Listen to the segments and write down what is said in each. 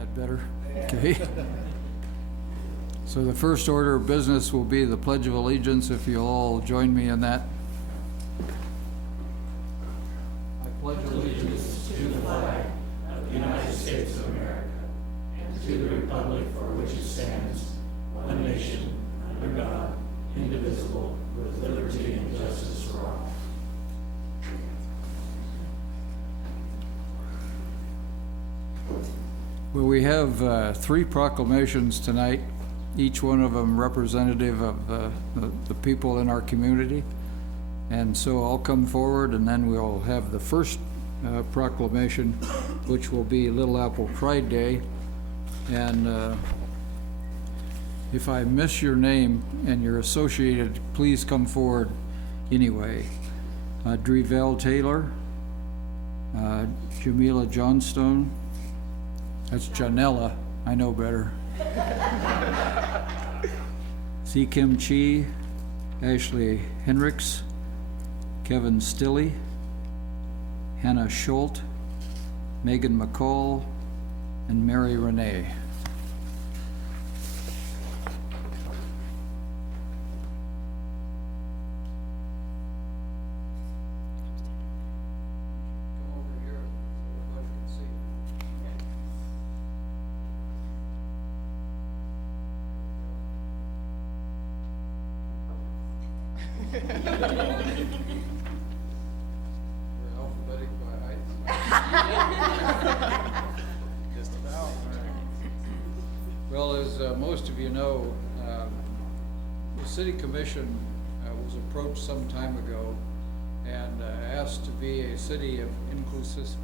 that better? Okay. So the first order of business will be the Pledge of Allegiance, if you'll all join me in that. I pledge allegiance to the flag of the United States of America and to the republic for which it stands, one nation, under God, indivisible, with liberty and justice for all. Well, we have three proclamations tonight, each one of them representative of the people in our community. And so I'll come forward and then we'll have the first proclamation, which will be Little Apple Pride Day. And if I miss your name and you're associated, please come forward anyway. Drevell Taylor, Jamila Johnstone, that's Janella, I know better. C. Kim Chi, Ashley Hendricks, Kevin Stilley, Hannah Schultz, Megan McCall, and Mary Renee. Well, as most of you know, the City Commission was approached some time ago and asked to be a city of inclusivity.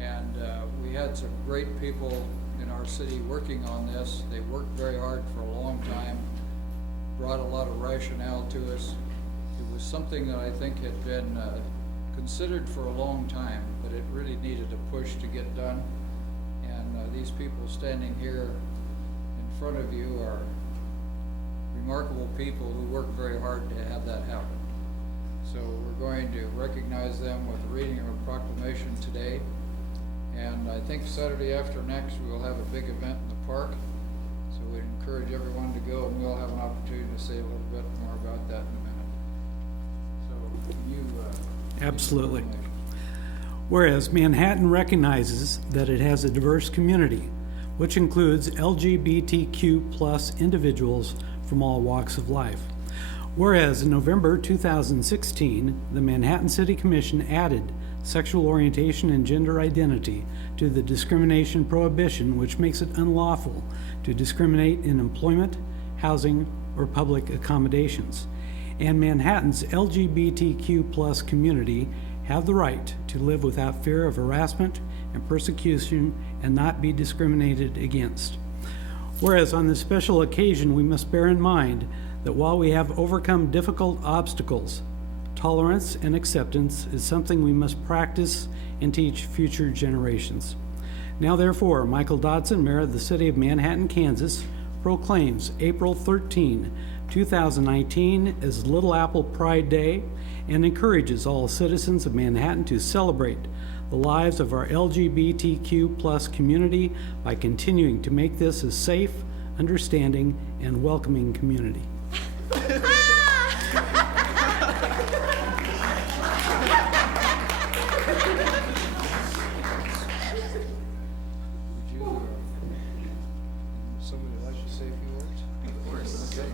And we had some great people in our city working on this. They worked very hard for a long time, brought a lot of rationale to us. It was something that I think had been considered for a long time, but it really needed a push to get done. And these people standing here in front of you are remarkable people who worked very hard to have that happen. So we're going to recognize them with the reading of a proclamation today. And I think Saturday after next, we'll have a big event in the park. So we encourage everyone to go, and we'll have an opportunity to say a little bit more about that in a minute. So can you... Absolutely. Whereas Manhattan recognizes that it has a diverse community, which includes LGBTQ plus individuals from all walks of life. Whereas in November 2016, the Manhattan City Commission added sexual orientation and gender identity to the discrimination prohibition, which makes it unlawful to discriminate in employment, housing, or public accommodations. And Manhattan's LGBTQ plus community have the right to live without fear of harassment and persecution and not be discriminated against. Whereas on this special occasion, we must bear in mind that while we have overcome difficult obstacles, tolerance and acceptance is something we must practice and teach future generations. Now therefore, Michael Dodson, Mayor of the City of Manhattan, Kansas, proclaims April 13, 2019 as Little Apple Pride Day and encourages all citizens of Manhattan to celebrate the lives of our LGBTQ plus community by continuing to make this a safe, understanding, and welcoming community. Somebody like to say a few words? Of course. Okay.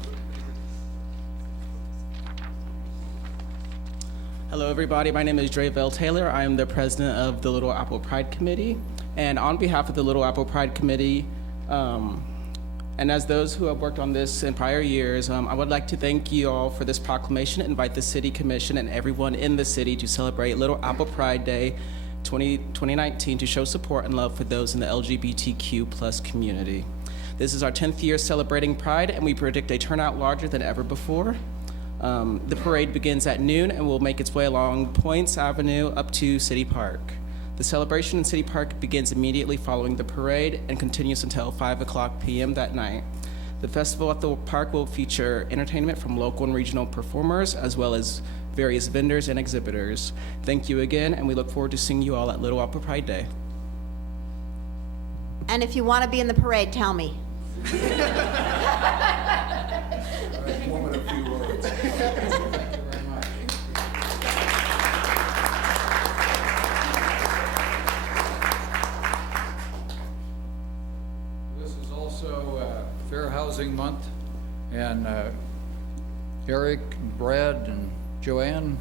Hello everybody, my name is Drevell Taylor. I am the president of the Little Apple Pride Committee. And on behalf of the Little Apple Pride Committee, and as those who have worked on this in prior years, I would like to thank you all for this proclamation and invite the City Commission and everyone in the city to celebrate Little Apple Pride Day 2019 to show support and love for those in the LGBTQ plus community. This is our 10th year celebrating Pride, and we predict a turnout larger than ever before. The parade begins at noon and will make its way along Points Avenue up to City Park. The celebration in City Park begins immediately following the parade and continues until 5:00 p.m. that night. The festival at the park will feature entertainment from local and regional performers, as well as various vendors and exhibitors. Thank you again, and we look forward to seeing you all at Little Apple Pride Day. And if you want to be in the parade, tell me. Woman, a few words. Thank you very much. This is also Fair Housing Month, and Eric, and Brad, and Joanne.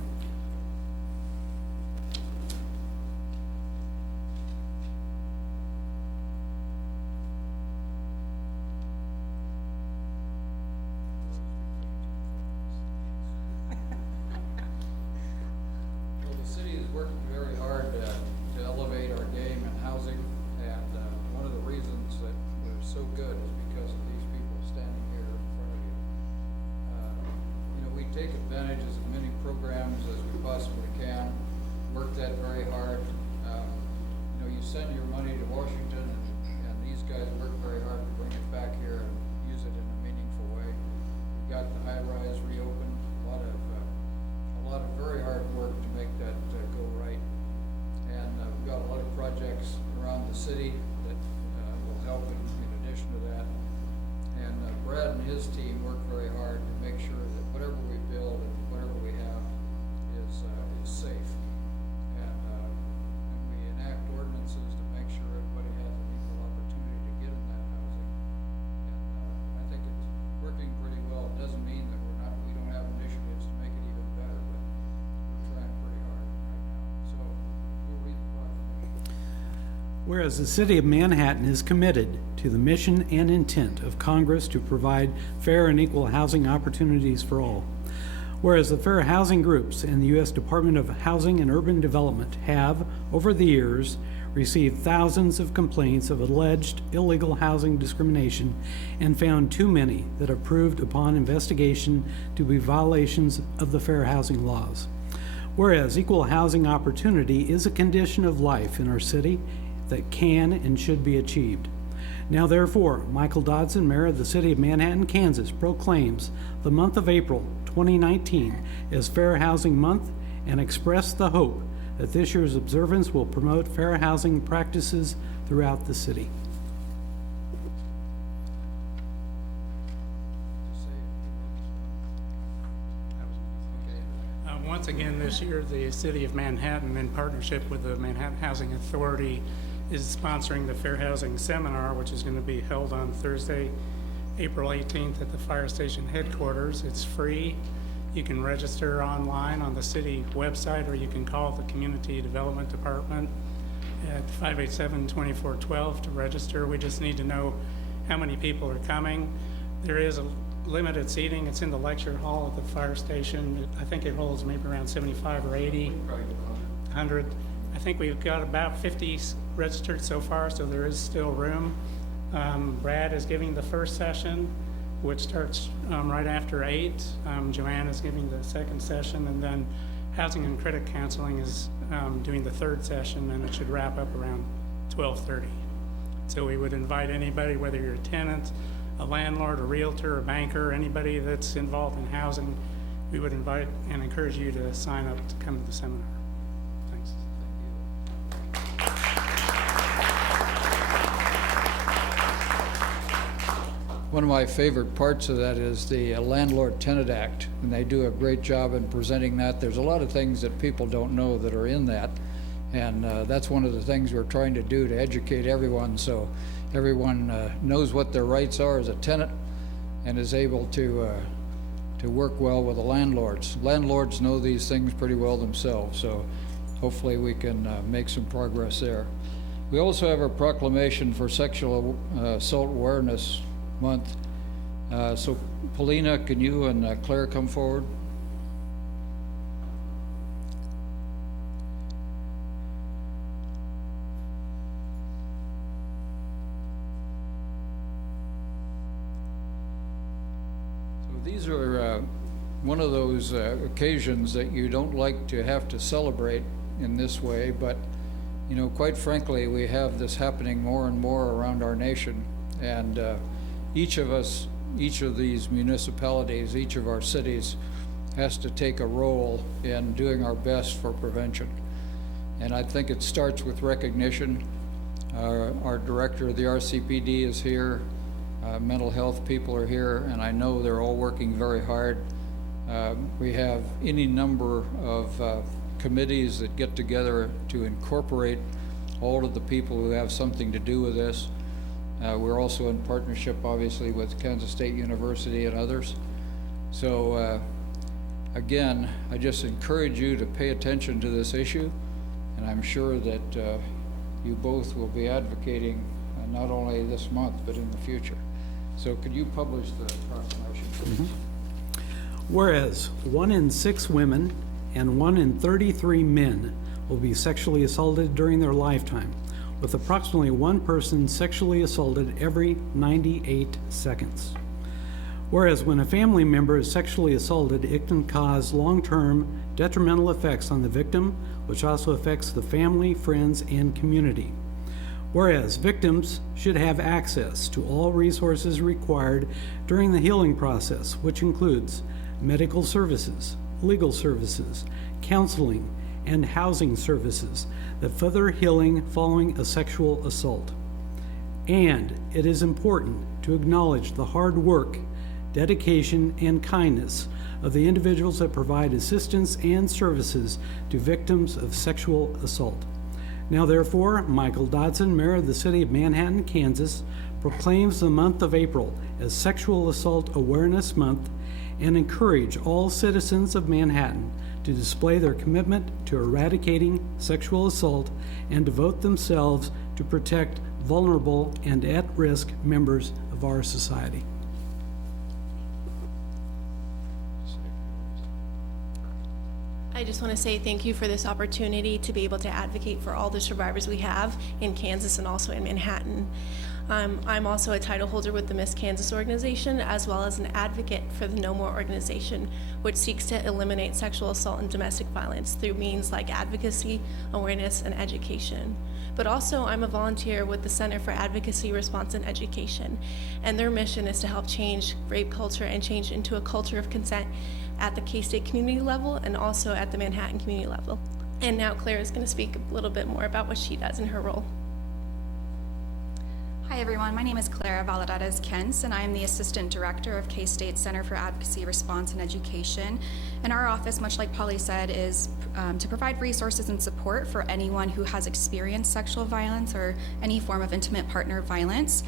Well, the city is working very hard to elevate our game in housing, and one of the reasons that we're so good is because of these people standing here in front of you. You know, we take advantage of as many programs as we possibly can, work that very hard. You know, you send your money to Washington, and these guys work very hard to bring it back here and use it in a meaningful way. We've got the high rise reopened, a lot of very hard work to make that go right. And we've got a lot of projects around the city that will help in addition to that. And Brad and his team work very hard to make sure that whatever we build and whatever we have is safe. And we enact ordinances to make sure everybody has an equal opportunity to get in that housing. And I think it's working pretty well. It doesn't mean that we don't have initiatives to make it even better, but we're trying pretty hard right now. So we'll read the proclamation. Whereas the City of Manhattan is committed to the mission and intent of Congress to provide fair and equal housing opportunities for all. Whereas the fair housing groups and the U.S. Department of Housing and Urban Development have, over the years, received thousands of complaints of alleged illegal housing discrimination and found too many that have proved upon investigation to be violations of the fair housing laws. Whereas equal housing opportunity is a condition of life in our city that can and should be achieved. Now therefore, Michael Dodson, Mayor of the City of Manhattan, Kansas, proclaims the month of April 2019 as Fair Housing Month and expressed the hope that this year's observance will promote fair housing practices throughout the city. Once again this year, the City of Manhattan, in partnership with the Manhattan Housing Authority, is sponsoring the Fair Housing Seminar, which is going to be held on Thursday, April 18th at the fire station headquarters. It's free. You can register online on the city website, or you can call the Community Development Department at 587-2412 to register. We just need to know how many people are coming. There is a limited seating. It's in the lecture hall at the fire station. I think it holds maybe around 75 or 80, 100. I think we've got about 50 registered so far, so there is still room. Brad is giving the first session, which starts right after 8. Joanne is giving the second session, and then Housing and Credit Counseling is doing the third session, and it should wrap up around 12:30. So we would invite anybody, whether you're a tenant, a landlord, a realtor, a banker, anybody that's involved in housing, we would invite and encourage you to sign up to come to the seminar. Thanks. One of my favorite parts of that is the Landlord-Tenant Act, and they do a great job in presenting that. There's a lot of things that people don't know that are in that, and that's one of the things we're trying to do, to educate everyone so everyone knows what their rights are as a tenant and is able to work well with the landlords. Landlords know these things pretty well themselves, so hopefully we can make some progress there. We also have a proclamation for Sexual Assault Awareness Month. So Paulina, can you and Claire come forward? These are one of those occasions that you don't like to have to celebrate in this way, but you know, quite frankly, we have this happening more and more around our nation, and each of us, each of these municipalities, each of our cities has to take a role in doing our best for prevention. And I think it starts with recognition. Our director of the RCPD is here. Mental health people are here, and I know they're all working very hard. We have any number of committees that get together to incorporate all of the people who have something to do with this. We're also in partnership, obviously, with Kansas State University and others. So, again, I just encourage you to pay attention to this issue, and I'm sure that you both will be advocating not only this month, but in the future. So could you publish the proclamation, please? Whereas 1 in 6 women and 1 in 33 men will be sexually assaulted during their lifetime, with approximately 1 person sexually assaulted every 98 seconds. Whereas when a family member is sexually assaulted, it can cause long-term detrimental effects on the victim, which also affects the family, friends, and community. Whereas victims should have access to all resources required during the healing process, which includes medical services, legal services, counseling, and housing services that further healing following a sexual assault. And it is important to acknowledge the hard work, dedication, and kindness of the individuals that provide assistance and services to victims of sexual assault. Now therefore, Michael Dodson, Mayor of the City of Manhattan, Kansas, proclaims the month of April as Sexual Assault Awareness Month and encourage all citizens of Manhattan to display their commitment to eradicating sexual assault and devote themselves to protect vulnerable and at-risk members of our society. I just want to say thank you for this opportunity to be able to advocate for all the survivors we have in Kansas and also in Manhattan. I'm also a title holder with the Miss Kansas organization, as well as an advocate for the No More organization, which seeks to eliminate sexual assault and domestic violence through means like advocacy, awareness, and education. But also, I'm a volunteer with the Center for Advocacy, Response, and Education, and their mission is to help change rape culture and change into a culture of consent at the K-State community level and also at the Manhattan community level. And now Claire is going to speak a little bit more about what she does in her role. Hi everyone, my name is Clara Valadares-Kentz and I am the Assistant Director of K-State Center for Advocacy, Response, and Education. And our office, much like Polly said, is to provide resources and support for anyone who has experienced sexual violence or any form of intimate partner violence.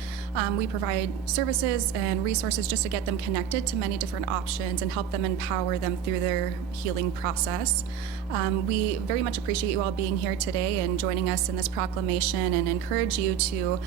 We provide services and resources just to get them connected to many different options and help them empower them through their healing process. We very much appreciate you all being here today and joining us in this proclamation, and encourage you to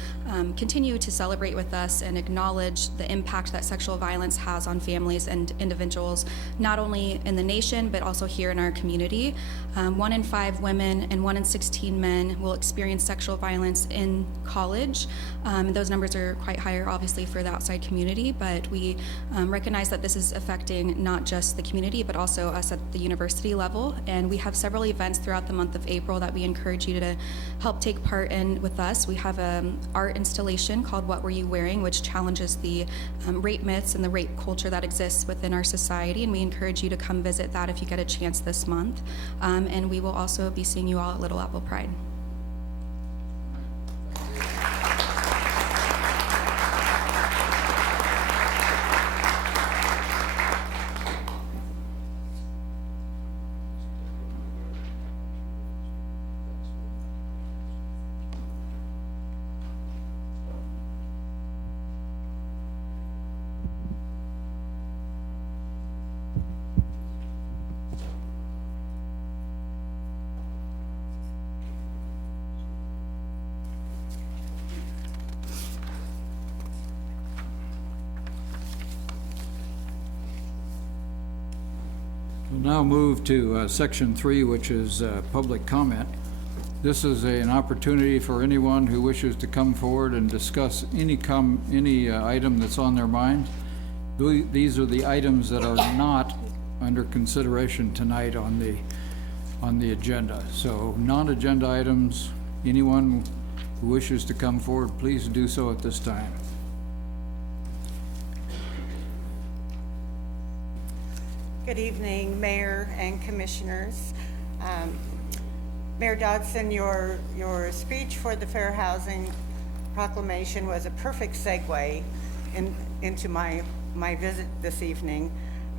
continue to celebrate with us and acknowledge the impact that sexual violence has on families and individuals, not only in the nation, but also here in our community. 1 in 5 women and 1 in 16 men will experience sexual violence in college. Those numbers are quite higher, obviously, for the outside community, but we recognize that this is affecting not just the community, but also us at the university level. And we have several events throughout the month of April that we encourage you to help take part in with us. We have an art installation called What Were You Wearing, which challenges the rape myths and the rape culture that exists within our society, and we encourage you to come visit that if you get a chance this month. And we will also be seeing you all at Little Apple Pride. We'll now move to Section 3, which is public comment. This is an opportunity for anyone who wishes to come forward and discuss any item that's on their mind. These are the items that are not under consideration tonight on the agenda. So non-agenda items, anyone who wishes to come forward, please do so at this time. Good evening, Mayor and Commissioners. Mayor Dodson, your speech for the Fair Housing Proclamation was a perfect segue into my visit this evening.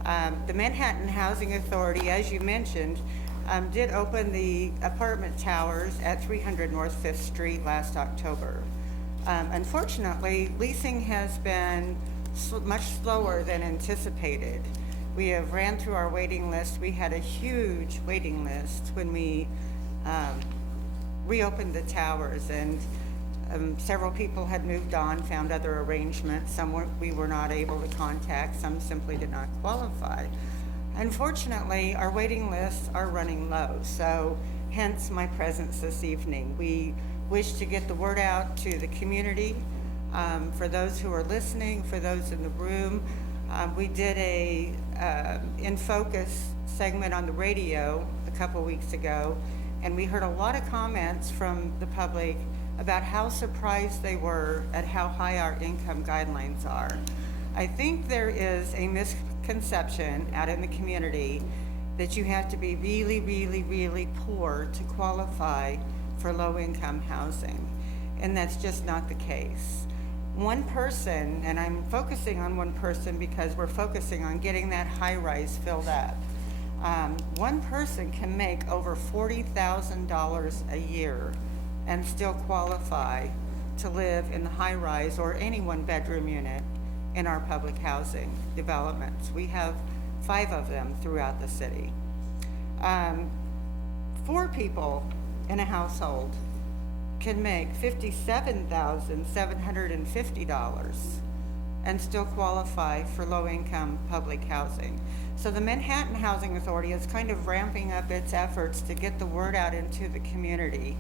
The Manhattan Housing Authority, as you mentioned, did open the apartment towers at 300 North Fifth Street last October. Unfortunately, leasing has been much slower than anticipated. We have ran through our waiting list. We had a huge waiting list when we reopened the towers, and several people had moved on, found other arrangements. Some we were not able to contact. Some simply did not qualify. Unfortunately, our waiting lists are running low, so hence my presence this evening. We wish to get the word out to the community. For those who are listening, for those in the room, we did a In Focus segment on the radio a couple weeks ago, and we heard a lot of comments from the public about how surprised they were at how high our income guidelines are. I think there is a misconception out in the community that you have to be really, really, really poor to qualify for low-income housing, and that's just not the case. One person, and I'm focusing on one person because we're focusing on getting that high-rise filled up. One person can make over $40,000 a year and still qualify to live in the high-rise or any one-bedroom unit in our public housing developments. We have 5 of them throughout the city. 4 people in a household can make $57,750 and still qualify for low-income public housing. So the Manhattan Housing Authority is kind of ramping up its efforts to get the word out into the community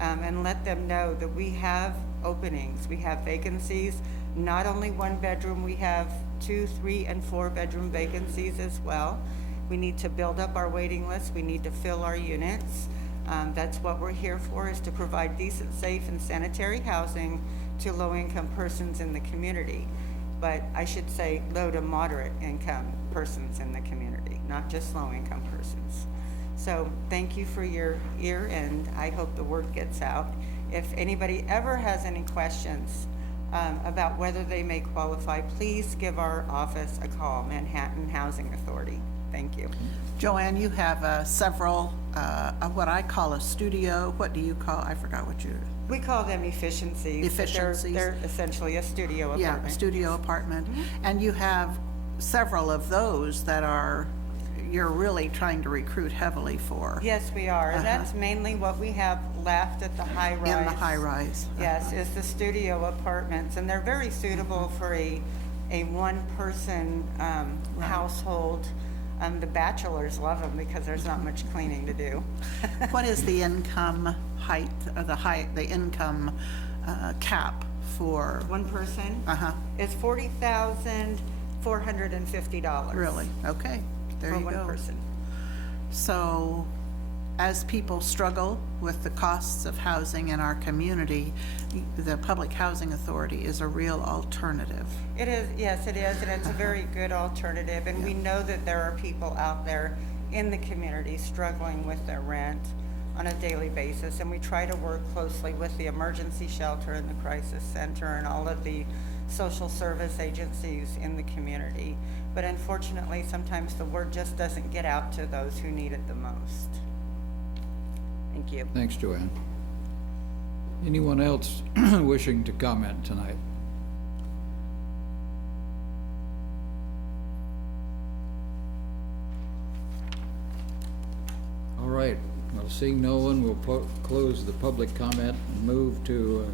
and let them know that we have openings, we have vacancies, not only 1 bedroom, we have 2, 3, and 4 bedroom vacancies as well. We need to build up our waiting list, we need to fill our units. That's what we're here for, is to provide decent, safe, and sanitary housing to low-income persons in the community. But I should say low to moderate income persons in the community, not just low-income persons. So thank you for your ear, and I hope the word gets out. If anybody ever has any questions about whether they may qualify, please give our office a call, Manhattan Housing Authority. Thank you. Joanne, you have several, what I call a studio. What do you call? I forgot what you. We call them efficiencies. Efficiencies. They're essentially a studio apartment. Yeah, a studio apartment. And you have several of those that you're really trying to recruit heavily for. Yes, we are. And that's mainly what we have left at the high rise. In the high rise. Yes, is the studio apartments. And they're very suitable for a one-person household. The bachelors love them because there's not much cleaning to do. What is the income height, the income cap for? One person? Is $40,450. Really? Okay, there you go. For one person. So, as people struggle with the costs of housing in our community, the Public Housing Authority is a real alternative. It is, yes, it is, and it's a very good alternative. And we know that there are people out there in the community struggling with their rent on a daily basis. And we try to work closely with the emergency shelter and the crisis center and all of the social service agencies in the community. But unfortunately, sometimes the word just doesn't get out to those who need it the most. Thank you. Thanks, Joanne. Anyone else wishing to comment tonight? All right. Well, seeing no one, we'll close the public comment and move to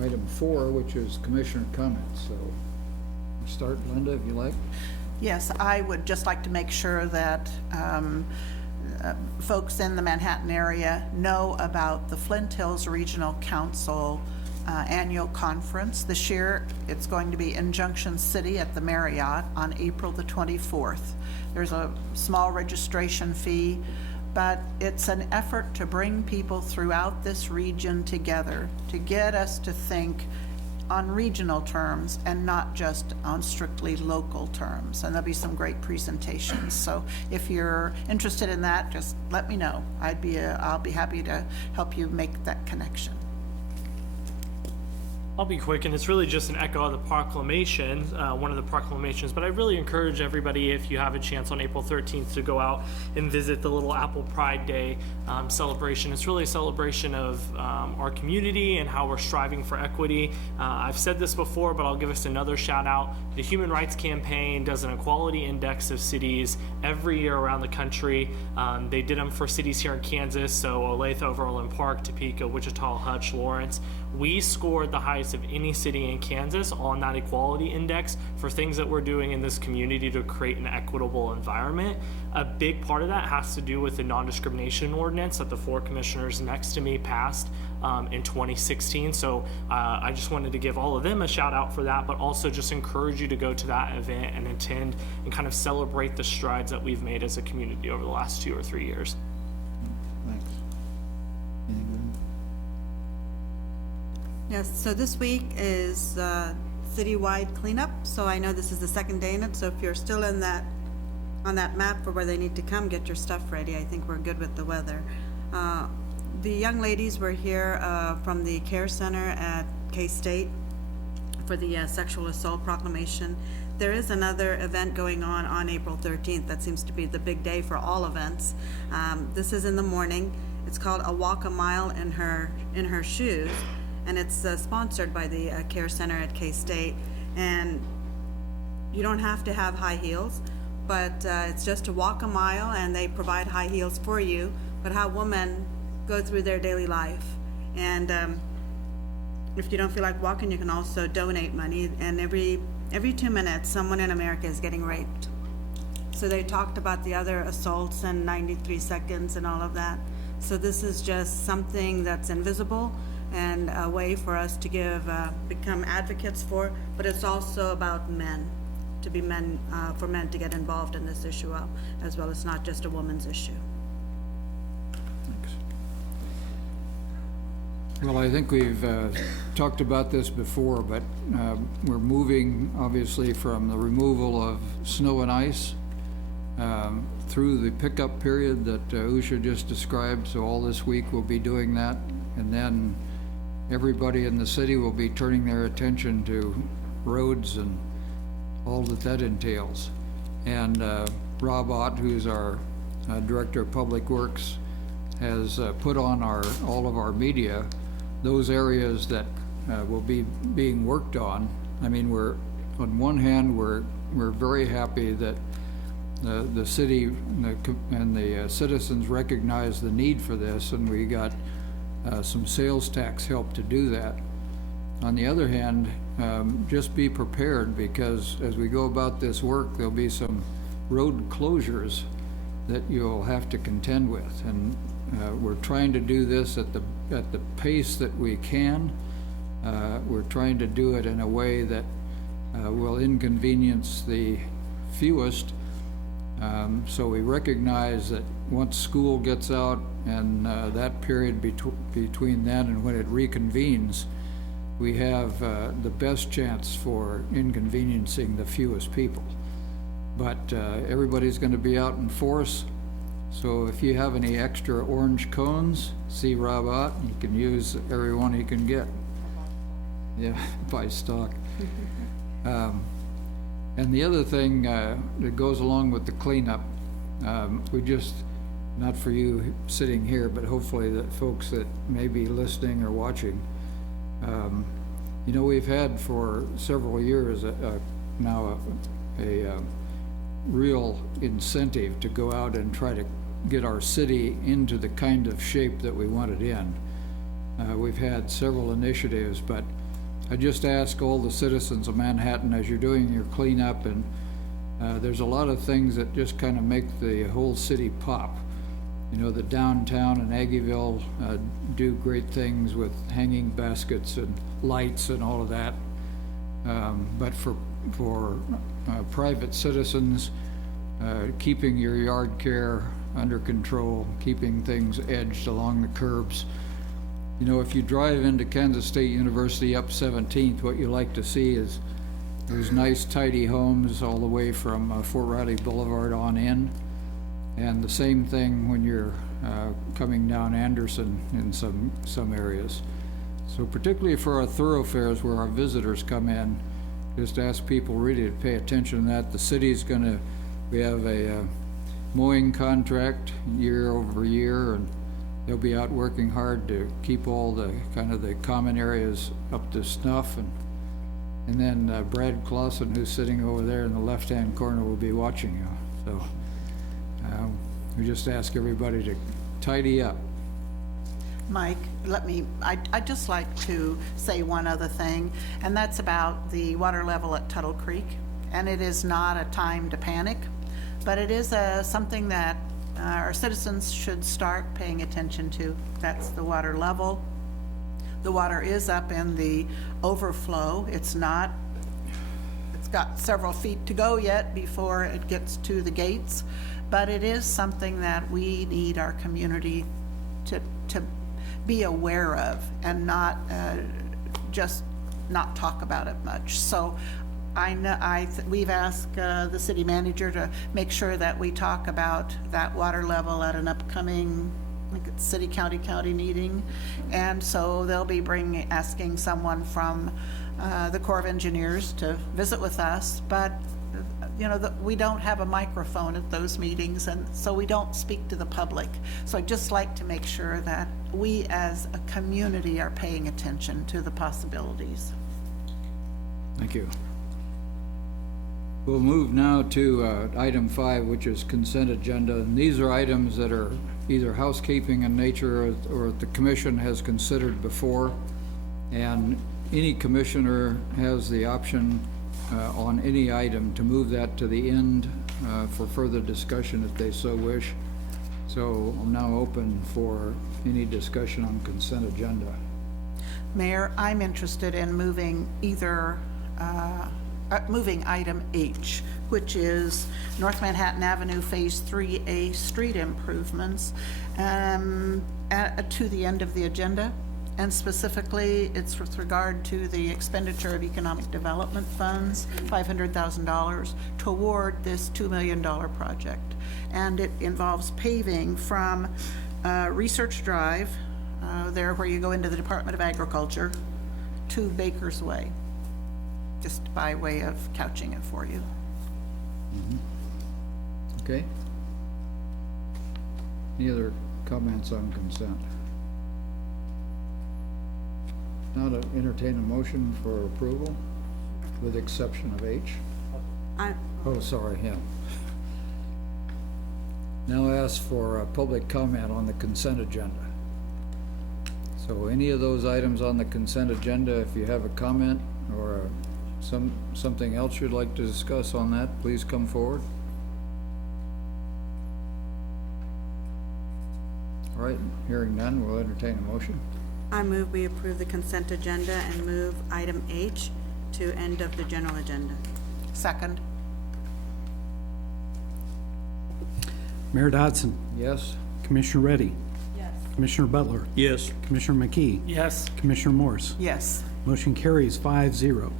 item 4, which is commissioner comments. So start, Linda, if you like. Yes, I would just like to make sure that folks in the Manhattan area know about the Flint Hills Regional Council annual conference. This year, it's going to be in Junction City at the Marriott on April the 24th. There's a small registration fee, but it's an effort to bring people throughout this region together, to get us to think on regional terms and not just on strictly local terms. And there'll be some great presentations. So if you're interested in that, just let me know. I'll be happy to help you make that connection. I'll be quick, and it's really just an echo of the proclamation, one of the proclamations, but I really encourage everybody, if you have a chance on April 13th, to go out and visit the Little Apple Pride Day celebration. It's really a celebration of our community and how we're striving for equity. I've said this before, but I'll give us another shout out. The Human Rights Campaign does an equality index of cities every year around the country. They did them for cities here in Kansas, so Olathe, Overland Park, Topeka, Wichita, Hutch, Lawrence. We scored the highest of any city in Kansas on that equality index for things that we're doing in this community to create an equitable environment. A big part of that has to do with the non-discrimination ordinance that the 4 commissioners next to me passed in 2016. So I just wanted to give all of them a shout out for that, but also just encourage you to go to that event and attend and kind of celebrate the strides that we've made as a community over the last 2 or 3 years. Thanks. Anyone? Yes, so this week is citywide cleanup, so I know this is the second day in it, so if you're still in that, on that map for where they need to come, get your stuff ready. I think we're good with the weather. The young ladies were here from the Care Center at K-State for the sexual assault proclamation. There is another event going on April 13th. That seems to be the big day for all events. This is in the morning. It's called A Walk a Mile in Her Shoes, and it's sponsored by the Care Center at K-State. And you don't have to have high heels, but it's just to walk a mile, and they provide high heels for you, but how women go through their daily life. And if you don't feel like walking, you can also donate money, and every 2 minutes, someone in America is getting raped. So they talked about the other assaults in 93 seconds and all of that. So this is just something that's invisible and a way for us to become advocates for, but it's also about men, for men to get involved in this issue as well. It's not just a woman's issue. Thanks. Well, I think we've talked about this before, but we're moving, obviously, from the removal of snow and ice through the pickup period that Usha just described. So all this week we'll be doing that, and then everybody in the city will be turning their attention to roads and all that entails. And Rob Ott, who's our Director of Public Works, has put on all of our media those areas that will be being worked on. I mean, on one hand, we're very happy that the city and the citizens recognize the need for this, and we got some sales tax help to do that. On the other hand, just be prepared, because as we go about this work, there'll be some road closures that you'll have to contend with, and we're trying to do this at the pace that we can. We're trying to do it in a way that will inconvenience the fewest. So we recognize that once school gets out and that period between then and when it reconvenes, we have the best chance for inconveniencing the fewest people. But everybody's going to be out in force. So if you have any extra orange cones, see Rob Ott. You can use every one he can get. Yeah, buy stock. And the other thing that goes along with the cleanup, we just, not for you sitting here, but hopefully the folks that may be listening or watching, you know, we've had for several years now a real incentive to go out and try to get our city into the kind of shape that we want it in. We've had several initiatives, but I just ask all the citizens of Manhattan, as you're doing your cleanup, and there's a lot of things that just kind of make the whole city pop. You know, the downtown and Aggieville do great things with hanging baskets and lights and all of that. But for private citizens, keeping your yard care under control, keeping things edged along the curbs, You know, if you drive into Kansas State University up 17th, what you like to see is those nice tidy homes all the way from Fort Riley Boulevard on in. And the same thing when you're coming down Anderson in some areas. So particularly for our thoroughfares where our visitors come in, just ask people really to pay attention to that. The city's we have a mowing contract year over year, and they'll be out working hard to keep all the kind of the common areas up to snuff. And then Brad Clausen, who's sitting over there in the left-hand corner, will be watching you. So we just ask everybody to tidy up. Mike, I'd just like to say one other thing, and that's about the water level at Tuttle Creek. And it is not a time to panic, but it is something that our citizens should start paying attention to. That's the water level. The water is up in the overflow. It's got several feet to go yet before it gets to the gates, but it is something that we need our community to be aware of and not just not talk about it much. So we've asked the city manager to make sure that we talk about that water level at an upcoming, I think it's city county meeting. And so they'll be asking someone from the Corps of Engineers to visit with us, but you know, we don't have a microphone at those meetings, and so we don't speak to the public. So I'd just like to make sure that we as a community are paying attention to the possibilities. Thank you. We'll move now to item 5, which is consent agenda. And these are items that are either housekeeping in nature or the commission has considered before. And any commissioner has the option on any item to move that to the end for further discussion if they so wish. So I'm now open for any discussion on consent agenda. Mayor, I'm interested in moving moving item H, which is North Manhattan Avenue Phase 3A street improvements to the end of the agenda. And specifically, it's with regard to the expenditure of economic development funds, $500,000 toward this $2 million project. And it involves paving from Research Drive, there where you go into the Department of Agriculture, to Baker's Way, just by way of couching it for you. Okay. Any other comments on consent? Now to entertain a motion for approval, with exception of H. Oh, sorry, yeah. Now ask for a public comment on the consent agenda. So any of those items on the consent agenda, if you have a comment or something else you'd like to discuss on that, please come forward. All right, hearing none, we'll entertain a motion. I move we approve the consent agenda and move item H to end of the general agenda. Second. Mayor Dodson, Yes? Commissioner Reddy, Yes. Commissioner Butler, Yes. Commissioner McKee, Yes. Commissioner Morse. Yes. Motion carries 5-0.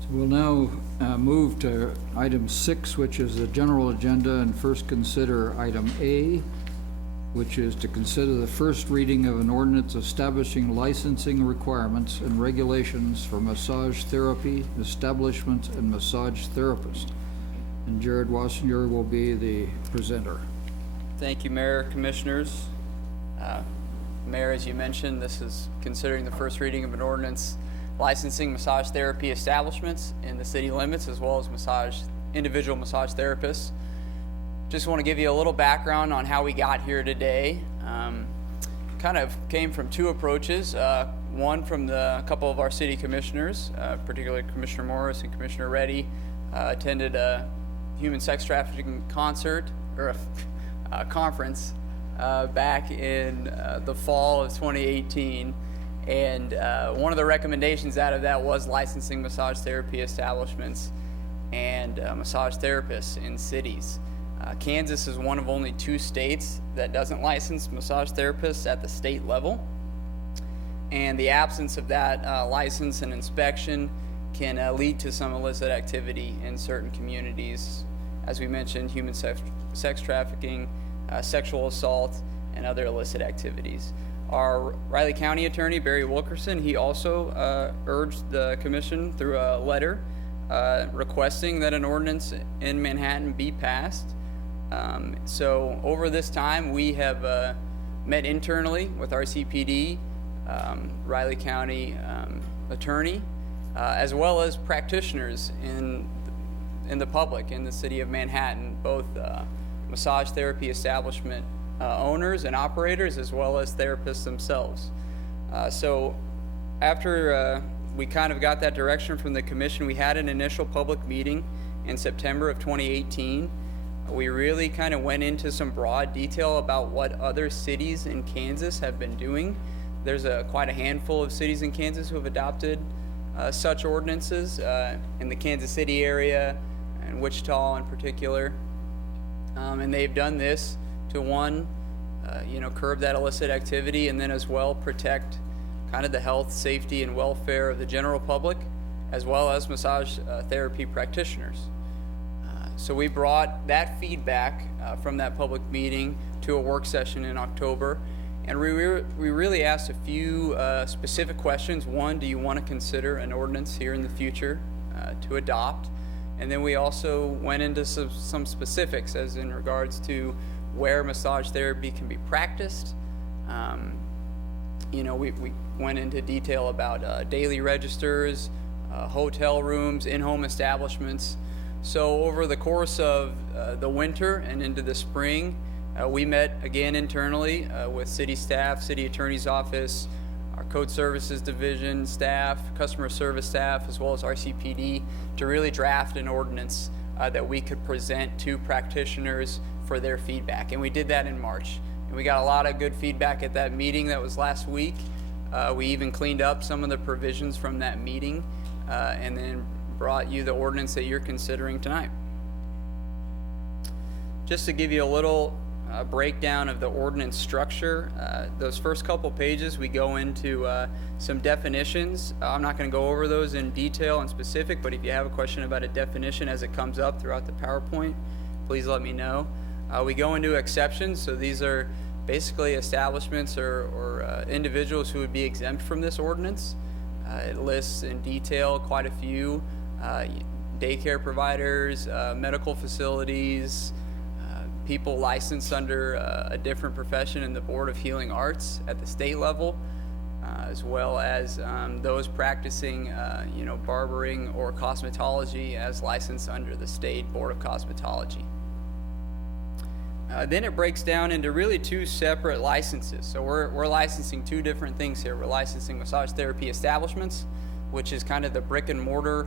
So we'll now move to item 6, which is the general agenda, and first consider item A, which is to consider the first reading of an ordinance establishing licensing requirements and regulations for massage therapy establishments and massage therapists. And Jared Wassinger will be the presenter. Thank you, Mayor, Commissioners. Mayor, as you mentioned, this is considering the first reading of an ordinance licensing massage therapy establishments in the city limits, as well as individual massage therapists. Just want to give you a little background on how we got here today. Kind of came from two approaches. One from a couple of our city commissioners, particularly Commissioner Morris and Commissioner Reddy, attended a human sex trafficking concert or a conference back in the fall of 2018. And one of the recommendations out of that was licensing massage therapy establishments and massage therapists in cities. Kansas is one of only 2 states that doesn't license massage therapists at the state level. And the absence of that license and inspection can lead to some illicit activity in certain communities. As we mentioned, human sex trafficking, sexual assault, and other illicit activities. Our Riley County Attorney, Barry Wilkerson, he also urged the commission through a letter requesting that an ordinance in Manhattan be passed. So over this time, we have met internally with our CPD, Riley County Attorney, as well as practitioners in the public in the city of Manhattan, both massage therapy establishment owners and operators, as well as therapists themselves. So after we kind of got that direction from the commission, we had an initial public meeting in September of 2018. We really kind of went into some broad detail about what other cities in Kansas have been doing. There's quite a handful of cities in Kansas who have adopted such ordinances in the Kansas City area and Wichita in particular. And they've done this to curb that illicit activity, and then as well protect kind of the health, safety, and welfare of the general public, as well as massage therapy practitioners. So we brought that feedback from that public meeting to a work session in October, and we really asked a few specific questions. One, do you want to consider an ordinance here in the future to adopt? And then we also went into some specifics as in regards to where massage therapy can be practiced. We went into detail about daily registers, hotel rooms, in-home establishments. So over the course of the winter and into the spring, we met again internally with city staff, city attorney's office, our code services division staff, customer service staff, as well as RCPD, to really draft an ordinance that we could present to practitioners for their feedback. And we did that in March. And we got a lot of good feedback at that meeting that was last week. We even cleaned up some of the provisions from that meeting and then brought you the ordinance that you're considering tonight. Just to give you a little breakdown of the ordinance structure, those first couple pages we go into some definitions. I'm not going to go over those in detail and specific, but if you have a question about a definition as it comes up throughout the PowerPoint, please let me know. We go into exceptions, so these are basically establishments or individuals who would be exempt from this ordinance. It lists in detail quite a few daycare providers, medical facilities, people licensed under a different profession in the Board of Healing Arts at the state level, as well as those practicing barbering or cosmetology as licensed under the State Board of Cosmetology. Then it breaks down into really 2 separate licenses. So we're licensing 2 different things here. We're licensing massage therapy establishments, which is kind of the brick and mortar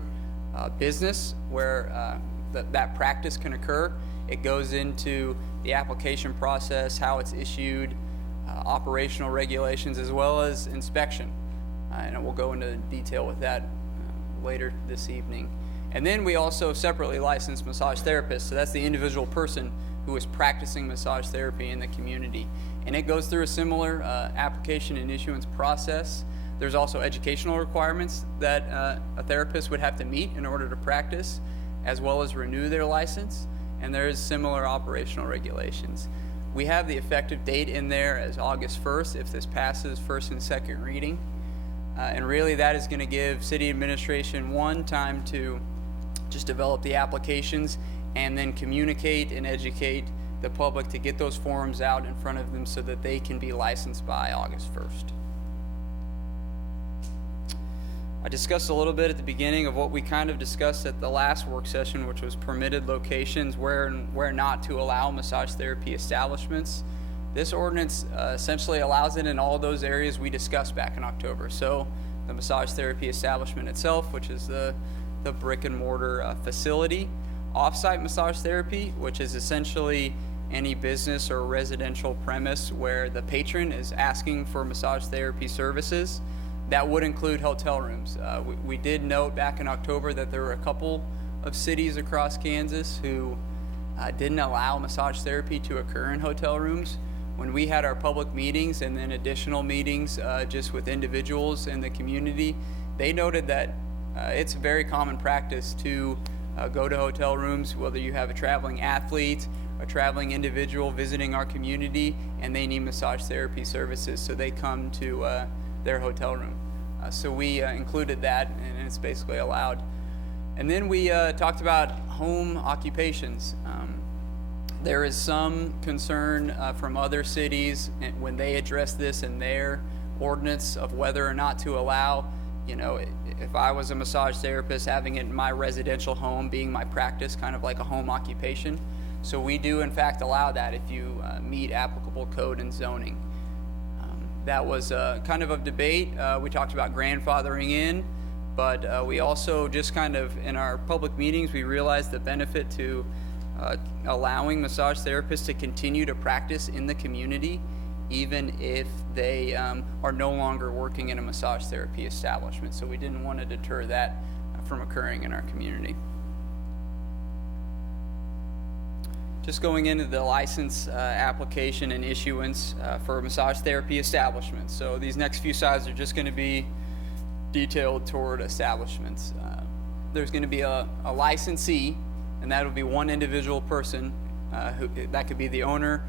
business where that practice can occur. It goes into the application process, how it's issued, operational regulations, as well as inspection. And we'll go into detail with that later this evening. And then we also separately license massage therapists. So that's the individual person who is practicing massage therapy in the community. And it goes through a similar application and issuance process. There's also educational requirements that a therapist would have to meet in order to practice, as well as renew their license. And there is similar operational regulations. We have the effective date in there as August 1st if this passes first and second reading. And really that is going to give city administration time to just develop the applications and then communicate and educate the public to get those forms out in front of them so that they can be licensed by August 1st. I discussed a little bit at the beginning of what we kind of discussed at the last work session, which was permitted locations where and where not to allow massage therapy establishments. This ordinance essentially allows it in all those areas we discussed back in October. So the massage therapy establishment itself, which is the brick and mortar facility, off-site massage therapy, which is essentially any business or residential premise where the patron is asking for massage therapy services. That would include hotel rooms. We did note back in October that there were a couple of cities across Kansas who didn't allow massage therapy to occur in hotel rooms. When we had our public meetings and then additional meetings just with individuals in the community, they noted that it's a very common practice to go to hotel rooms, whether you have a traveling athlete, a traveling individual visiting our community, and they need massage therapy services, so they come to their hotel room. So we included that, and it's basically allowed. And then we talked about home occupations. There is some concern from other cities when they address this in their ordinance of whether or not to allow, you know, if I was a massage therapist, having it in my residential home being my practice, kind of like a home occupation. So we do in fact allow that if you meet applicable code and zoning. That was kind of a debate. We talked about grandfathering in, but we also just kind of, in our public meetings, we realized the benefit to allowing massage therapists to continue to practice in the community, even if they are no longer working in a massage therapy establishment. So we didn't want to deter that from occurring in our community. Just going into the license application and issuance for massage therapy establishments. So these next few slides are just going to be detailed toward establishments. There's going to be a licensee, and that will be one individual person. That could be the owner,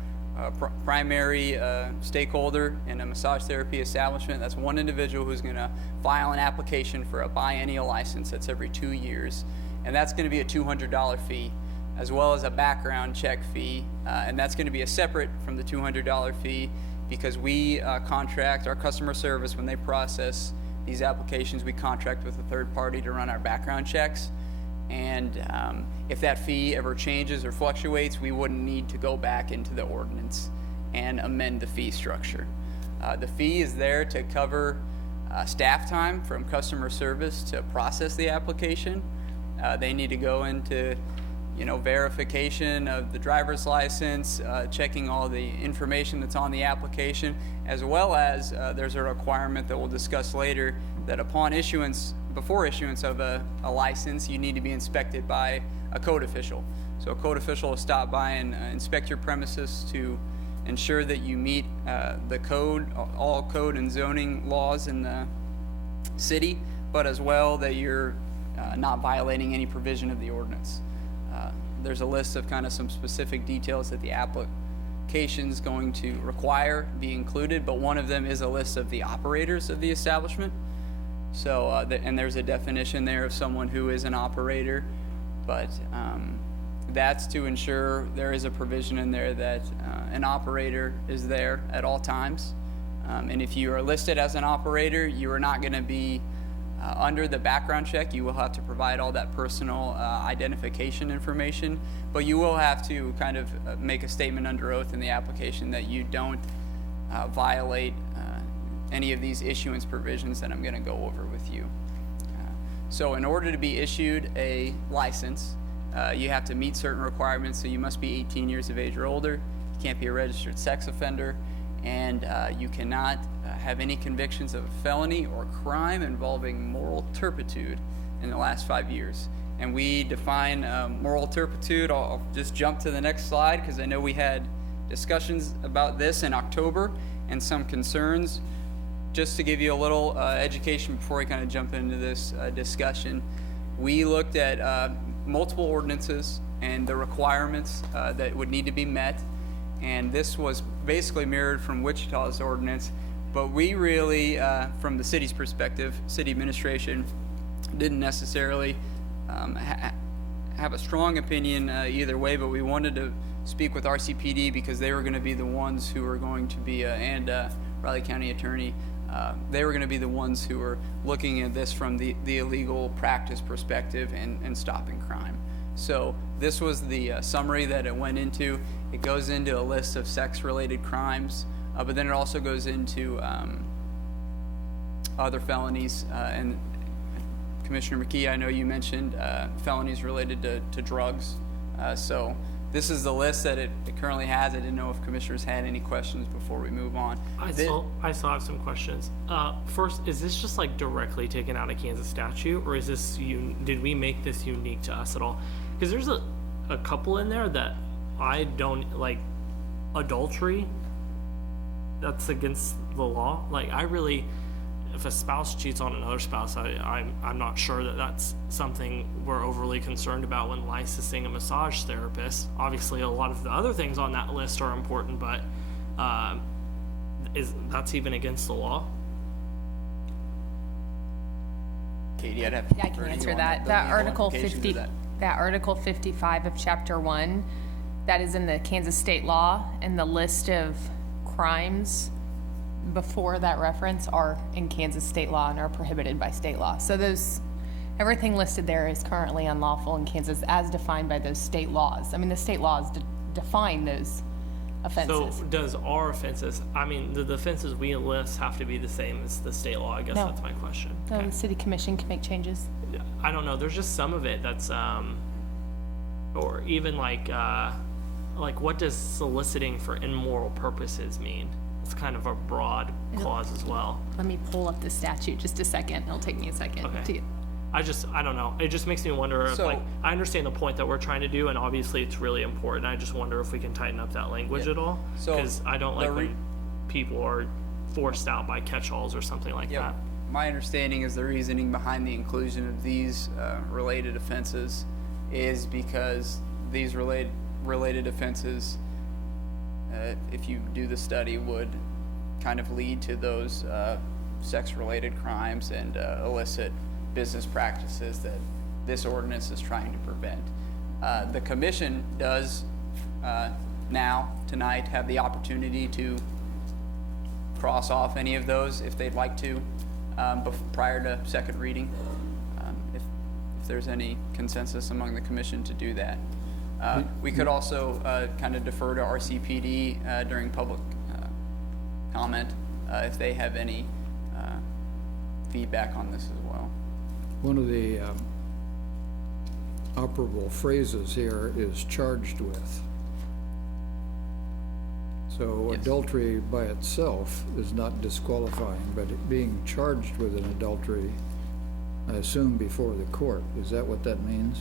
primary stakeholder in a massage therapy establishment. That's one individual who's going to file an application for a biennial license. That's every 2 years, and that's going to be a $200 fee, as well as a background check fee, and that's going to be a separate from the $200 fee, because we contract our customer service when they process these applications. We contract with a third party to run our background checks, and if that fee ever changes or fluctuates, we wouldn't need to go back into the ordinance and amend the fee structure. The fee is there to cover staff time from customer service to process the application. They need to go into verification of the driver's license, checking all the information that's on the application, as well as there's a requirement that we'll discuss later that upon issuance, before issuance of a license, you need to be inspected by a code official. So a code official will stop by and inspect your premises to ensure that you meet the code, all code and zoning laws in the city, but as well that you're not violating any provision of the ordinance. There's a list of kind of some specific details that the application's going to require be included, but one of them is a list of the operators of the establishment. So, and there's a definition there of someone who is an operator, but that's to ensure there is a provision in there that an operator is there at all times. And if you are listed as an operator, you are not going to be under the background check. You will have to provide all that personal identification information, but you will have to kind of make a statement under oath in the application that you don't violate any of these issuance provisions that I'm going to go over with you. So in order to be issued a license, you have to meet certain requirements. So you must be 18 years of age or older. You can't be a registered sex offender, and you cannot have any convictions of a felony or crime involving moral turpitude in the last 5 years. And we define moral turpitude. I'll just jump to the next slide because I know we had discussions about this in October and some concerns. Just to give you a little education before we kind of jump into this discussion, we looked at multiple ordinances and the requirements that would need to be met. And this was basically mirrored from Wichita's ordinance, but we really, from the city's perspective, city administration didn't necessarily have a strong opinion either way, but we wanted to speak with RCPD because they were going to be the ones who were going to be, and Riley County Attorney, they were going to be the ones who were looking at this from the illegal practice perspective and stopping crime. So this was the summary that it went into. It goes into a list of sex-related crimes, but then it also goes into other felonies. And Commissioner McKee, I know you mentioned felonies related to drugs. So this is the list that it currently has. I didn't know if commissioners had any questions before we move on. I still have some questions. First, is this just like directly taken out of Kansas statute, or is this did we make this unique to us at all? Because there's a couple in there that I don't like. Adultery, that's against the law. Like, I really, if a spouse cheats on another spouse, I'm not sure that that's something we're overly concerned about when licensing a massage therapist. Obviously, a lot of the other things on that list are important, but that's even against the law? Katie, I'd have Yeah, I can answer that. That Article 50, that Article 55 of Chapter 1, that is in the Kansas state law, and the list of crimes before that reference are in Kansas state law and are prohibited by state law. So everything listed there is currently unlawful in Kansas as defined by those state laws. I mean, the state laws define those offenses. So does our offenses, I mean, the offenses we list have to be the same as the state law? I guess No. that's my question. No, the city commission can make changes. I don't know, there's just some of it that's, or even like what does soliciting for immoral purposes mean? It's kind of a broad clause as well. Let me pull up the statute just a second. It'll take me a second Okay. to get. I don't know. It just makes me wonder if, So- like, I understand the point that we're trying to do, and obviously it's really important. I just wonder if we can tighten up that language Yeah. at all. So, Because I don't like the when people are forced out by catch-alls or something like Yeah, that. my understanding is the reasoning behind the inclusion of these related offenses is because these related offenses, if you do the study, would kind of lead to those sex-related crimes and illicit business practices that this ordinance is trying to prevent. The commission does now, tonight, have the opportunity to cross off any of those if they'd like to prior to second reading, if there's any consensus among the commission to do that. We could also kind of defer to RCPD during public comment if they have any feedback on this as well. One of the operable phrases here is charged with. So Yes. adultery by itself is not disqualifying, but it being charged with an adultery, I assume before the court, is that what that means?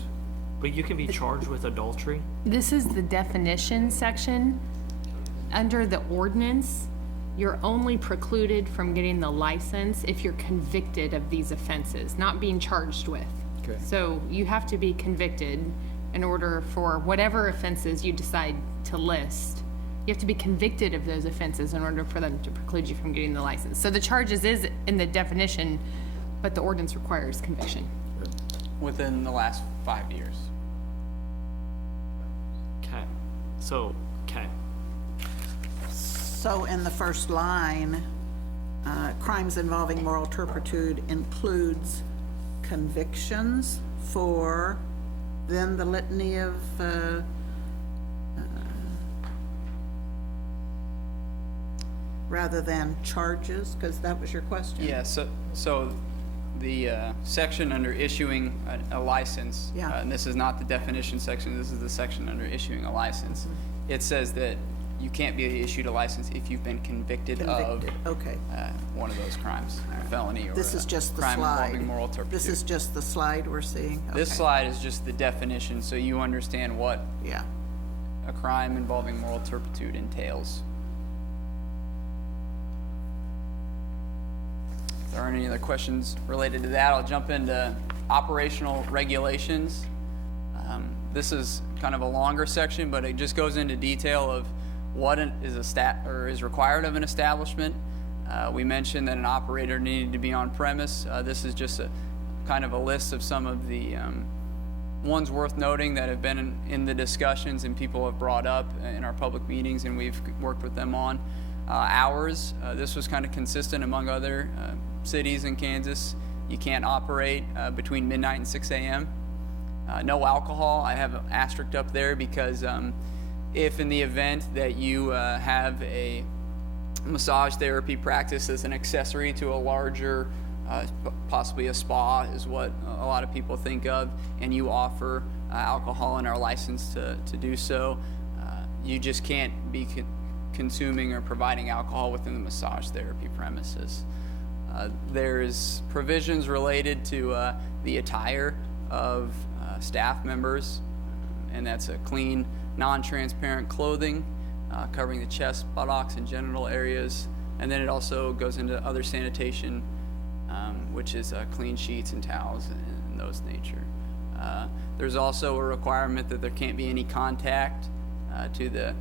But you can be charged with adultery? This is the definition section. Under the ordinance, you're only precluded from getting the license if you're convicted of these offenses, not being charged with. Okay. So you have to be convicted in order for whatever offenses you decide to list. You have to be convicted of those offenses in order for them to preclude you from getting the license. So the charges is in the definition, but the ordinance requires conviction. Within the last 5 years. Okay. So, okay. So in the first line, crimes involving moral turpitude includes convictions for, then the litany of, rather than charges, because that was your question. Yeah, so the section under issuing a license, Yeah. and this is not the definition section, this is the section under issuing a license. It says that you can't be issued a license if you've been convicted of Convicted, okay. one of those crimes, a felony or This is a just the crime slide. involving moral turpitude. This is just the slide we're seeing? This Okay. slide is just the definition, so you understand what Yeah. a crime involving moral turpitude entails. If there aren't any other questions related to that, I'll jump into operational regulations. This is kind of a longer section, but it just goes into detail of what is required of an establishment. We mentioned that an operator needed to be on premise. This is just a kind of a list of some of the ones worth noting that have been in the discussions and people have brought up in our public meetings and we've worked with them on. Hours, this was kind of consistent among other cities in Kansas. You can't operate between midnight and 6 a.m. No alcohol. I have an asterisk up there because if in the event that you have a massage therapy practice as an accessory to a larger, possibly a spa is what a lot of people think of, and you offer alcohol and are licensed to do so, you just can't be consuming or providing alcohol within the massage therapy premises. There's provisions related to the attire of staff members. and that's a clean, non-transparent clothing covering the chest, buttocks, and genital areas. And then it also goes into other sanitation, which is clean sheets and towels and those nature. There's also a requirement that there can't be any contact to the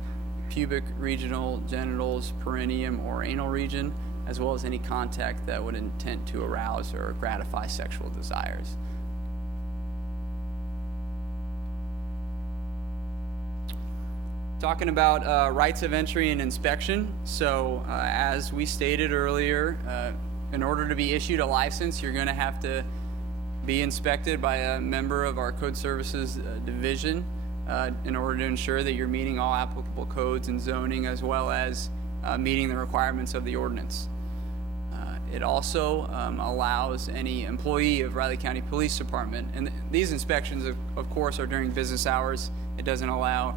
pubic, regional, genitals, perineum, or anal region, as well as any contact that would intend to arouse or gratify sexual desires. Talking about rights of entry and inspection. So as we stated earlier, in order to be issued a license, you're going to have to be inspected by a member of our Code Services Division in order to ensure that you're meeting all applicable codes and zoning, as well as meeting the requirements of the ordinance. It also allows any employee of Riley County Police Department, and these inspections of course are during business hours. It doesn't allow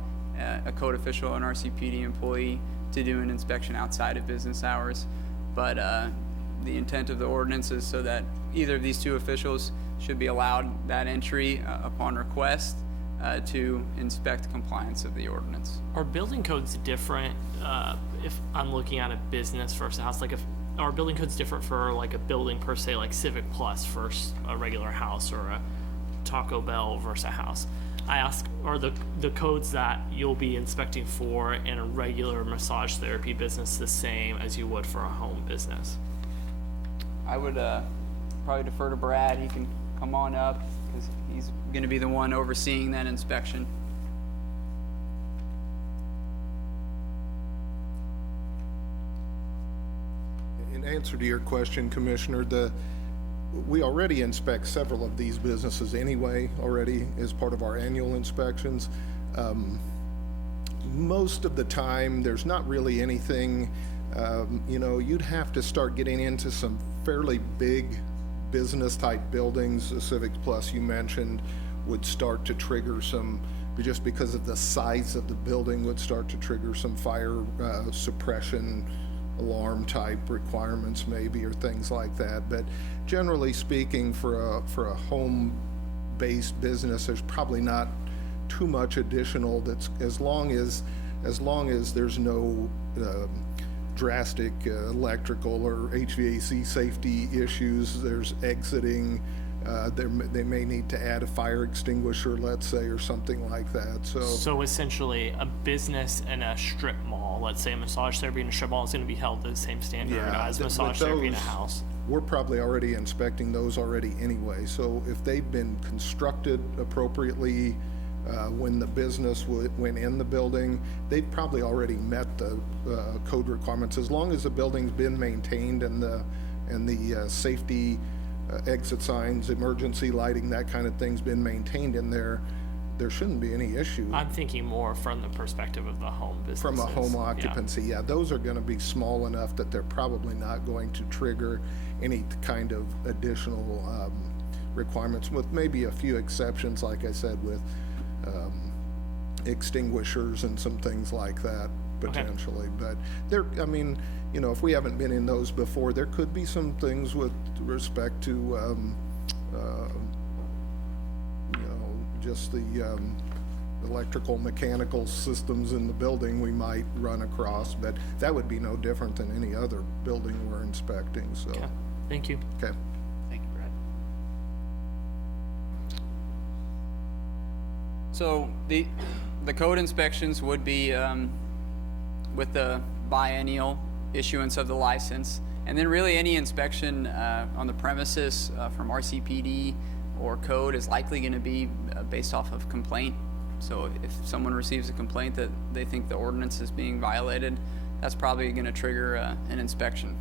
a code official, an RCPD employee, to do an inspection outside of business hours. But the intent of the ordinance is so that either of these two officials should be allowed that entry upon request to inspect compliance of the ordinance. Are building codes different if I'm looking at a business versus a house? Like, if are building codes different for like a building per se, like Civic Plus versus a regular house, or a Taco Bell versus a house? I ask, are the codes that you'll be inspecting for in a regular massage therapy business the same as you would for a home business? I would probably defer to Brad. He can come on up because he's going to be the one overseeing that inspection. In answer to your question, Commissioner, we already inspect several of these businesses anyway, already as part of our annual inspections. Most of the time, there's not really anything, you'd have to start getting into some fairly big business type buildings. The Civic Plus you mentioned would start to trigger some, just because of the size of the building, would start to trigger some fire suppression alarm type requirements maybe, or things like that. But generally speaking, for a home based business, there's probably not too much additional. That's as long as there's no drastic electrical or HVAC safety issues. There's exiting, they may need to add a fire extinguisher, let's say, or something like that. So essentially, a business in a strip mall, let's say a massage therapy in a strip mall, is going to be held to the same standard as massage therapy in a house. We're probably already inspecting those already anyway. So if they've been constructed appropriately when the business went in the building, they've probably already met the code requirements. As long as the building's been maintained and the safety exit signs, emergency lighting, that kind of thing's been maintained in there, there shouldn't be any issue. I'm thinking more from the perspective of the home business. From a home occupancy, yeah, those are going to be small enough that they're probably not going to trigger any kind of additional requirements, with maybe a few exceptions, like I said, with extinguishers and some things like that potentially. Okay. But if we haven't been in those before, there could be some things with respect to just the electrical, mechanical systems in the building we might run across, but that would be no different than any other building we're inspecting. So, okay. Thank you. Okay. Thank you, Brad. So the code inspections would be with the biennial issuance of the license, and then really any inspection on the premises from RCPD or code is likely going to be based off of complaint. So if someone receives a complaint that they think the ordinance is being violated, that's probably going to trigger an inspection.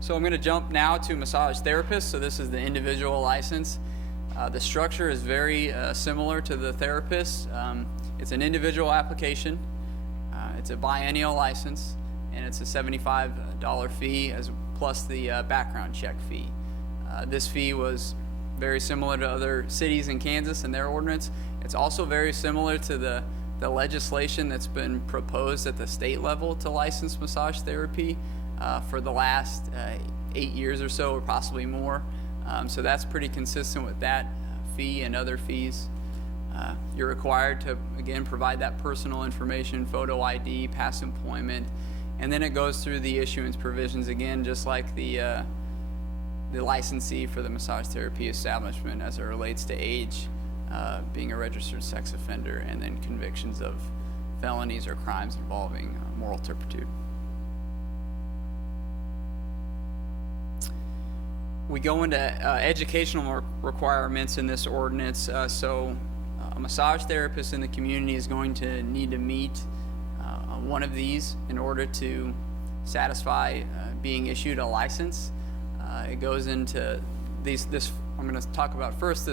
So I'm going to jump now to massage therapists. So this is the individual license. The structure is very similar to the therapist. It's an individual application. It's a biennial license, and it's a $75 fee plus the background check fee. This fee was very similar to other cities in Kansas and their ordinance. It's also very similar to the legislation that's been proposed at the state level to license massage therapy for the last 8 years or so, or possibly more. So that's pretty consistent with that fee and other fees. You're required to, again, provide that personal information, photo ID, past employment, and then it goes through the issuance provisions again, just like the licensee for the massage therapy establishment as it relates to age, being a registered sex offender, and then convictions of felonies or crimes involving moral turpitude. We go into educational requirements in this ordinance. So a massage therapist in the community is going to need to meet one of these in order to satisfy being issued a license. It goes into I'm going to talk about first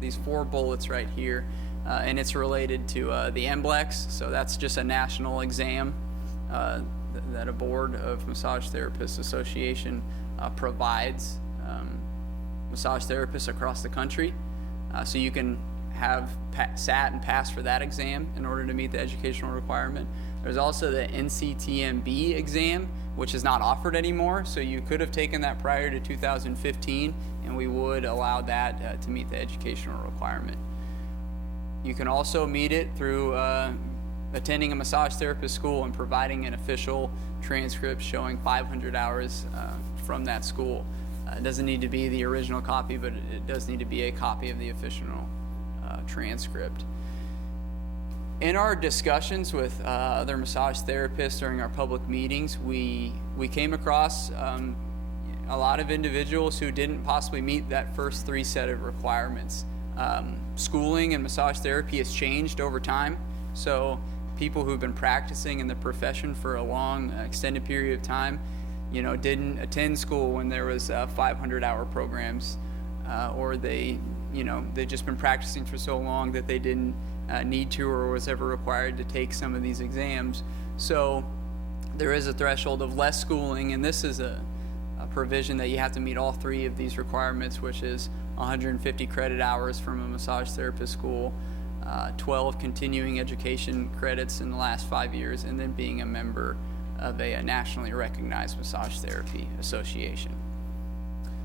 these 4 bullets right here, and it's related to the NBLEX. So that's just a national exam that a board of Massage Therapists Association provides massage therapists across the country. So you can have sat and passed for that exam in order to meet the educational requirement. There's also the NCTMB exam, which is not offered anymore. So you could have taken that prior to 2015, and we would allow that to meet the educational requirement. You can also meet it through attending a massage therapist school and providing an official transcript showing 500 hours from that school. It doesn't need to be the original copy, but it does need to be a copy of the official transcript. In our discussions with other massage therapists during our public meetings, we came across a lot of individuals who didn't possibly meet that first 3 set of requirements. Schooling in massage therapy has changed over time, so people who've been practicing in the profession for a long, extended period of time, didn't attend school when there was 500-hour programs, or they'd just been practicing for so long that they didn't need to or was ever required to take some of these exams. So there is a threshold of less schooling, and this is a provision that you have to meet all 3 of these requirements, which is 150 credit hours from a massage therapist school, 12 continuing education credits in the last 5 years, and then being a member of a nationally recognized massage therapy association.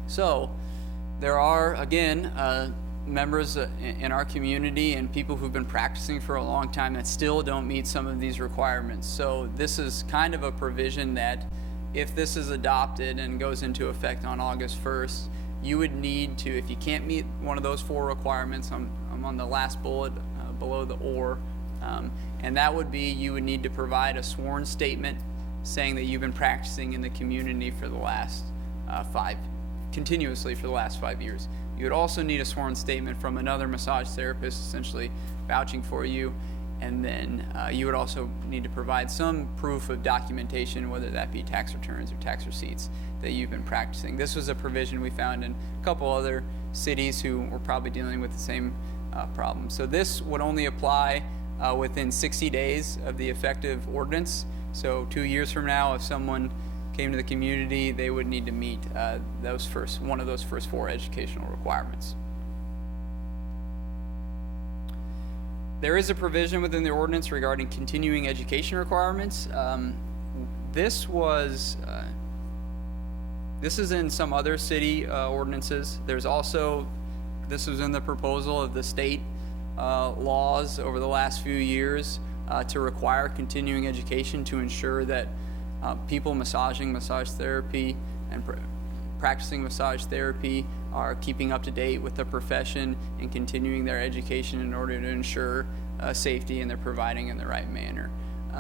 So there are, again, members in our community and people who've been practicing for a long time that still don't meet some of these requirements. So this is kind of a provision that if this is adopted and goes into effect on August 1st, you would need to, if you can't meet one of those 4 requirements, I'm on the last bullet below the "or," and that would be you would need to provide a sworn statement saying that you've been practicing in the community for the last continuously for the last 5 years. You would also need a sworn statement from another massage therapist essentially vouching for you, and then you would also need to provide some proof of documentation, whether that be tax returns or tax receipts, that you've been practicing. This was a provision we found in a couple other cities who were probably dealing with the same problem. So this would only apply within 60 days of the effective ordinance. So 2 years from now, if someone came to the community, they would need to meet one of those first 4 educational requirements. There is a provision within the ordinance regarding continuing education requirements. This is in some other city ordinances. There's also, this was in the proposal of the state laws over the last few years to require continuing education to ensure that people massaging massage therapy and practicing massage therapy are keeping up to date with the profession and continuing their education in order to ensure safety, and they're providing in the right manner.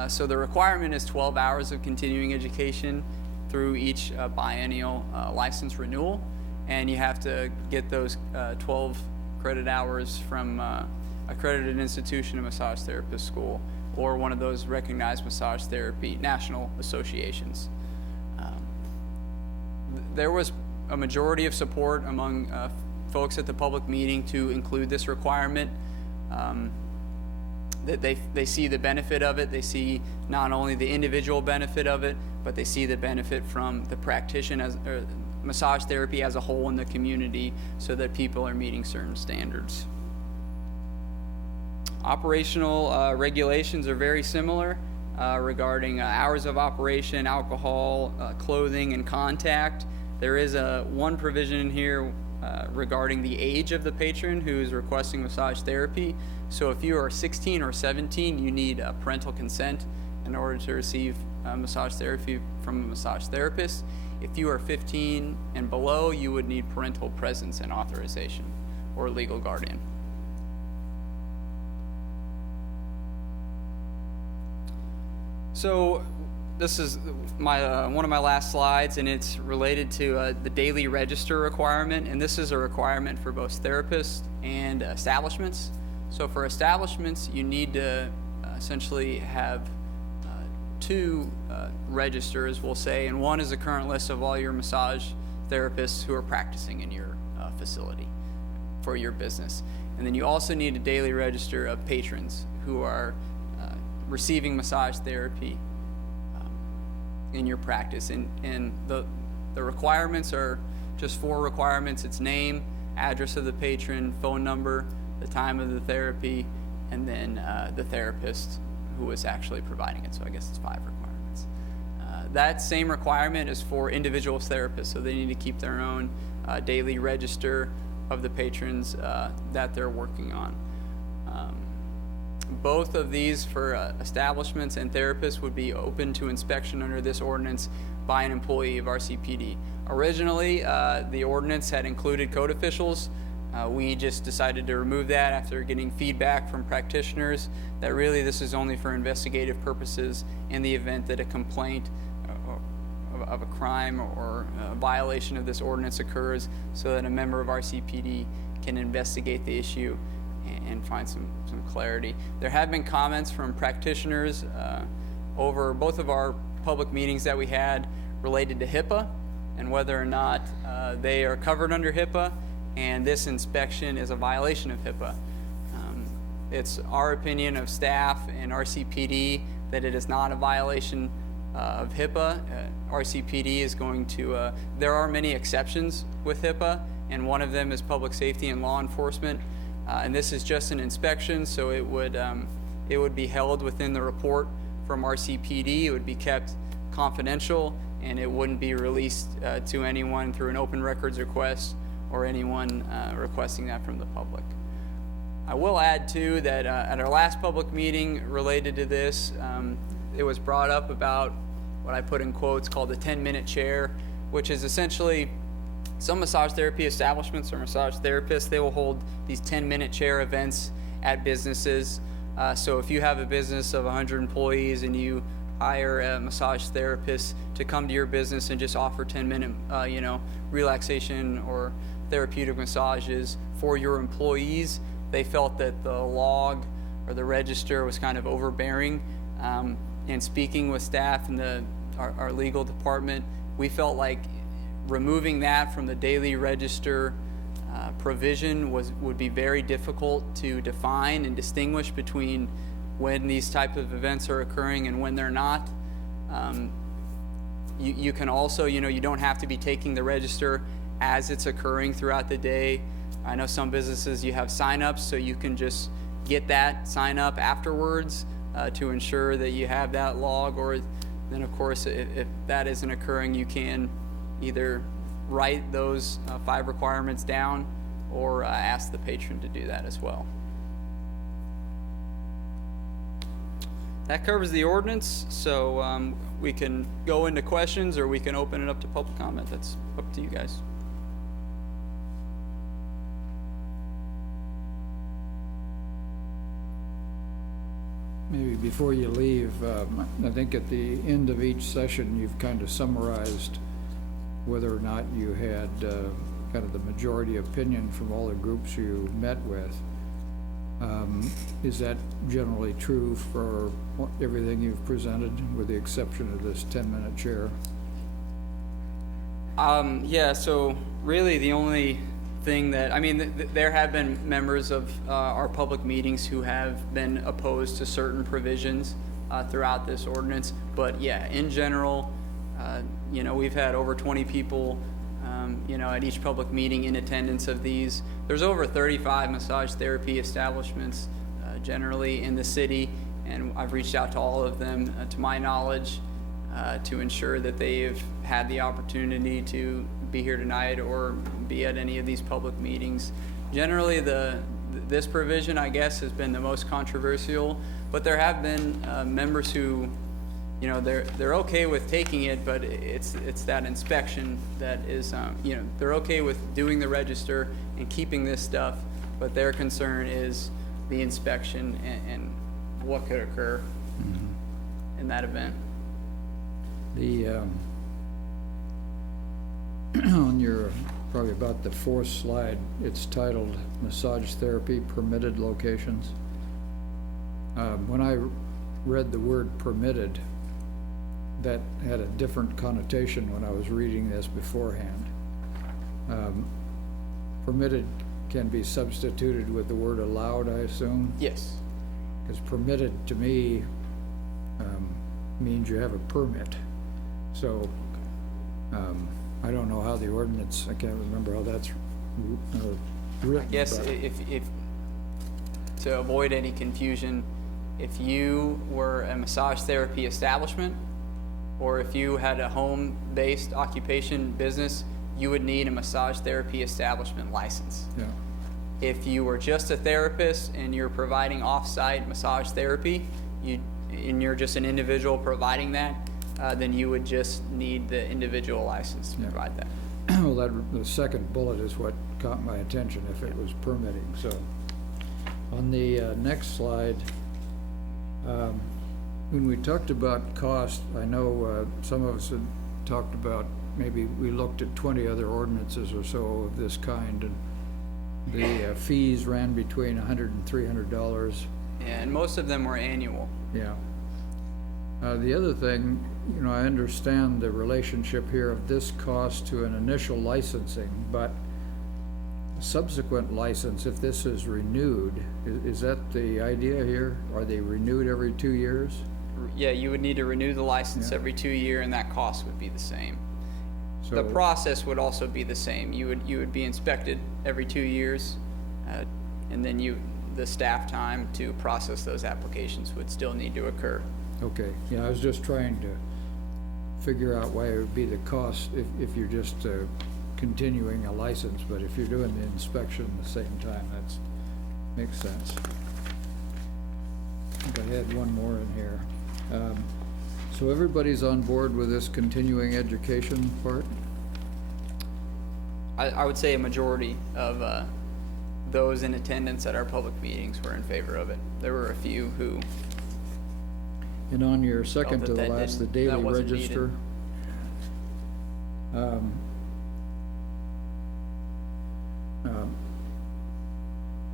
So the requirement is 12 hours of continuing education through each biennial license renewal, and you have to get those 12 credit hours from accredited institution of massage therapist school or one of those recognized massage therapy national associations. There was a majority of support among folks at the public meeting to include this requirement. That they see the benefit of it. They see not only the individual benefit of it, but they see the benefit from the practitioner or massage therapy as a whole in the community, so that people are meeting certain standards. Operational regulations are very similar regarding hours of operation, alcohol, clothing, and contact. There is one provision in here regarding the age of the patron who is requesting massage therapy. So if you are 16 or 17, you need parental consent in order to receive massage therapy from a massage therapist. If you are 15 and below, you would need parental presence and authorization or legal guardian. So this is my one of my last slides, and it's related to the daily register requirement, and this is a requirement for both therapists and establishments. So for establishments, you need to essentially have two registers, we'll say, and one is a current list of all your massage therapists who are practicing in your facility for your business. And then you also need a daily register of patrons who are receiving massage therapy in your practice. And the requirements are just 4 requirements. It's name, address of the patron, phone number, the time of the therapy, and then the therapist who is actually providing it. So I guess it's 5 requirements. That same requirement is for individual therapists, so they need to keep their own daily register of the patrons that they're working on. Both of these for establishments and therapists would be open to inspection under this ordinance by an employee of RCPD. Originally, the ordinance had included code officials. We just decided to remove that after getting feedback from practitioners that really this is only for investigative purposes in the event that a complaint of a crime or a violation of this ordinance occurs, so that a member of RCPD can investigate the issue and find some clarity. There have been comments from practitioners over both of our public meetings that we had related to HIPAA and whether or not they are covered under HIPAA, and this inspection is a violation of HIPAA. It's our opinion of staff and RCPD that it is not a violation of HIPAA. RCPD is going to, there are many exceptions with HIPAA, and one of them is public safety and law enforcement. And this is just an inspection, so it would be held within the report from RCPD. It would be kept confidential, and it wouldn't be released to anyone through an open records request or anyone requesting that from the public. I will add too that at our last public meeting related to this, it was brought up about what I put in quotes called the 10-minute chair, which is essentially some massage therapy establishments or massage therapists, they will hold these 10-minute chair events at businesses. So if you have a business of 100 employees and you hire a massage therapist to come to your business and just offer 10-minute, relaxation or therapeutic massages for your employees, they felt that the log or the register was kind of overbearing. And speaking with staff in our legal department, we felt like removing that from the daily register provision would be very difficult to define and distinguish between when these type of events are occurring and when they're not. You can also, you don't have to be taking the register as it's occurring throughout the day. I know some businesses you have sign-ups, so you can just get that sign-up afterwards to ensure that you have that log, or then of course if that isn't occurring, you can either write those 5 requirements down or ask the patron to do that as well. That covers the ordinance, so we can go into questions or we can open it up to public comment. That's up to you guys. Maybe before you leave, I think at the end of each session, you've kind of summarized whether or not you had kind of the majority opinion from all the groups you met with. Is that generally true for everything you've presented, with the exception of this 10-minute chair? Yeah, so really the only thing that, there have been members of our public meetings who have been opposed to certain provisions throughout this ordinance, but yeah, in general, we've had over 20 people, at each public meeting in attendance of these. There's over 35 massage therapy establishments generally in the city, and I've reached out to all of them, to my knowledge, to ensure that they've had the opportunity to be here tonight or be at any of these public meetings. Generally, this provision, I guess, has been the most controversial, but there have been members who, you know, they're okay with taking it, but it's that inspection that is, you know, they're okay with doing the register and keeping this stuff, but their concern is the inspection and what could occur in that event. The, on your, probably about the fourth slide, it's titled Massage Therapy Permitted Locations. When I read the word permitted, that had a different connotation when I was reading this beforehand. Permitted can be substituted with the word allowed, I assume? Yes. Because permitted to me means you have a permit. So I don't know how the ordinance, I can't remember how that's written. I guess but- if to avoid any confusion, if you were a massage therapy establishment, or if you had a home-based occupation business, you would need a massage therapy establishment license. Yeah. If you were just a therapist and you're providing off-site massage therapy, and you're just an individual providing that, then you would just need the individual license to provide that. Well, the second bullet is what caught my attention, if it was permitting, so. On the next slide, when we talked about cost, I know some of us had talked about, maybe we looked at 20 other ordinances or so of this kind, and the fees ran between $100 and $300. And most of them were annual. Yeah. The other thing, you know, I understand the relationship here of this cost to an initial licensing, but subsequent license, if this is renewed, is that the idea here? Are they renewed every 2 years? Yeah, you would need to renew the license Yeah. every 2 years, and that cost would be the same. The So- process would also be the same. You would be inspected every 2 years, and then the staff time to process those applications would still need to occur. Okay, yeah, I was just trying to figure out why it would be the cost if you're just continuing a license, but if you're doing the inspection at the same time, that's, makes sense. I think I had one more in here. So everybody's on board with this continuing education part? I would say a majority of those in attendance at our public meetings were in favor of it. There were a few who, And on your second that to the that last, the didn't- that daily wasn't needed. register.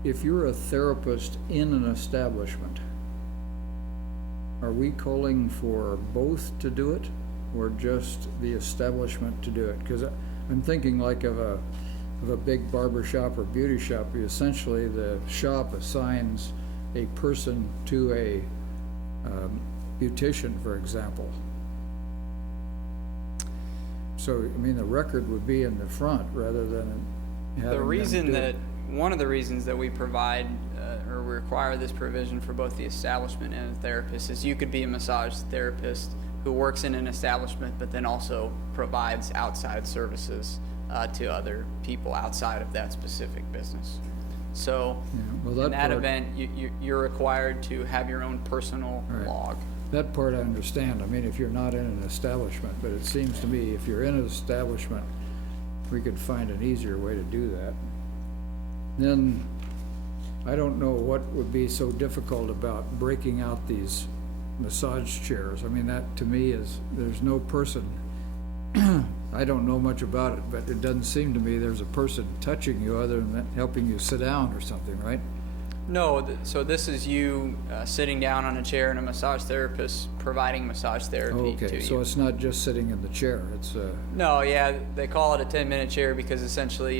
If you're a therapist in an establishment, are we calling for both to do it, or just the establishment to do it? Because I'm thinking like of a big barber shop or beauty shop. Essentially, the shop assigns a person to a beautician, for example. So, I mean, the record would be in the front rather than having the them reason do that, it. one of the reasons that we provide or we require this provision for both the establishment and the therapist is you could be a massage therapist who works in an establishment but then also provides outside services to other people outside of that specific business. So Yeah, well, in that part- event, you're required to have your own personal Right. log. That part I understand. I mean, if you're not in an establishment, but it seems to me if you're in an establishment, we could find an easier way to do that. Then, I don't know what would be so difficult about breaking out these massage chairs. I mean, that to me is, there's no person, I don't know much about it, but it doesn't seem to me there's a person touching you other than helping you sit down or something, right? No, so this is you sitting down on a chair and a massage therapist providing massage therapy to Okay, you. so it's not just sitting in the chair, it's, No, yeah, they call it a 10-minute chair because essentially,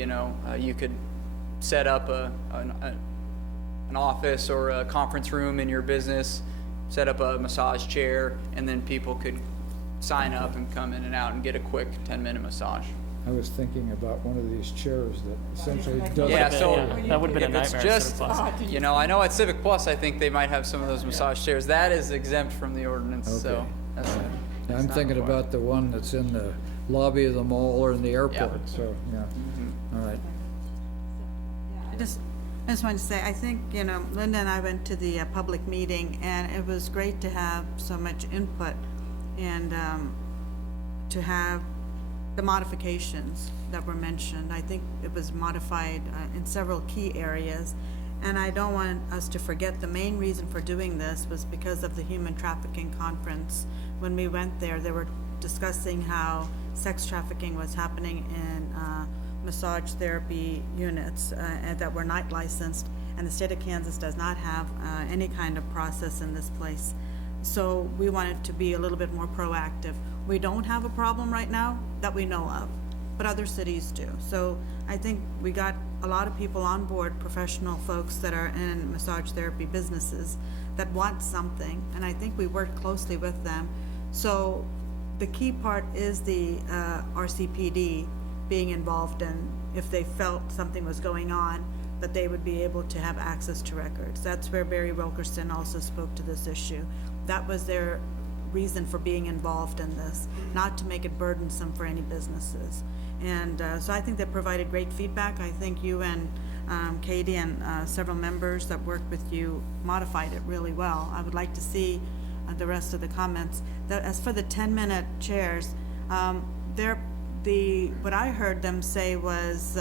you could set up an office or a conference room in your business, set up a massage chair, and then people could sign up and come in and out and get a quick 10-minute massage. I was thinking about one of these chairs that essentially does. Yeah, it so for you. that would've been a if it's nightmare at just, Civic Plus. I know at Civic Plus, I think they might have some of those massage chairs. That is exempt from the ordinance, so Okay. that's I'm thinking about the one that's in the lobby of the mall or in the airport, so, yeah. All right. I just wanted to say, I think, Linda and I went to the public meeting, and it was great to have so much input and to have the modifications that were mentioned. I think it was modified in several key areas, and I don't want us to forget the main reason for doing this was because of the human trafficking conference. When we went there, they were discussing how sex trafficking was happening in massage therapy units that were not licensed, and the state of Kansas does not have any kind of process in this place. So we wanted to be a little bit more proactive. We don't have a problem right now that we know of, but other cities do. So I think we got a lot of people on board, professional folks that are in massage therapy businesses that want something, and I think we worked closely with them. So the key part is the RCPD being involved in, if they felt something was going on, that they would be able to have access to records. That's where Barry Wilkerson also spoke to this issue. That was their reason for being involved in this, not to make it burdensome for any businesses. And so I think they provided great feedback. I think you and Katie and several members that worked with you modified it really well. I would like to see the rest of the comments. As for the 10-minute chairs, what I heard them say was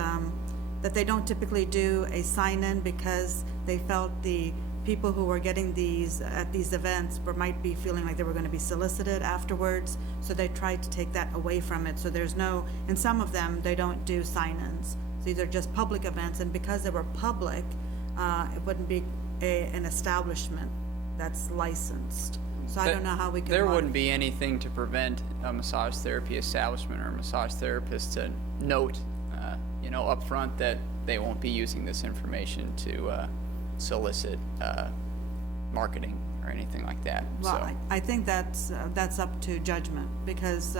that they don't typically do a sign-in because they felt the people who were getting these at these events might be feeling like they were going to be solicited afterwards, so they tried to take that away from it. So there's no, in some of them, they don't do sign-ins. So these are just public events, and because they were public, it wouldn't be an establishment that's licensed. So I don't know how we can. There wouldn't be anything to prevent a massage therapy establishment or a massage therapist to note, up front that they won't be using this information to solicit marketing or anything like that. Well, So I think that's up to judgment, because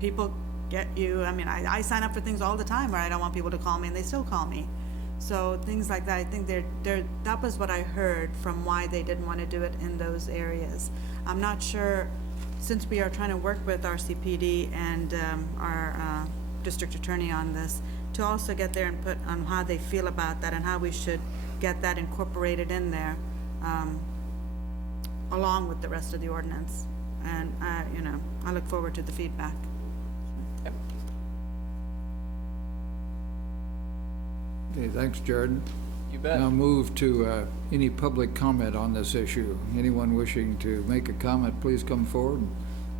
people get you. I mean, I sign up for things all the time where I don't want people to call me, and they still call me. So things like that, I think that was what I heard from why they didn't want to do it in those areas. I'm not sure, since we are trying to work with our CPD and our district attorney on this, to also get their input on how they feel about that and how we should get that incorporated in there, along with the rest of the ordinance. And, I look forward to the feedback. yep. Okay, thanks, Jared. You bet. Now move to any public comment on this issue. Anyone wishing to make a comment, please come forward.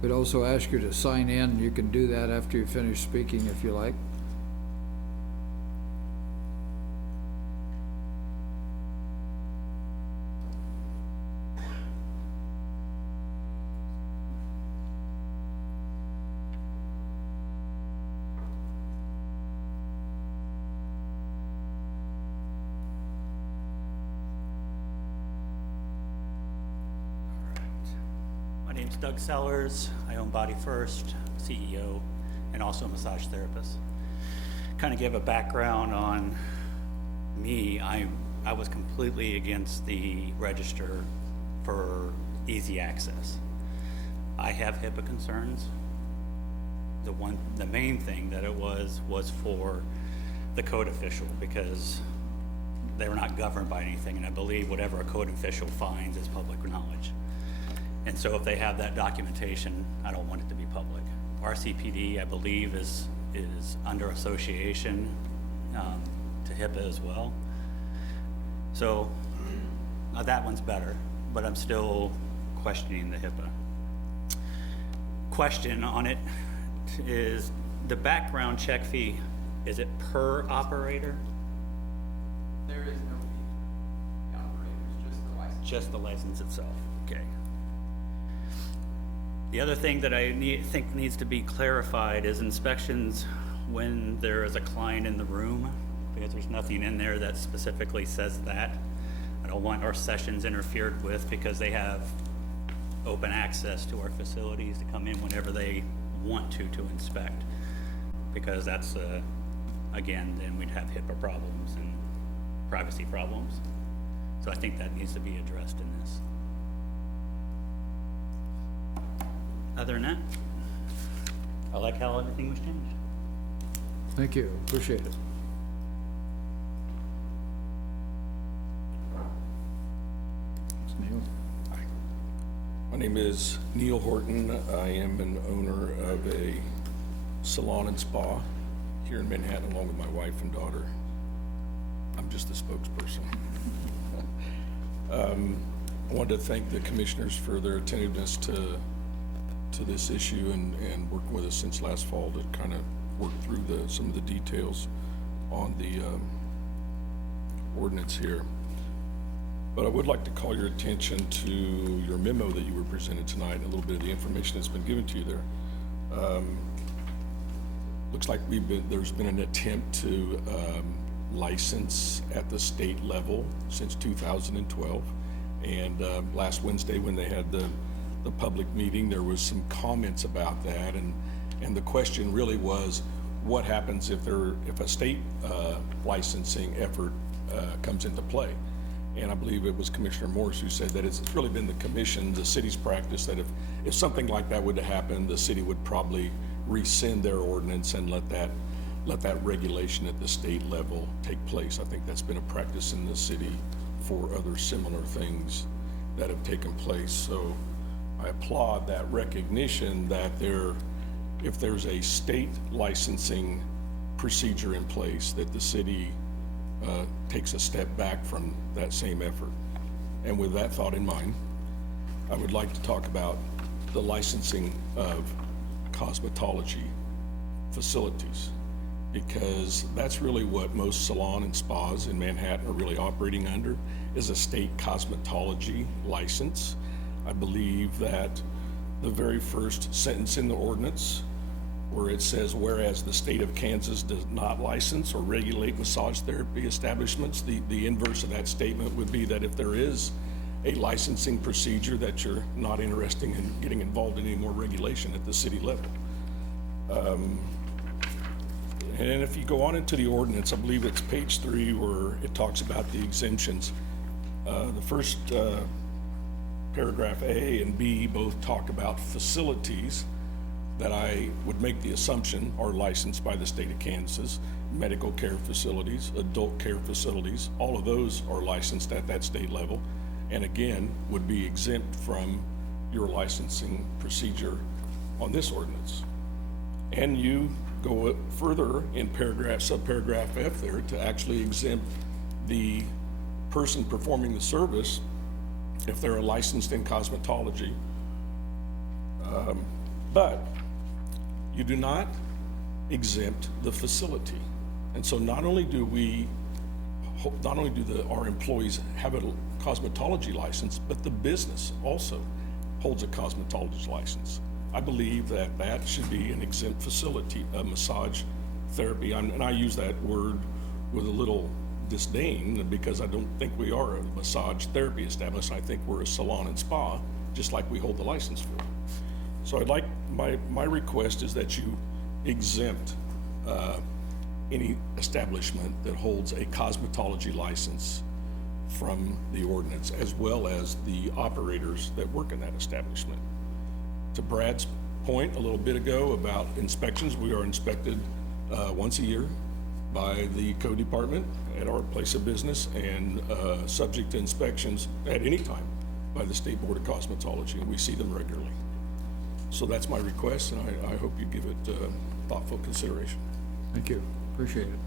We'd also ask you to sign in. You can do that after you finish speaking if you like. My name's Doug Sellers. I own Body First, CEO, and also a massage therapist. Kind of give a background on me. I was completely against the register for easy access. I have HIPAA concerns. The main thing that it was for the code official, because they were not governed by anything, and I believe whatever a code official finds is public knowledge. And so if they have that documentation, I don't want it to be public. RCPD, I believe, is under association to HIPAA as well. So that one's better, but I'm still questioning the HIPAA. Question on it is the background check fee, is it per operator? There is no fee for the operators, just the license. Just the license itself, okay. The other thing that I think needs to be clarified is inspections when there is a client in the room, because there's nothing in there that specifically says that. I don't want our sessions interfered with because they have open access to our facilities to come in whenever they want to inspect, because that's, again, then we'd have HIPAA problems and privacy problems. So I think that needs to be addressed in this. Other than that, I like how everything was changed. Thank you, appreciate it. Neil? My name is Neil Horton. I am an owner of a salon and spa here in Manhattan along with my wife and daughter. I'm just the spokesperson. I wanted to thank the commissioners for their attentiveness to this issue and working with us since last fall to kind of work through some of the details on the ordinance here. But I would like to call your attention to your memo that you were presented tonight and a little bit of the information that's been given to you there. Looks like there's been an attempt to license at the state level since 2012. And last Wednesday when they had the public meeting, there was some comments about that. And the question really was, what happens if a state licensing effort comes into play? And I believe it was Commissioner Morris who said that it's really been the city's practice that if something like that would happen, the city would probably rescind their ordinance and let that regulation at the state level take place. I think that's been a practice in the city for other similar things that have taken place. So I applaud that recognition that if there's a state licensing procedure in place, that the city takes a step back from that same effort. And with that thought in mind, I would like to talk about the licensing of cosmetology facilities, because that's really what most salon and spas in Manhattan are really operating under, is a state cosmetology license. I believe that the very first sentence in the ordinance, where it says, whereas the state of Kansas does not license or regulate massage therapy establishments, the inverse of that statement would be that if there is a licensing procedure, that you're not interested in getting involved in any more regulation at the city level. And if you go on into the ordinance, I believe it's page 3 where it talks about the exemptions. The first paragraph A and B both talk about facilities that I would make the assumption are licensed by the state of Kansas. Medical care facilities, adult care facilities, all of those are licensed at that state level, and again, would be exempt from your licensing procedure on this ordinance. And you go further in subparagraph F there to actually exempt the person performing the service if they're licensed in cosmetology. But you do not exempt the facility. And so not only do our employees have a cosmetology license, but the business also holds a cosmetology license. I believe that that should be an exempt facility, a massage therapy. And I use that word with a little disdain because I don't think we are a massage therapy establishment. I think we're a salon and spa, just like we hold the license for. So I'd like, my request is that you exempt any establishment that holds a cosmetology license from the ordinance, as well as the operators that work in that establishment. To Brad's point a little bit ago about inspections, we are inspected once a year by the code department at our place of business, and subject to inspections at any time by the State Board of Cosmetology, and we see them regularly. So that's my request, and I hope you give it thoughtful consideration. Thank you, appreciate it.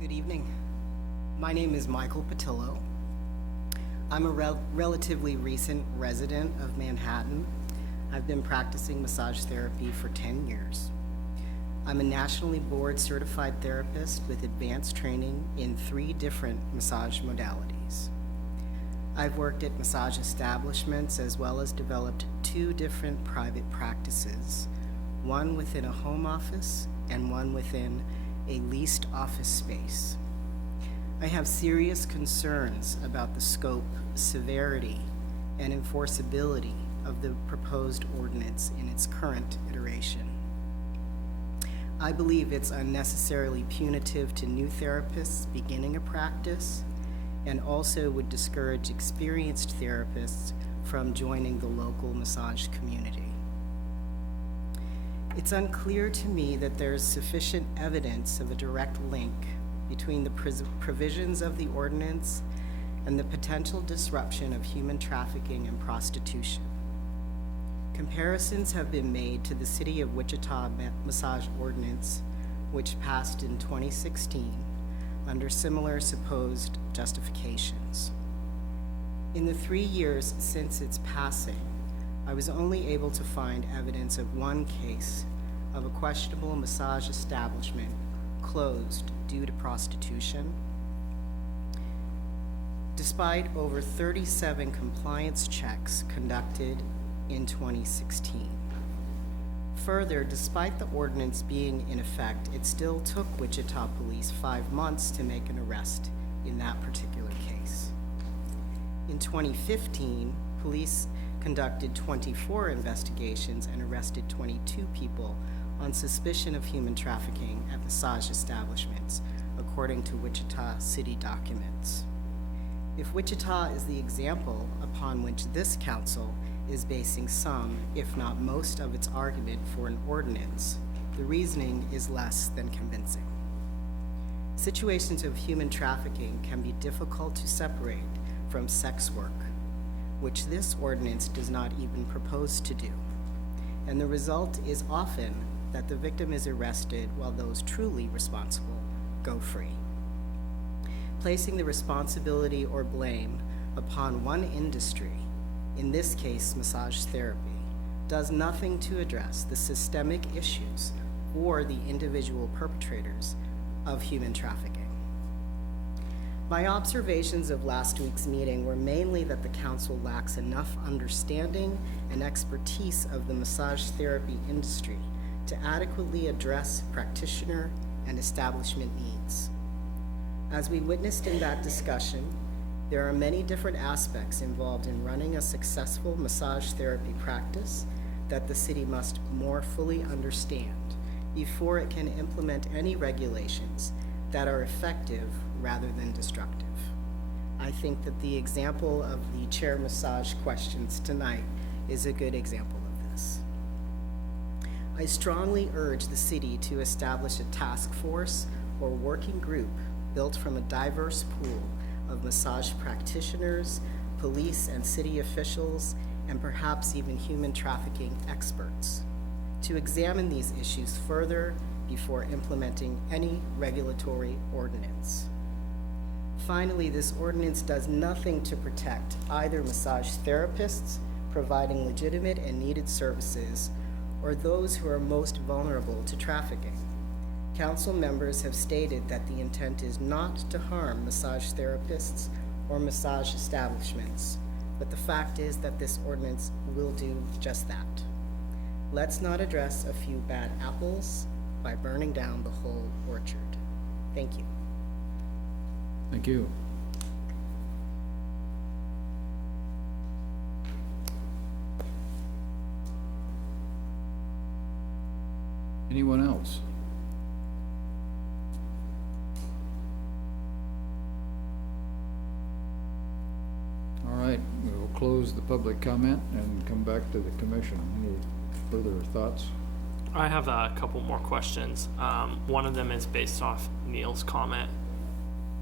Good evening. My name is Michael Patillo. I'm a relatively recent resident of Manhattan. I've been practicing massage therapy for 10 years. I'm a nationally board certified therapist with advanced training in 3 different massage modalities. I've worked at massage establishments as well as developed 2 different private practices, one within a home office and one within a leased office space. I have serious concerns about the scope, severity, and enforceability of the proposed ordinance in its current iteration. I believe it's unnecessarily punitive to new therapists beginning a practice and also would discourage experienced therapists from joining the local massage community. It's unclear to me that there's sufficient evidence of a direct link between the provisions of the ordinance and the potential disruption of human trafficking and prostitution. Comparisons have been made to the City of Wichita massage ordinance, which passed in 2016 under similar supposed justifications. In the 3 years since its passing, I was only able to find evidence of one case of a questionable massage establishment closed due to prostitution, despite over 37 compliance checks conducted in 2016. Further, despite the ordinance being in effect, it still took Wichita Police 5 months to make an arrest in that particular case. In 2015, police conducted 24 investigations and arrested 22 people on suspicion of human trafficking at massage establishments, according to Wichita City documents. If Wichita is the example upon which this council is basing some, if not most, of its argument for an ordinance, the reasoning is less than convincing. Situations of human trafficking can be difficult to separate from sex work, which this ordinance does not even propose to do. And the result is often that the victim is arrested while those truly responsible go free. Placing the responsibility or blame upon one industry, in this case massage therapy, does nothing to address the systemic issues or the individual perpetrators of human trafficking. My observations of last week's meeting were mainly that the council lacks enough understanding and expertise of the massage therapy industry to adequately address practitioner and establishment needs. As we witnessed in that discussion, there are many different aspects involved in running a successful massage therapy practice that the city must more fully understand before it can implement any regulations that are effective rather than destructive. I think that the example of the chair massage questions tonight is a good example of this. I strongly urge the city to establish a task force or working group built from a diverse pool of massage practitioners, police and city officials, and perhaps even human trafficking experts, to examine these issues further before implementing any regulatory ordinance. Finally, this ordinance does nothing to protect either massage therapists providing legitimate and needed services or those who are most vulnerable to trafficking. Council members have stated that the intent is not to harm massage therapists or massage establishments, but the fact is that this ordinance will do just that. Let's not address a few bad apples by burning down the whole orchard. Thank you. Thank you. Anyone else? All right, we'll close the public comment and come back to the commission. Any further thoughts? I have a couple more questions. One of them is based off Neil's comment.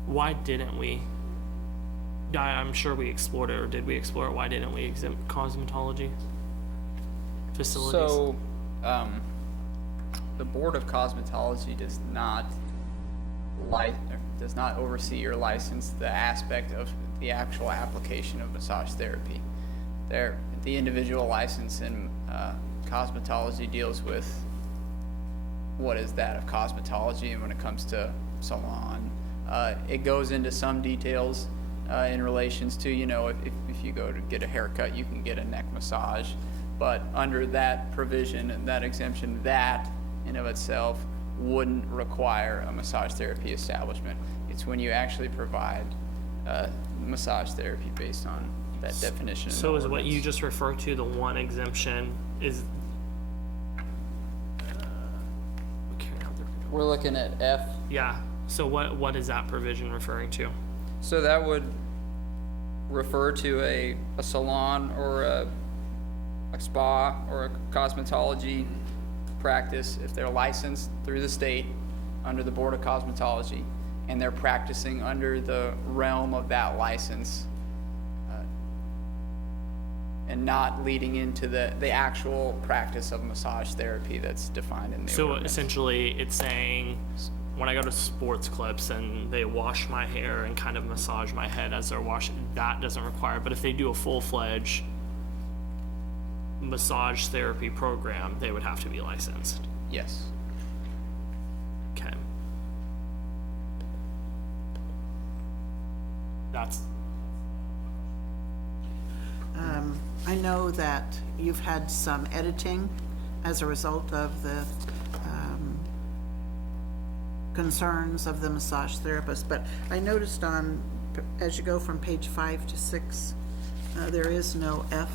Why didn't we? I'm sure we explored it, or did we explore it? Why didn't we exempt cosmetology facilities? So, the Board of Cosmetology does not oversee or license the aspect of the actual application of massage therapy. The individual license in cosmetology deals with what is that of cosmetology, and when it comes to salon, it goes into some details in relations to, you know, if you go to get a haircut, you can get a neck massage. But under that provision and that exemption, that in of itself wouldn't require a massage therapy establishment. It's when you actually provide massage therapy based on that definition. So is what you just referred to the one exemption is? We're looking at F. Yeah. So what is that provision referring to? So that would refer to a salon or a spa or a cosmetology practice if they're licensed through the state under the Board of Cosmetology and they're practicing under the realm of that license and not leading into the actual practice of massage therapy that's defined in the So ordinance. essentially it's saying when I go to sports clips and they wash my hair and kind of massage my head as they're washing, that doesn't require, but if they do a full-fledged massage therapy program, they would have to be licensed. Yes. Okay. That's, I know that you've had some editing as a result of the concerns of the massage therapist, but I noticed as you go from page 5 to 6, there is no F.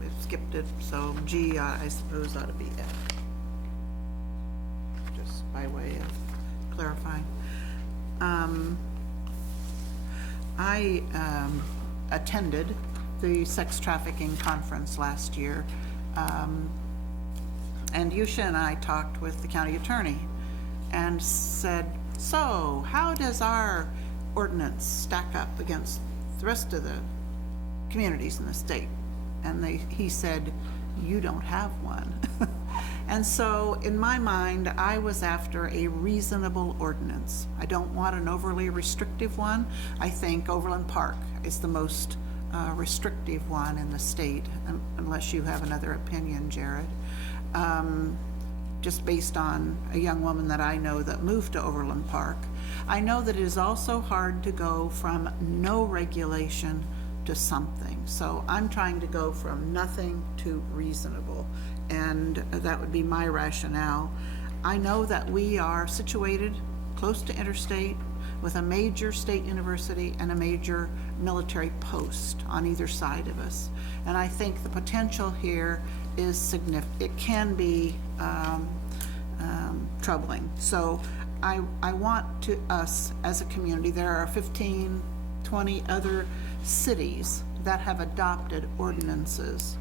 We've skipped it, so G, I suppose, ought to be F. Just by way of clarifying. I attended the sex trafficking conference last year, and Yusha and I talked with the county attorney and said, so how does our ordinance stack up against the rest of the communities in the state? And he said, you don't have one. And so in my mind, I was after a reasonable ordinance. I don't want an overly restrictive one. I think Overland Park is the most restrictive one in the state, unless you have another opinion, Jared. Just based on a young woman that I know that moved to Overland Park. I know that it is also hard to go from no regulation to something. So I'm trying to go from nothing to reasonable, and that would be my rationale. I know that we are situated close to interstate with a major state university and a major military post on either side of us. And I think the potential here is significant. It can be troubling. So I want us as a community, there are 15, 20 other cities that have adopted ordinances,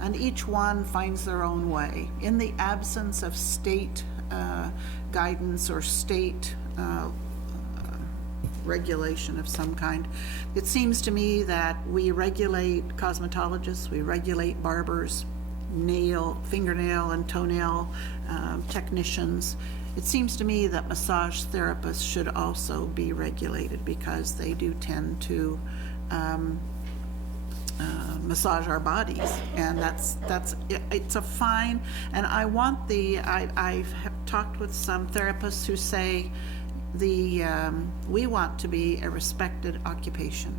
and each one finds their own way. In the absence of state guidance or state regulation of some kind, it seems to me that we regulate cosmetologists, we regulate barbers, fingernail and toenail technicians. It seems to me that massage therapists should also be regulated because they do tend to massage our bodies, and it's a fine. And I want I've talked with some therapists who say we want to be a respected occupation.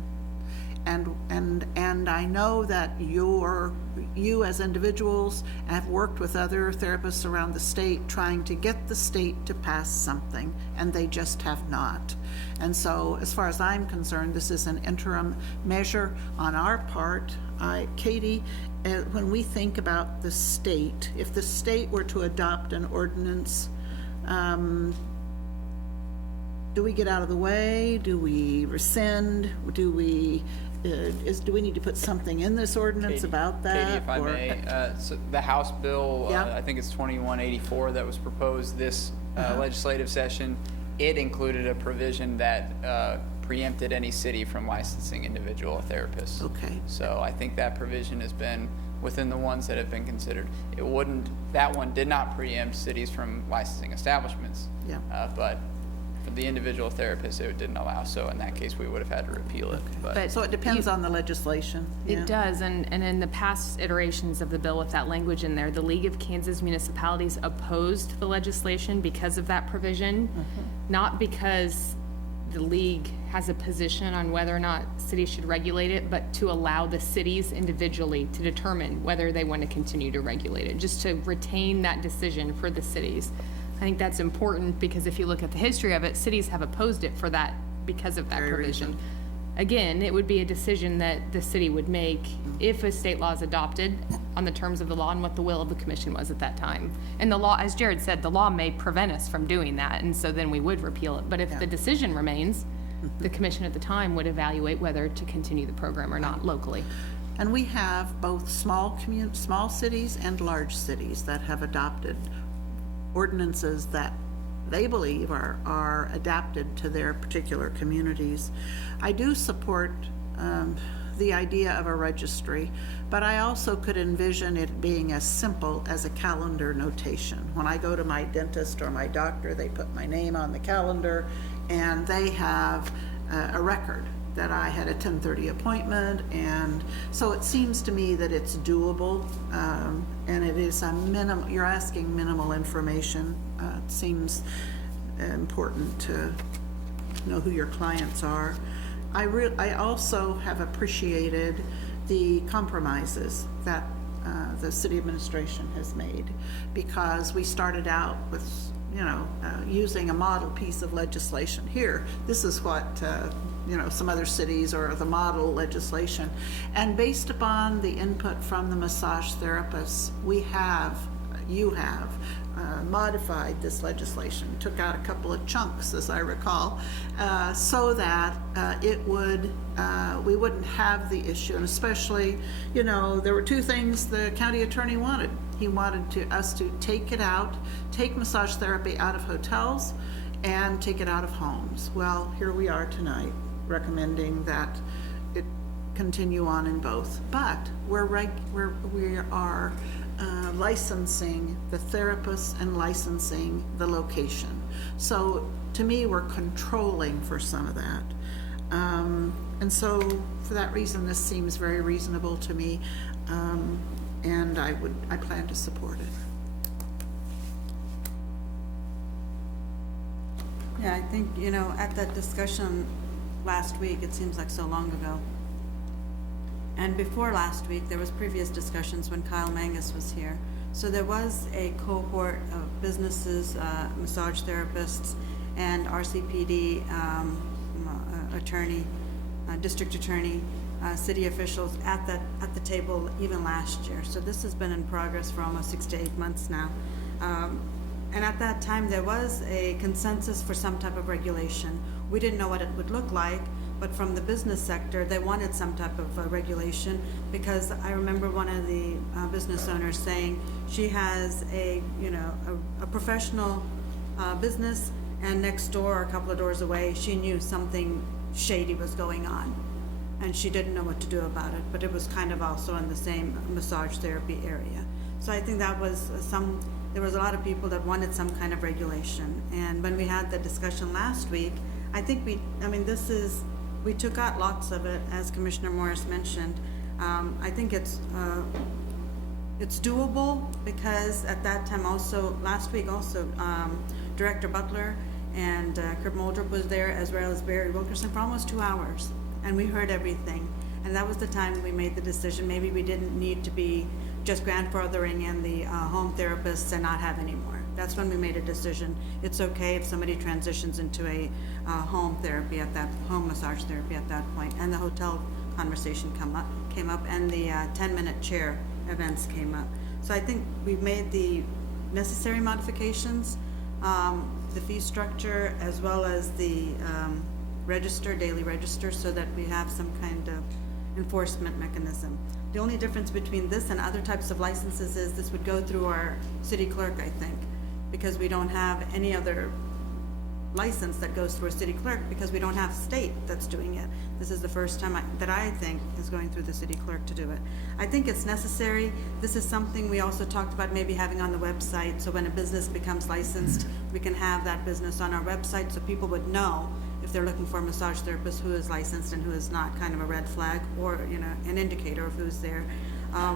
And I know that you as individuals have worked with other therapists around the state trying to get the state to pass something, and they just have not. And so as far as I'm concerned, this is an interim measure on our part. Katie, when we think about the state, if the state were to adopt an ordinance, do we get out of the way? Do we rescind? Do we need to put something in this ordinance Katie, about that? Katie, if I may, so the House bill, Yeah. I think it's 2184 that was proposed this legislative session, it included a provision that preempted any city from licensing individual therapists. Okay. So I think that provision has been within the ones that have been considered. That one did not preempt cities from licensing establishments. Yeah. But for the individual therapist, it didn't allow, so in that case, we would have had to repeal it. But So it depends on the legislation. Yeah. It does, and in the past iterations of the bill with that language in there, the League of Kansas Municipalities opposed the legislation because of that provision, not because the league has a position on whether or not cities should regulate it, but to allow the cities individually to determine whether they want to continue to regulate it, just to retain that decision for the cities. I think that's important because if you look at the history of it, cities have opposed it for that, because of that provision. Again, it would be a decision that the city would make if a state law is adopted on the terms of the law and what the will of the commission was at that time. And the law, as Jared said, the law may prevent us from doing that, and so then we would repeal it. But if the decision remains, the commission at the time would evaluate whether to continue the program or not locally. And we have both small cities and large cities that have adopted ordinances that they believe are adapted to their particular communities. I do support the idea of a registry, but I also could envision it being as simple as a calendar notation. When I go to my dentist or my doctor, they put my name on the calendar and they have a record that I had a 10:30 appointment, and so it seems to me that it's doable, and it is a minimal, you're asking minimal information. It seems important to know who your clients are. I also have appreciated the compromises that the city administration has made, because we started out with, using a model piece of legislation. Here, this is what, some other cities or the model legislation. And based upon the input from the massage therapists, you have modified this legislation, took out a couple of chunks, as I recall, so that we wouldn't have the issue. And especially, there were two things the county attorney wanted. He wanted us to take massage therapy out of hotels and take it out of homes. Well, here we are tonight recommending that it continue on in both. But we are licensing the therapists and licensing the location. So to me, we're controlling for some of that. And so for that reason, this seems very reasonable to me. And I plan to support it. Yeah, I think, at that discussion last week, it seems like so long ago. And before last week, there was previous discussions when Kyle Mangus was here. So there was a cohort of businesses, massage therapists, and RCPD attorney, district attorney, city officials at the table even last year. So this has been in progress for almost 6 to 8 months now. And at that time, there was a consensus for some type of regulation. We didn't know what it would look like, but from the business sector, they wanted some type of regulation, because I remember one of the business owners saying she has a professional business, and next door, or a couple of doors away, she knew something shady was going on, and she didn't know what to do about it, but it was kind of also in the same massage therapy area. So I think that was there was a lot of people that wanted some kind of regulation. And when we had the discussion last week, I think we took out lots of it, as Commissioner Morris mentioned. I think it's doable, because at that time also, last week also, Director Butler and Kurt Muldrup was there, as well as Barry Wilkerson, for almost 2 hours. And we heard everything. And that was the time we made the decision. Maybe we didn't need to be just grandfathering in the home therapists and not have any more. That's when we made a decision. It's okay if somebody transitions into a home massage therapy at that point. And the hotel conversation came up, and the 10-minute chair events came up. So I think we've made the necessary modifications, the fee structure, as well as the daily register, so that we have some kind of enforcement mechanism. The only difference between this and other types of licenses is this would go through our city clerk, I think, because we don't have any other license that goes through a city clerk because we don't have state that's doing it. This is the first time that I think is going through the city clerk to do it. I think it's necessary. This is something we also talked about maybe having on the website, so when a business becomes licensed, we can have that business on our website so people would know if they're looking for a massage therapist who is licensed and who is not, kind of a red flag or, you know, an indicator of who's there.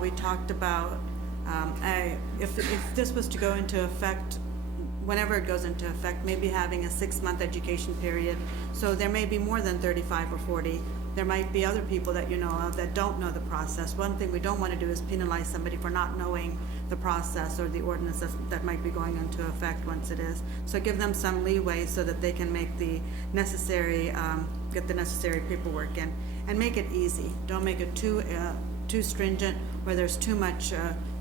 We talked about if this was to go into effect, whenever it goes into effect, maybe having a 6-month education period. So there may be more than 35 or 40. There might be other people that you know of that don't know the process. One thing we don't want to do is penalize somebody for not knowing the process or the ordinance that might be going into effect once it is. So give them some leeway so that they can make the necessary, get the necessary paperwork in, and make it easy. Don't make it too stringent where there's too much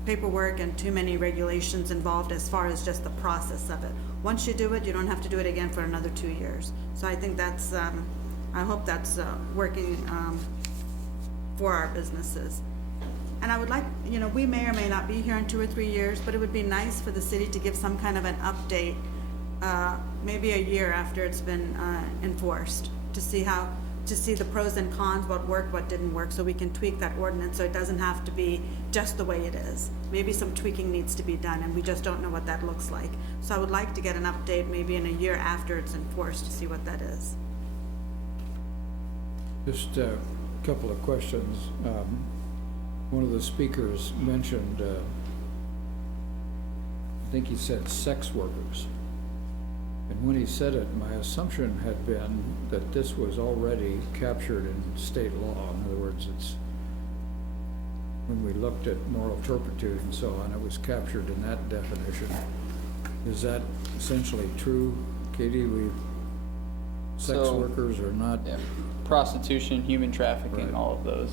paperwork and too many regulations involved as far as just the process of it. Once you do it, you don't have to do it again for another 2 years. So I think that's, I hope that's working for our businesses. And I would like, you know, we may or may not be here in 2 or 3 years, but it would be nice for the city to give some kind of an update, maybe a year after it's been enforced, to see the pros and cons, what worked, what didn't work, so we can tweak that ordinance so it doesn't have to be just the way it is. Maybe some tweaking needs to be done and we just don't know what that looks like. So I would like to get an update maybe in a year after it's enforced to see what that is. Just a couple of questions. One of the speakers mentioned, I think he said sex workers. And when he said it, my assumption had been that this was already captured in state law. In other words, it's, when we looked at moral turpitude and so on, it was captured in that definition. Is that essentially true, Katie? Sex workers are not? Yeah. Prostitution, human trafficking, Right. all of those,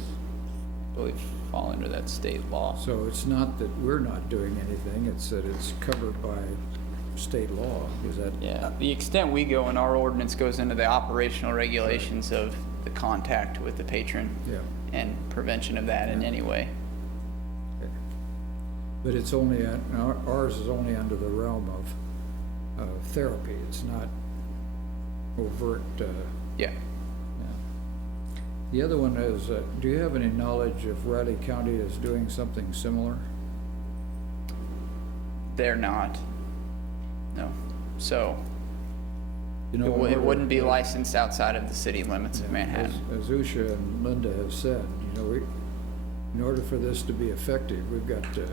I believe, fall under that state law. So it's not that we're not doing anything, it's that it's covered by state law, is that? Yeah, the extent we go in our ordinance goes into the operational regulations of the contact with the patron Yeah. and prevention of that in any way. Okay. But it's only, ours is only under the realm of therapy, it's not overt, Yeah. The other one is, do you have any knowledge if Riley County is doing something similar? They're not. No. So You know, it wouldn't be licensed outside of the city limits of Manhattan. As Usha and Linda have said, you know, in order for this to be effective, we've got to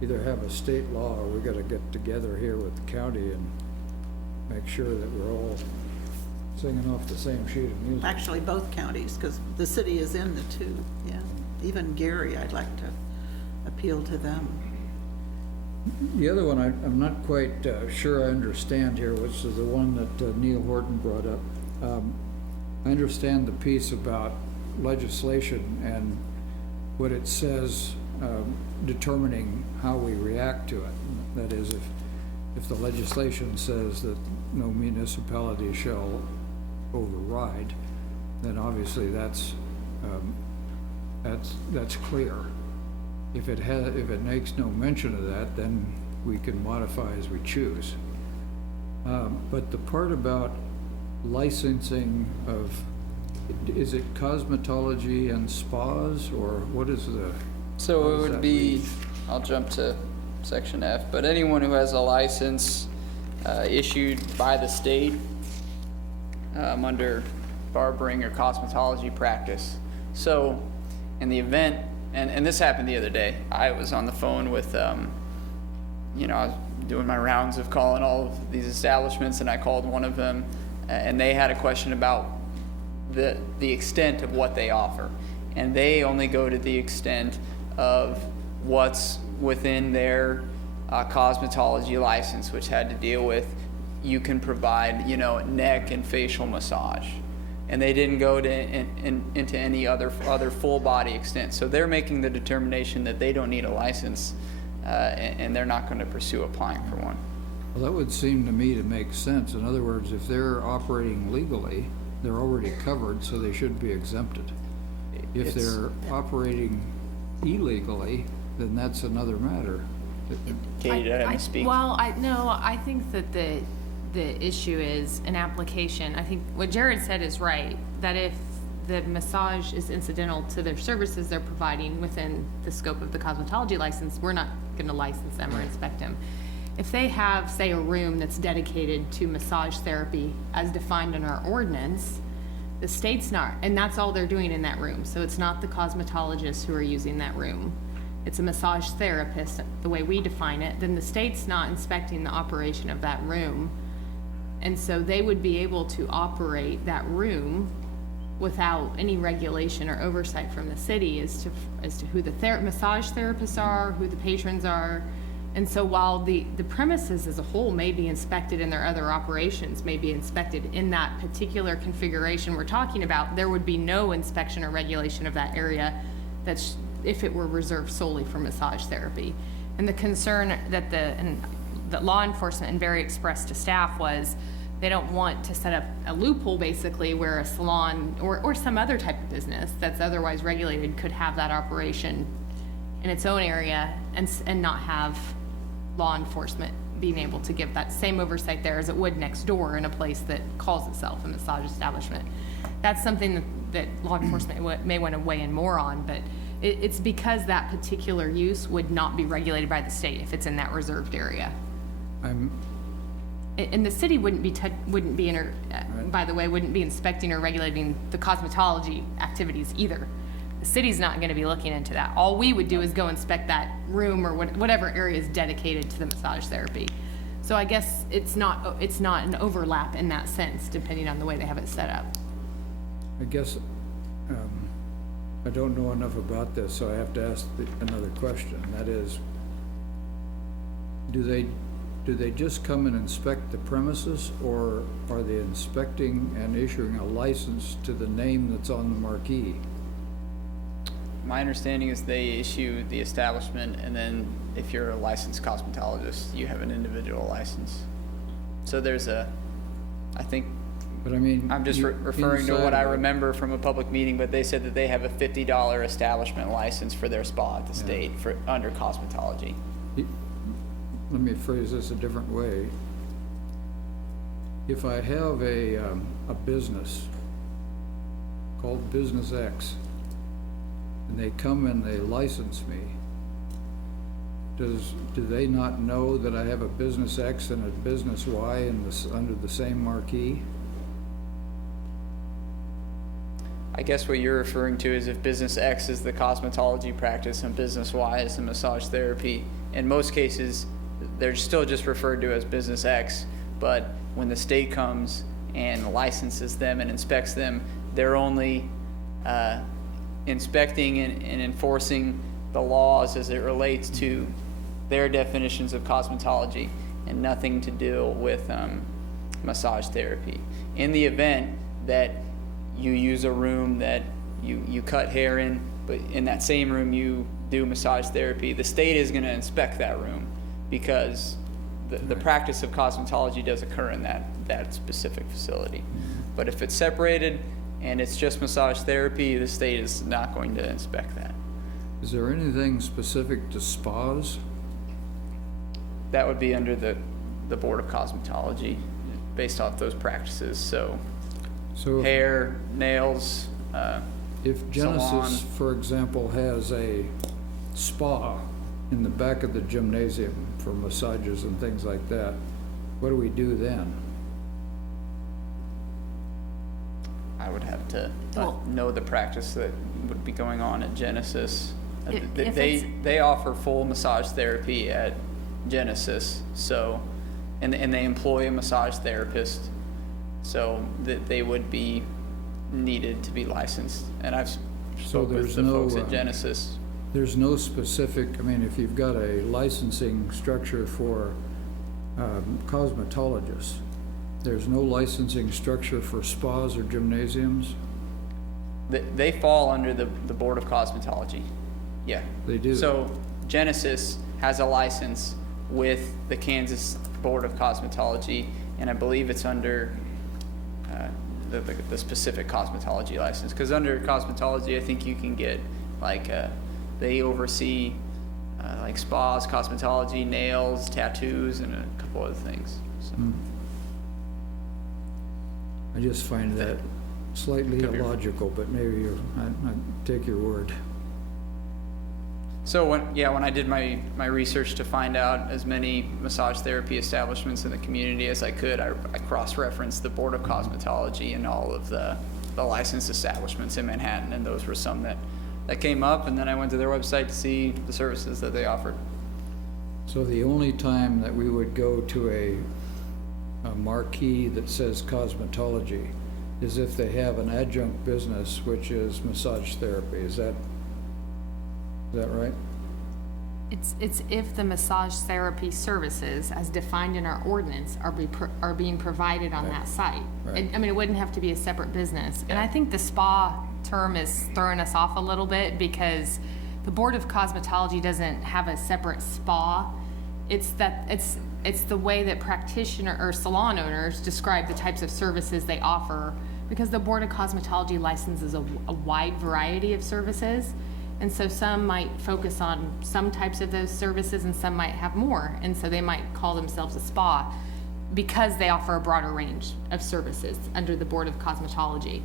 either have a state law or we've got to get together here with the county and make sure that we're all singing off the same sheet of music. Actually, both counties, because the city is in the two, yeah. Even Gary, I'd like to appeal to them. The other one, I'm not quite sure I understand here, which is the one that Neil Horton brought up. I understand the piece about legislation and what it says, determining how we react to it. That is, if the legislation says that no municipality shall override, then obviously that's clear. If it makes no mention of that, then we can modify as we choose. But the part about licensing of, is it cosmetology and spas, or what is the? So how it does would that be, read? I'll jump to section F, but anyone who has a license issued by the state under barbering or cosmetology practice. So in the event, and this happened the other day, I was on the phone with, you know, I was doing my rounds of calling all of these establishments, and I called one of them, and they had a question about the extent of what they offer. And they only go to the extent of what's within their cosmetology license, which had to deal with, you can provide, you know, neck and facial massage. And they didn't go to into any other full body extent. So they're making the determination that they don't need a license, and they're not going to pursue applying for one. Well, that would seem to me to make sense. In other words, if they're operating legally, they're already covered, so they should be exempted. If they're operating illegally, then that's another matter. Katie, did I misspeak? Well, I think that the issue is an application. I think what Jared said is right, that if the massage is incidental to their services they're providing within the scope of the cosmetology license, we're not gonna license them or inspect them. If they have, say, a room that's dedicated to massage therapy as defined in our ordinance, the state's not, and that's all they're doing in that room. So it's not the cosmetologists who are using that room. It's a massage therapist, the way we define it, then the state's not inspecting the operation of that room. And so they would be able to operate that room without any regulation or oversight from the city as to who the massage therapists are, who the patrons are. And so while the premises as a whole may be inspected and their other operations may be inspected in that particular configuration we're talking about, there would be no inspection or regulation of that area that's if it were reserved solely for massage therapy. And the concern that that law enforcement and Barry expressed to staff was they don't want to set up a loophole basically where a salon or some other type of business that's otherwise regulated could have that operation in its own area and not have law enforcement being able to give that same oversight there as it would next door in a place that calls itself a massage establishment. That's something that law enforcement may want to weigh in more on, but it's because that particular use would not be regulated by the state if it's in that reserved area. And the city wouldn't be by the way, wouldn't be inspecting or regulating the cosmetology activities either. The city's not going to be looking into that. All we would do is go inspect that room or whatever area is dedicated to the massage therapy. So I guess it's not an overlap in that sense, depending on the way they have it set up. I guess I don't know enough about this, so I have to ask another question. That is, do they just come and inspect the premises, or are they inspecting and issuing a license to the name that's on the marquee? My understanding is they issue the establishment, and then if you're a licensed cosmetologist, you have an individual license. So there's I think, but I mean, I'm just referring to what I remember from a public meeting, but they said that they have a $50 establishment license for their spa at the state under cosmetology. Let me phrase this a different way. If I have a business called Business X, and they come and they license me, do they not know that I have a Business X and a Business Y under the same marquee? I guess what you're referring to is if Business X is the cosmetology practice and Business Y is the massage therapy. In most cases, they're still just referred to as Business X, but when the state comes and licenses them and inspects them, they're only inspecting and enforcing the laws as it relates to their definitions of cosmetology and nothing to do with massage therapy. In the event that you use a room that you cut hair in, but in that same room you do massage therapy, the state is going to inspect that room because the practice of cosmetology does occur in that specific facility. But if it's separated and it's just massage therapy, the state is not going to inspect that. Is there anything specific to spas? That would be under the Board of Cosmetology based off those practices. So hair, nails, if Genesis, salon. for example, has a spa in the back of the gymnasium for massages and things like that, what do we do then? I would have to know the practice that would be going on at Genesis. They offer full massage therapy at Genesis, so and they employ a massage therapist, so that they would be needed to be licensed. And I've spoken with the folks at Genesis. There's no specific, I mean, if you've got a licensing structure for cosmetologists, there's no licensing structure for spas or gymnasiums? They fall under the Board of Cosmetology. Yeah. They do. So Genesis has a license with the Kansas Board of Cosmetology, and I believe it's under the specific cosmetology license. Because under cosmetology, I think you can get like they oversee like spas, cosmetology, nails, tattoos, and a couple other things. So. I just find that slightly illogical, but maybe I take your word. So when I did my research to find out as many massage therapy establishments in the community as I could, I cross-referenced the Board of Cosmetology and all of the licensed establishments in Manhattan, and those were some that came up, and then I went to their website to see the services that they offered. So the only time that we would go to a marquee that says cosmetology is if they have an adjunct business, which is massage therapy. Is that right? It's if the massage therapy services, as defined in our ordinance, are being provided on that site. Right. I mean, it wouldn't have to be a separate business. And I think the spa term is throwing us off a little bit because the Board of Cosmetology doesn't have a separate spa. It's the way that practitioner or salon owners describe the types of services they offer, because the Board of Cosmetology licenses a wide variety of services. And so some might focus on some types of those services and some might have more. And so they might call themselves a spa because they offer a broader range of services under the Board of Cosmetology.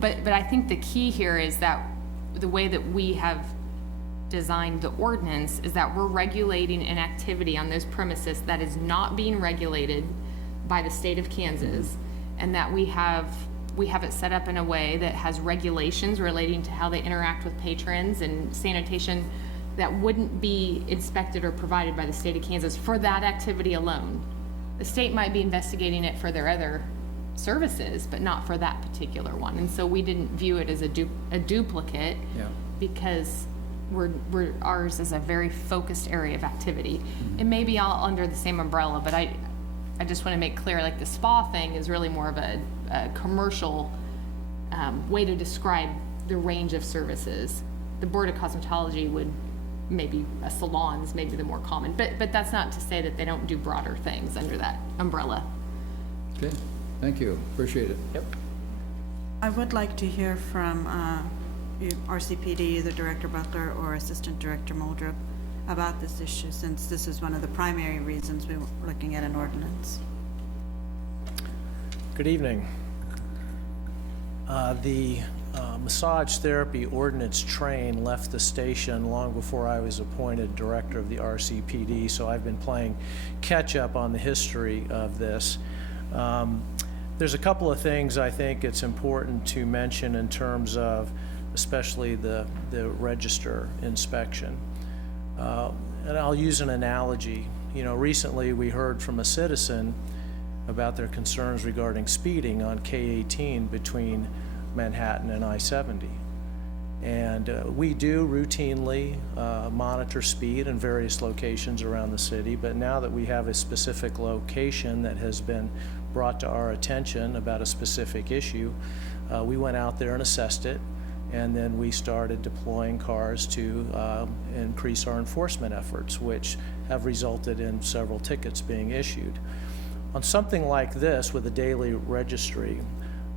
But I think the key here is that the way that we have designed the ordinance is that we're regulating an activity on those premises that is not being regulated by the state of Kansas, and that we have it set up in a way that has regulations relating to how they interact with patrons and sanitation that wouldn't be inspected or provided by the state of Kansas for that activity alone. The state might be investigating it for their other services, but not for that particular one. And so we didn't view it as a duplicate because ours is a very focused area of activity. It may be all under the same umbrella, but I just want to make clear, like the spa thing is really more of a commercial way to describe the range of services. The Board of Cosmetology would maybe, salons maybe the more common, but that's not to say that they don't do broader things under that umbrella. Okay, thank you, appreciate it. Yep. I would like to hear from RCPD, either Director Butler or Assistant Director Muldrup, about this issue, since this is one of the primary reasons we were looking at an ordinance. Good evening. The massage therapy ordinance train left the station long before I was appointed director of the RCPD, so I've been playing catch up on the history of this. There's a couple of things I think it's important to mention in terms of especially the register inspection. And I'll use an analogy. You know, recently we heard from a citizen about their concerns regarding speeding on K-18 between Manhattan and I-70. And we do routinely monitor speed in various locations around the city, but now that we have a specific location that has been brought to our attention about a specific issue, we went out there and assessed it, and then we started deploying cars to increase our enforcement efforts, which have resulted in several tickets being issued. On something like this with a daily registry,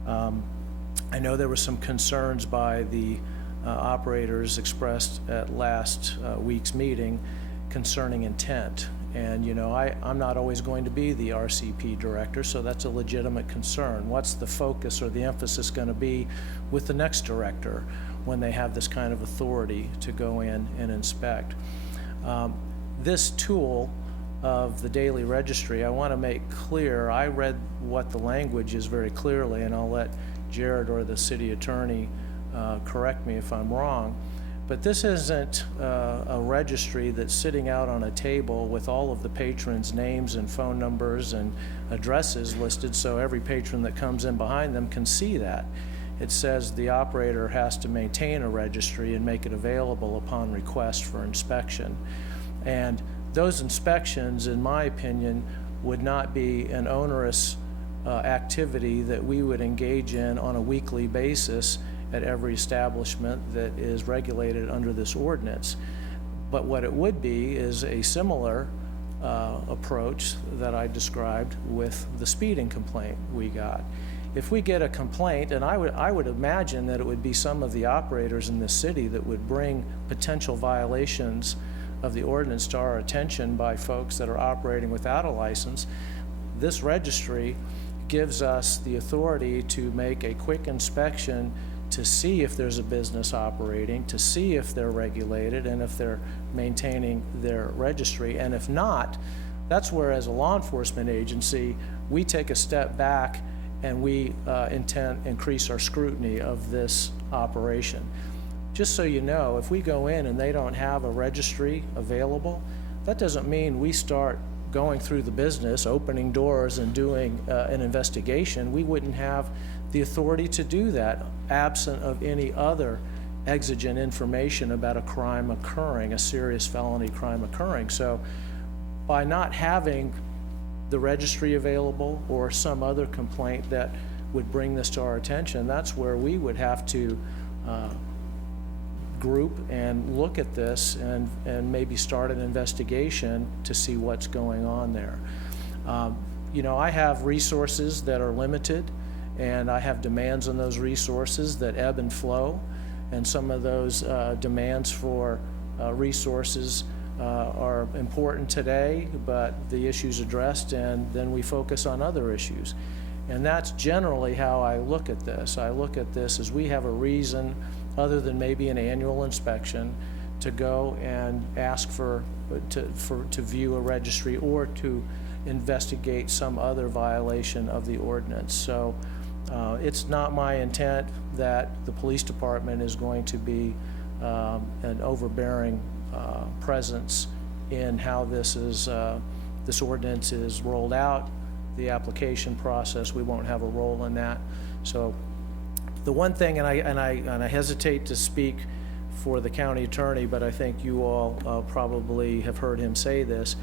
I know there were some concerns by the operators expressed at last week's meeting concerning intent. And you know, I'm not always going to be the RCP director, so that's a legitimate concern. What's the focus or the emphasis going to be with the next director when they have this kind of authority to go in and inspect? This tool of the daily registry, I want to make clear, I read what the language is very clearly, and I'll let Jared or the city attorney correct me if I'm wrong, but this isn't a registry that's sitting out on a table with all of the patrons' names and phone numbers and addresses listed so every patron that comes in behind them can see that. It says the operator has to maintain a registry and make it available upon request for inspection. And those inspections, in my opinion, would not be an onerous activity that we would engage in on a weekly basis at every establishment that is regulated under this ordinance. But what it would be is a similar approach that I described with the speeding complaint we got. If we get a complaint, and I would imagine that it would be some of the operators in this city that would bring potential violations of the ordinance to our attention by folks that are operating without a license, this registry gives us the authority to make a quick inspection to see if there's a business operating, to see if they're regulated and if they're maintaining their registry. And if not, that's where, as a law enforcement agency, we take a step back and we increase our scrutiny of this operation. Just so you know, if we go in and they don't have a registry available, that doesn't mean we start going through the business, opening doors and doing an investigation. We wouldn't have the authority to do that absent of any other exigent information about a crime occurring, a serious felony crime occurring. So by not having the registry available or some other complaint that would bring this to our attention, that's where we would have to group and look at this and maybe start an investigation to see what's going on there. You know, I have resources that are limited, and I have demands on those resources that ebb and flow, and some of those demands for resources are important today, but the issue's addressed, and then we focus on other issues. And that's generally how I look at this. I look at this as we have a reason, other than maybe an annual inspection, to go and ask to view a registry or to investigate some other violation of the ordinance. So it's not my intent that the police department is going to be an overbearing presence in how this ordinance is rolled out. The application process, we won't have a role in that. So the one thing, and I hesitate to speak for the county attorney, but I think you all probably have heard him say this,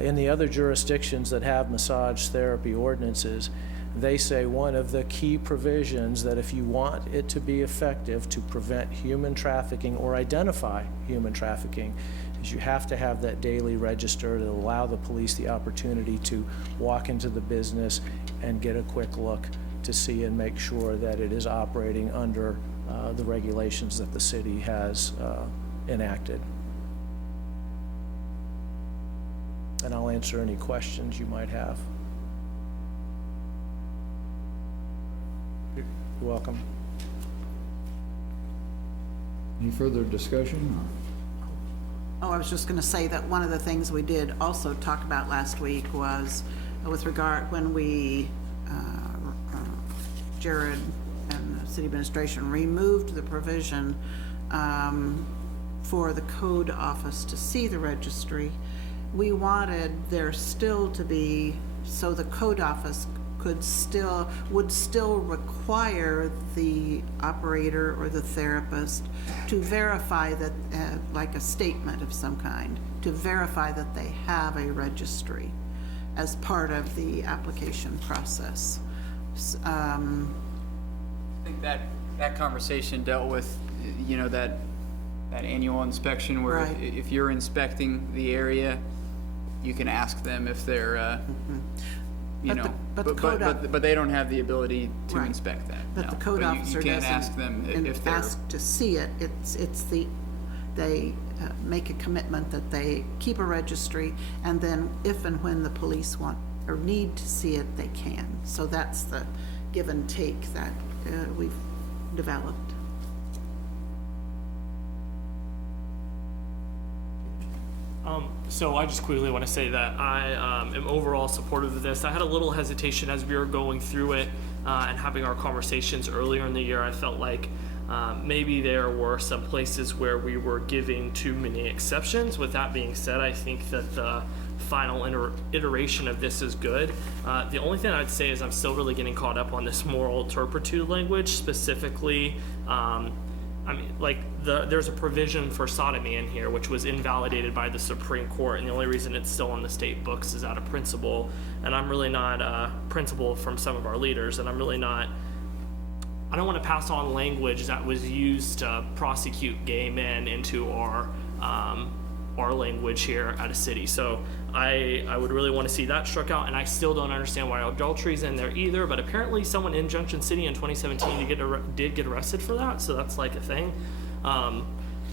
in the other jurisdictions that have massage therapy ordinances, they say one of the key provisions that if you want it to be effective to prevent human trafficking or identify human trafficking is you have to have that daily register to allow the police the opportunity to walk into the business and get a quick look to see and make sure that it is operating under the regulations that the city has enacted. And I'll answer any questions you might have. You're welcome. Any further discussion? Oh, I was just going to say that one of the things we did also talk about last week was with regard when we, Jared and the city administration removed the provision for the code office to see the registry. We wanted there still to be, so the code office would still require the operator or the therapist to verify that, like a statement of some kind, to verify that they have a registry as part of the application process. I think that conversation dealt with, you know, that annual inspection where Right. if you're inspecting the area, you can ask them if they're, you know, but they don't have the ability to Right. inspect that. But no. the code officer you can't doesn't ask them if they're. ask to see it. They make a commitment that they keep a registry, and then if and when the police want or need to see it, they can. So that's the give and take that we've developed. So I just quickly want to say that I am overall supportive of this. I had a little hesitation as we were going through it and having our conversations earlier in the year. I felt like maybe there were some places where we were giving too many exceptions. With that being said, I think that the final iteration of this is good. The only thing I'd say is I'm still really getting caught up on this moral turpitude language, specifically I mean, like, there's a provision for sodomy in here, which was invalidated by the Supreme Court, and the only reason it's still on the state books is out of principle. And I'm really not principle from some of our leaders, and I'm really not. I don't want to pass on language that was used to prosecute gay men into our language here at a city. So I would really want to see that struck out, and I still don't understand why adultery's in there either, but apparently someone in Junction City in 2017 did get arrested for that, so that's like a thing.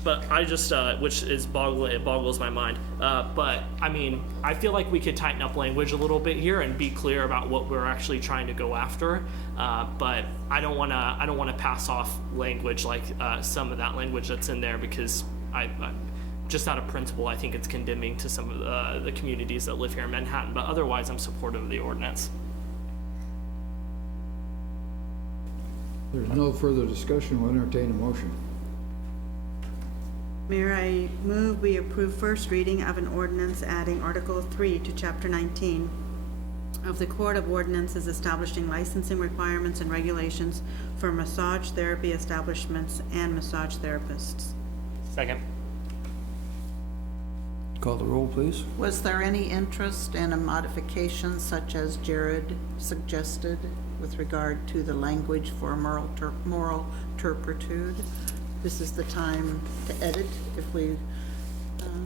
But I just, which is it boggles my mind. But I mean, I feel like we could tighten up language a little bit here and be clear about what we're actually trying to go after. But I don't want to pass off language like some of that language that's in there, because I just out of principle, I think it's condemning to some of the communities that live here in Manhattan. But otherwise, I'm supportive of the ordinance. There's no further discussion, we'll entertain a motion. Mayor, I move we approve first reading of an ordinance adding Article 3 to Chapter 19 of the Code of Ordinances establishing licensing requirements and regulations for massage therapy establishments and massage therapists. Second. Call the roll, please. Was there any interest in a modification such as Jared suggested with regard to the language for moral turpitude? This is the time to edit if we,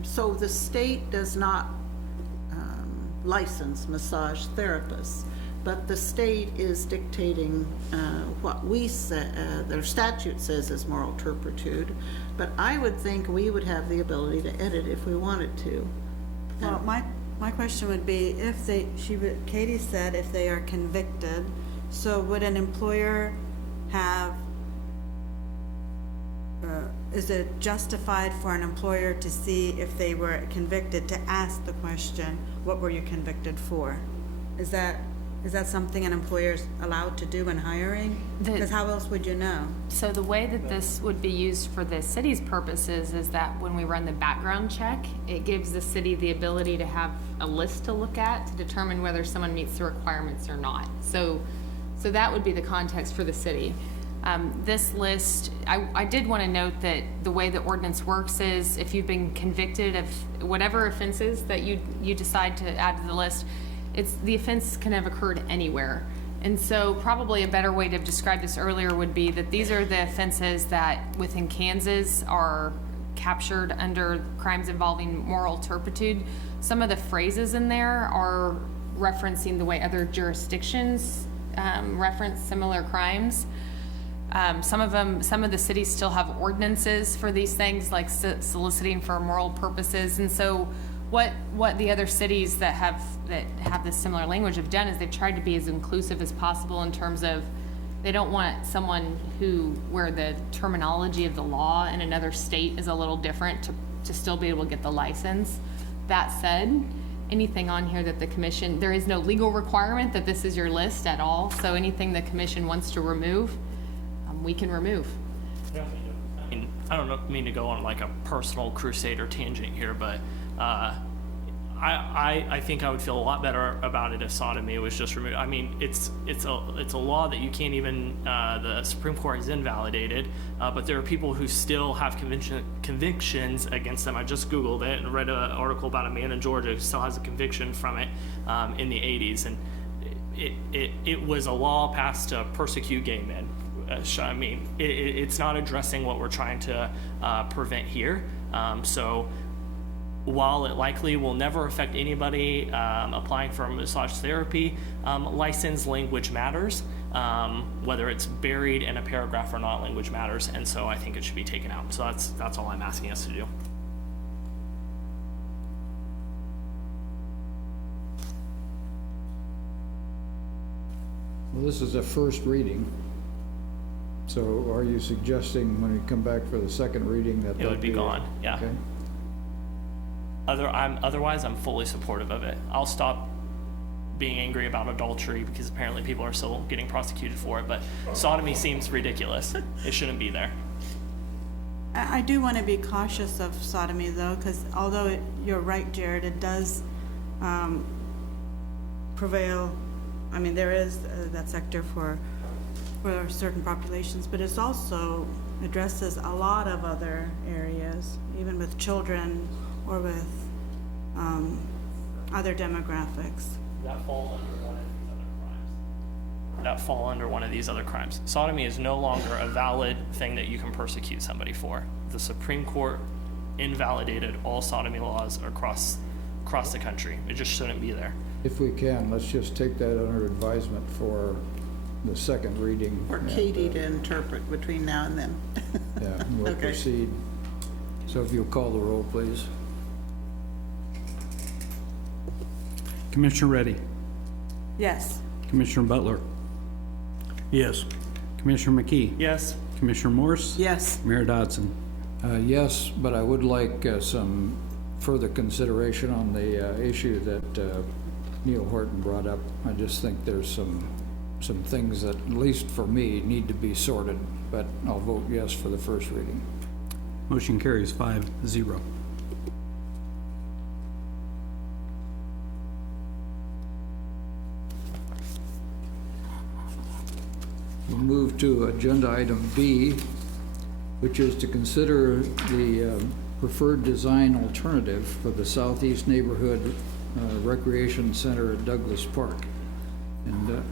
so the state does not license massage therapists, but the state is dictating what we say, their statute says is moral turpitude, but I would think we would have the ability to edit if we wanted to. Well, my question would be if Katie said if they are convicted, so would an employer have, is it justified for an employer to see if they were convicted to ask the question, what were you convicted for? Is that something an employer's allowed to do in hiring? Because how else would you know? So the way that this would be used for the city's purposes is that when we run the background check, it gives the city the ability to have a list to look at to determine whether someone meets the requirements or not. So that would be the context for the city. This list, I did want to note that the way the ordinance works is if you've been convicted of whatever offenses that you decide to add to the list, the offense can have occurred anywhere. And so probably a better way to describe this earlier would be that these are the offenses that within Kansas are captured under crimes involving moral turpitude. Some of the phrases in there are referencing the way other jurisdictions reference similar crimes. Some of the cities still have ordinances for these things, like soliciting for moral purposes. And so what the other cities that have this similar language have done is they've tried to be as inclusive as possible in terms of they don't want someone where the terminology of the law in another state is a little different to still be able to get the license. That said, anything on here that the commission, there is no legal requirement that this is your list at all. So anything the commission wants to remove, we can remove. I mean, I don't mean to go on like a personal crusade or tangent here, but I think I would feel a lot better about it if sodomy was just removed. I mean, it's a law that you can't even, the Supreme Court has invalidated, but there are people who still have convictions against them. I just Googled it and read an article about a man in Georgia who still has a conviction from it in the 80s, and it was a law passed to persecute gay men. I mean, it's not addressing what we're trying to prevent here. So while it likely will never affect anybody applying for a massage therapy license, language matters. Whether it's buried in a paragraph or not, language matters, and so I think it should be taken out. So that's all I'm asking us to do. Well, this is a first reading. So are you suggesting when we come back for the second reading that It would be gone, yeah. Okay. Otherwise, I'm fully supportive of it. I'll stop being angry about adultery because apparently people are still getting prosecuted for it, but sodomy seems ridiculous. It shouldn't be there. I do want to be cautious of sodomy, though, because although you're right, Jared, it does prevail. I mean, there is that sector for certain populations, but it's also addresses a lot of other areas, even with children or with other demographics. That fall under one of these other crimes. Sodomy is no longer a valid thing that you can persecute somebody for. The Supreme Court invalidated all sodomy laws across the country. It just shouldn't be there. If we can, let's just take that under advisement for the second reading. For Katie to interpret between now and then. Yeah, we'll Okay. proceed. So if you'll call the roll, please. Commissioner Reddy, Yes. Commissioner Butler, Yes. Commissioner McKee, Yes. Commissioner Morse, Yes. Mayor Dodson. Yes, but I would like some further consideration on the issue that Neil Horton brought up. I just think there's some things that, at least for me, need to be sorted, but I'll vote yes for the first reading. Motion carries 5-0. We'll move to agenda item B, which is to consider the preferred design alternative for the Southeast Neighborhood Recreation Center at Douglas Park. And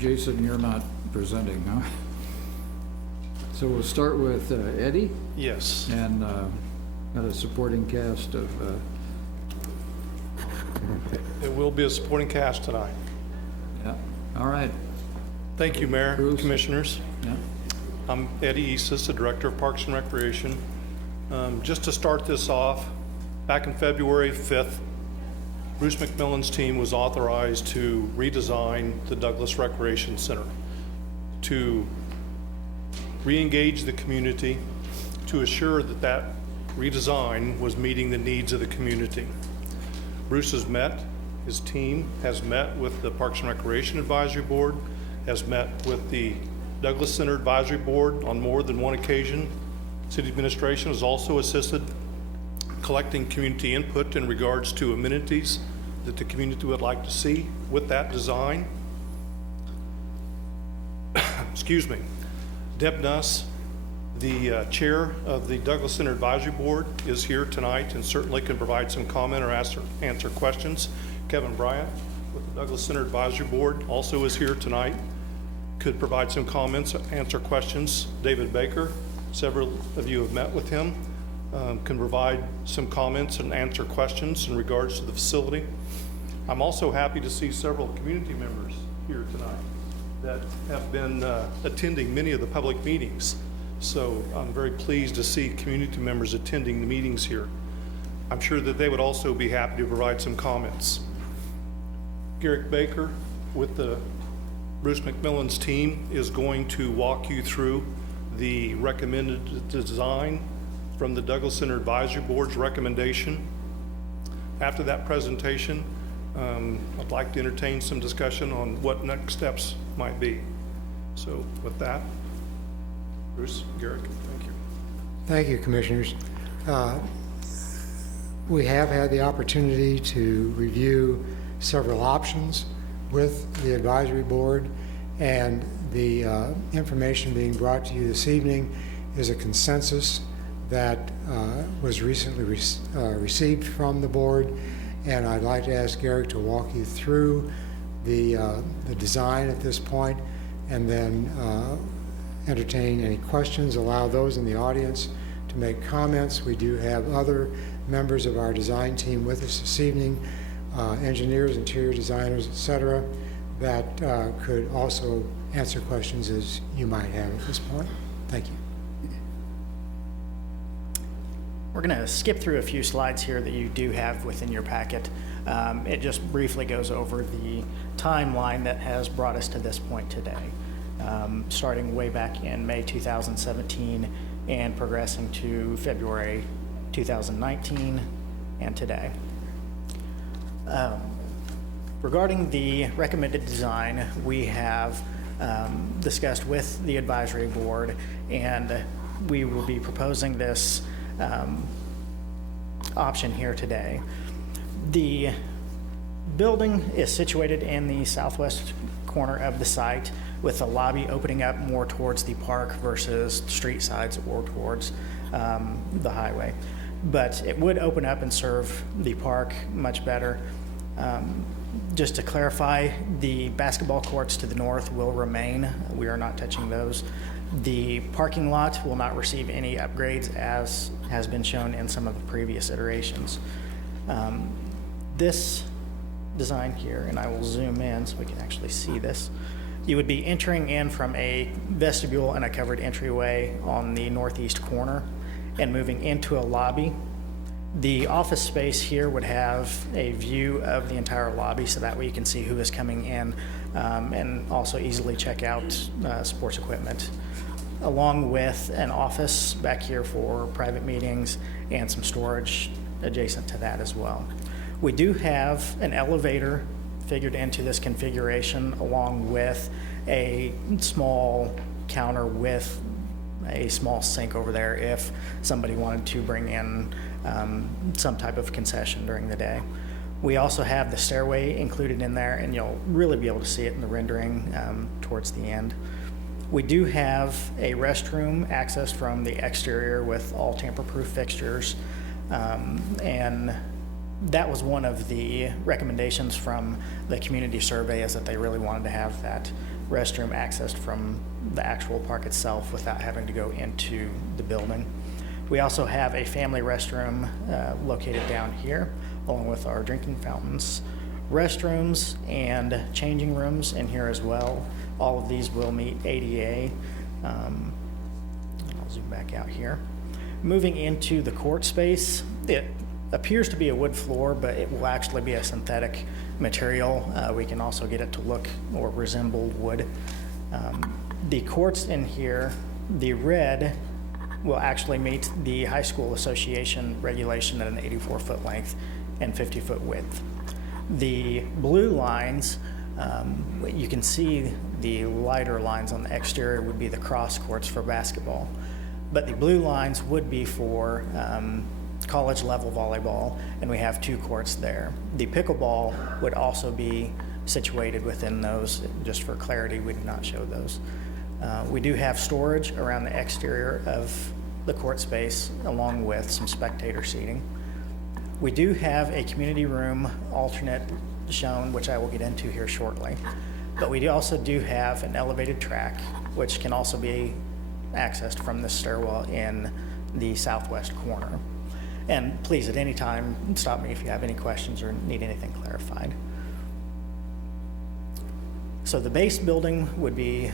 Jason, you're not presenting, huh? So we'll start with Eddie, Yes. and got a supporting cast of, It will be a supporting cast tonight. yeah, all right. Thank you, Mayor, Bruce? Commissioners. Yeah. I'm Eddie Eastis, the Director of Parks and Recreation. Just to start this off, back in February 5th, Bruce McMillan's team was authorized to redesign the Douglas Recreation Center to re-engage the community, to assure that that redesign was meeting the needs of the community. Bruce has met, his team has met with the Parks and Recreation Advisory Board, has met with the Douglas Center Advisory Board on more than one occasion. City administration has also assisted collecting community input in regards to amenities that the community would like to see with that design. Excuse me. Deb Nuss, the chair of the Douglas Center Advisory Board, is here tonight and certainly can provide some comment or answer questions. Kevin Bryant with the Douglas Center Advisory Board also is here tonight, could provide some comments, answer questions. David Baker, several of you have met with him, can provide some comments and answer questions in regards to the facility. I'm also happy to see several community members here tonight that have been attending many of the public meetings. So I'm very pleased to see community members attending the meetings here. I'm sure that they would also be happy to provide some comments. Garrick Baker with the Bruce McMillan's team is going to walk you through the recommended design from the Douglas Center Advisory Board's recommendation. After that presentation, I'd like to entertain some discussion on what next steps might be. So with that, Bruce, Garrick, thank you. Thank you, Commissioners. We have had the opportunity to review several options with the advisory board, and the information being brought to you this evening is a consensus that was recently received from the board, and I'd like to ask Garrick to walk you through the design at this point, and then entertain any questions, allow those in the audience to make comments. We do have other members of our design team with us this evening, engineers, interior designers, etc., that could also answer questions as you might have at this point. Thank you. We're going to skip through a few slides here that you do have within your packet. It just briefly goes over the timeline that has brought us to this point today, starting way back in May 2017 and progressing to February 2019 and today. Regarding the recommended design, we have discussed with the advisory board, and we will be proposing this option here today. The building is situated in the southwest corner of the site, with the lobby opening up more towards the park versus street sides or towards the highway. But it would open up and serve the park much better. Just to clarify, the basketball courts to the north will remain. We are not touching those. The parking lot will not receive any upgrades, as has been shown in some of the previous iterations. This design here, and I will zoom in so we can actually see this, You would be entering in from a vestibule and a covered entryway on the northeast corner and moving into a lobby. The office space here would have a view of the entire lobby, so that way you can see who is coming in, and also easily check out sports equipment, along with an office back here for private meetings and some storage adjacent to that as well. We do have an elevator figured into this configuration, along with a small counter with a small sink over there if somebody wanted to bring in some type of concession during the day. We also have the stairway included in there, and you'll really be able to see it in the rendering towards the end. We do have a restroom accessed from the exterior with all tamper-proof fixtures, and that was one of the recommendations from the community survey, is that they really wanted to have that restroom accessed from the actual park itself without having to go into the building. We also have a family restroom located down here, along with our drinking fountains, restrooms, and changing rooms in here as well. All of these will meet ADA. I'll zoom back out here. Moving into the court space, it appears to be a wood floor, but it will actually be a synthetic material. We can also get it to look or resemble wood. The courts in here, the red will actually meet the High School Association regulation at an 84-foot length and 50-foot width. The blue lines, you can see the lighter lines on the exterior would be the cross courts for basketball, but the blue lines would be for college level volleyball, and we have 2 courts there. The pickleball would also be situated within those. Just for clarity, we did not show those. We do have storage around the exterior of the court space, along with some spectator seating. We do have a community room alternate shown, which I will get into here shortly. But we also do have an elevated track, which can also be accessed from the stairwell in the southwest corner. And please, at any time, stop me if you have any questions or need anything clarified. So the base building would be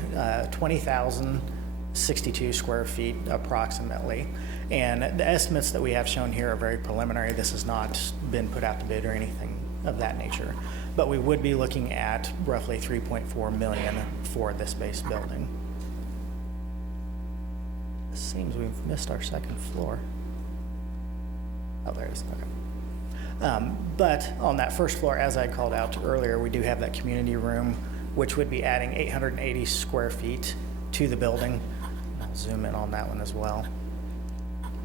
20,062 square feet approximately. And the estimates that we have shown here are very preliminary. This has not been put out to bid or anything of that nature. But we would be looking at roughly $3.4 million for this base building. It seems we've missed our second floor. Oh, there it is. Okay. But on that first floor, as I called out earlier, we do have that community room, which would be adding 880 square feet to the building. I'll zoom in on that one as well.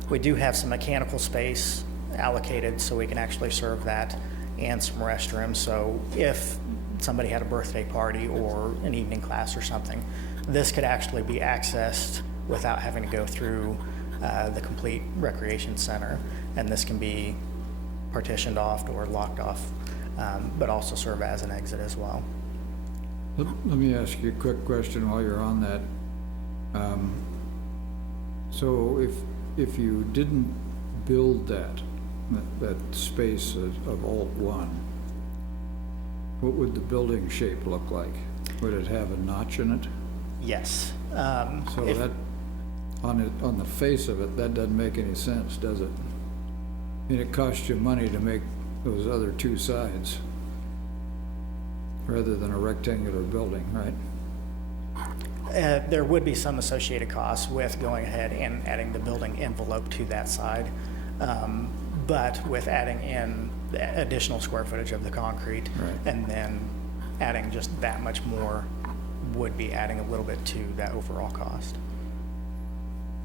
We do have some mechanical space allocated so we can actually serve that, and some restrooms. So if somebody had a birthday party or an evening class or something, this could actually be accessed without having to go through the complete recreation center. And this can be partitioned off or locked off, but also serve as an exit as well. Let me ask you a quick question while you're on that. So if you didn't build that space of Alt 1, what would the building shape look like? Would it have a notch in it? Yes. So that, on the face of it, that doesn't make any sense, does it? I mean, it costs you money to make those other 2 sides rather than a rectangular building, right? There would be some associated costs with going ahead and adding the building envelope to that side. But with adding in the additional square footage of the concrete, Right. and then adding just that much more would be adding a little bit to that overall cost.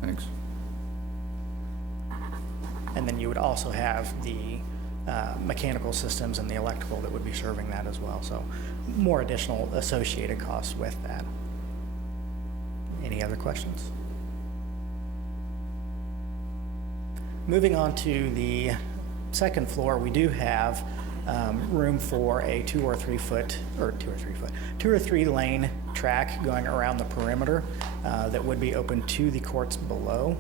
Thanks. And then you would also have the mechanical systems and the electrical that would be serving that as well. So more additional associated costs with that. Any other questions? Moving on to the second floor, we do have room for a 2 or 3 lane track going around the perimeter that would be open to the courts below.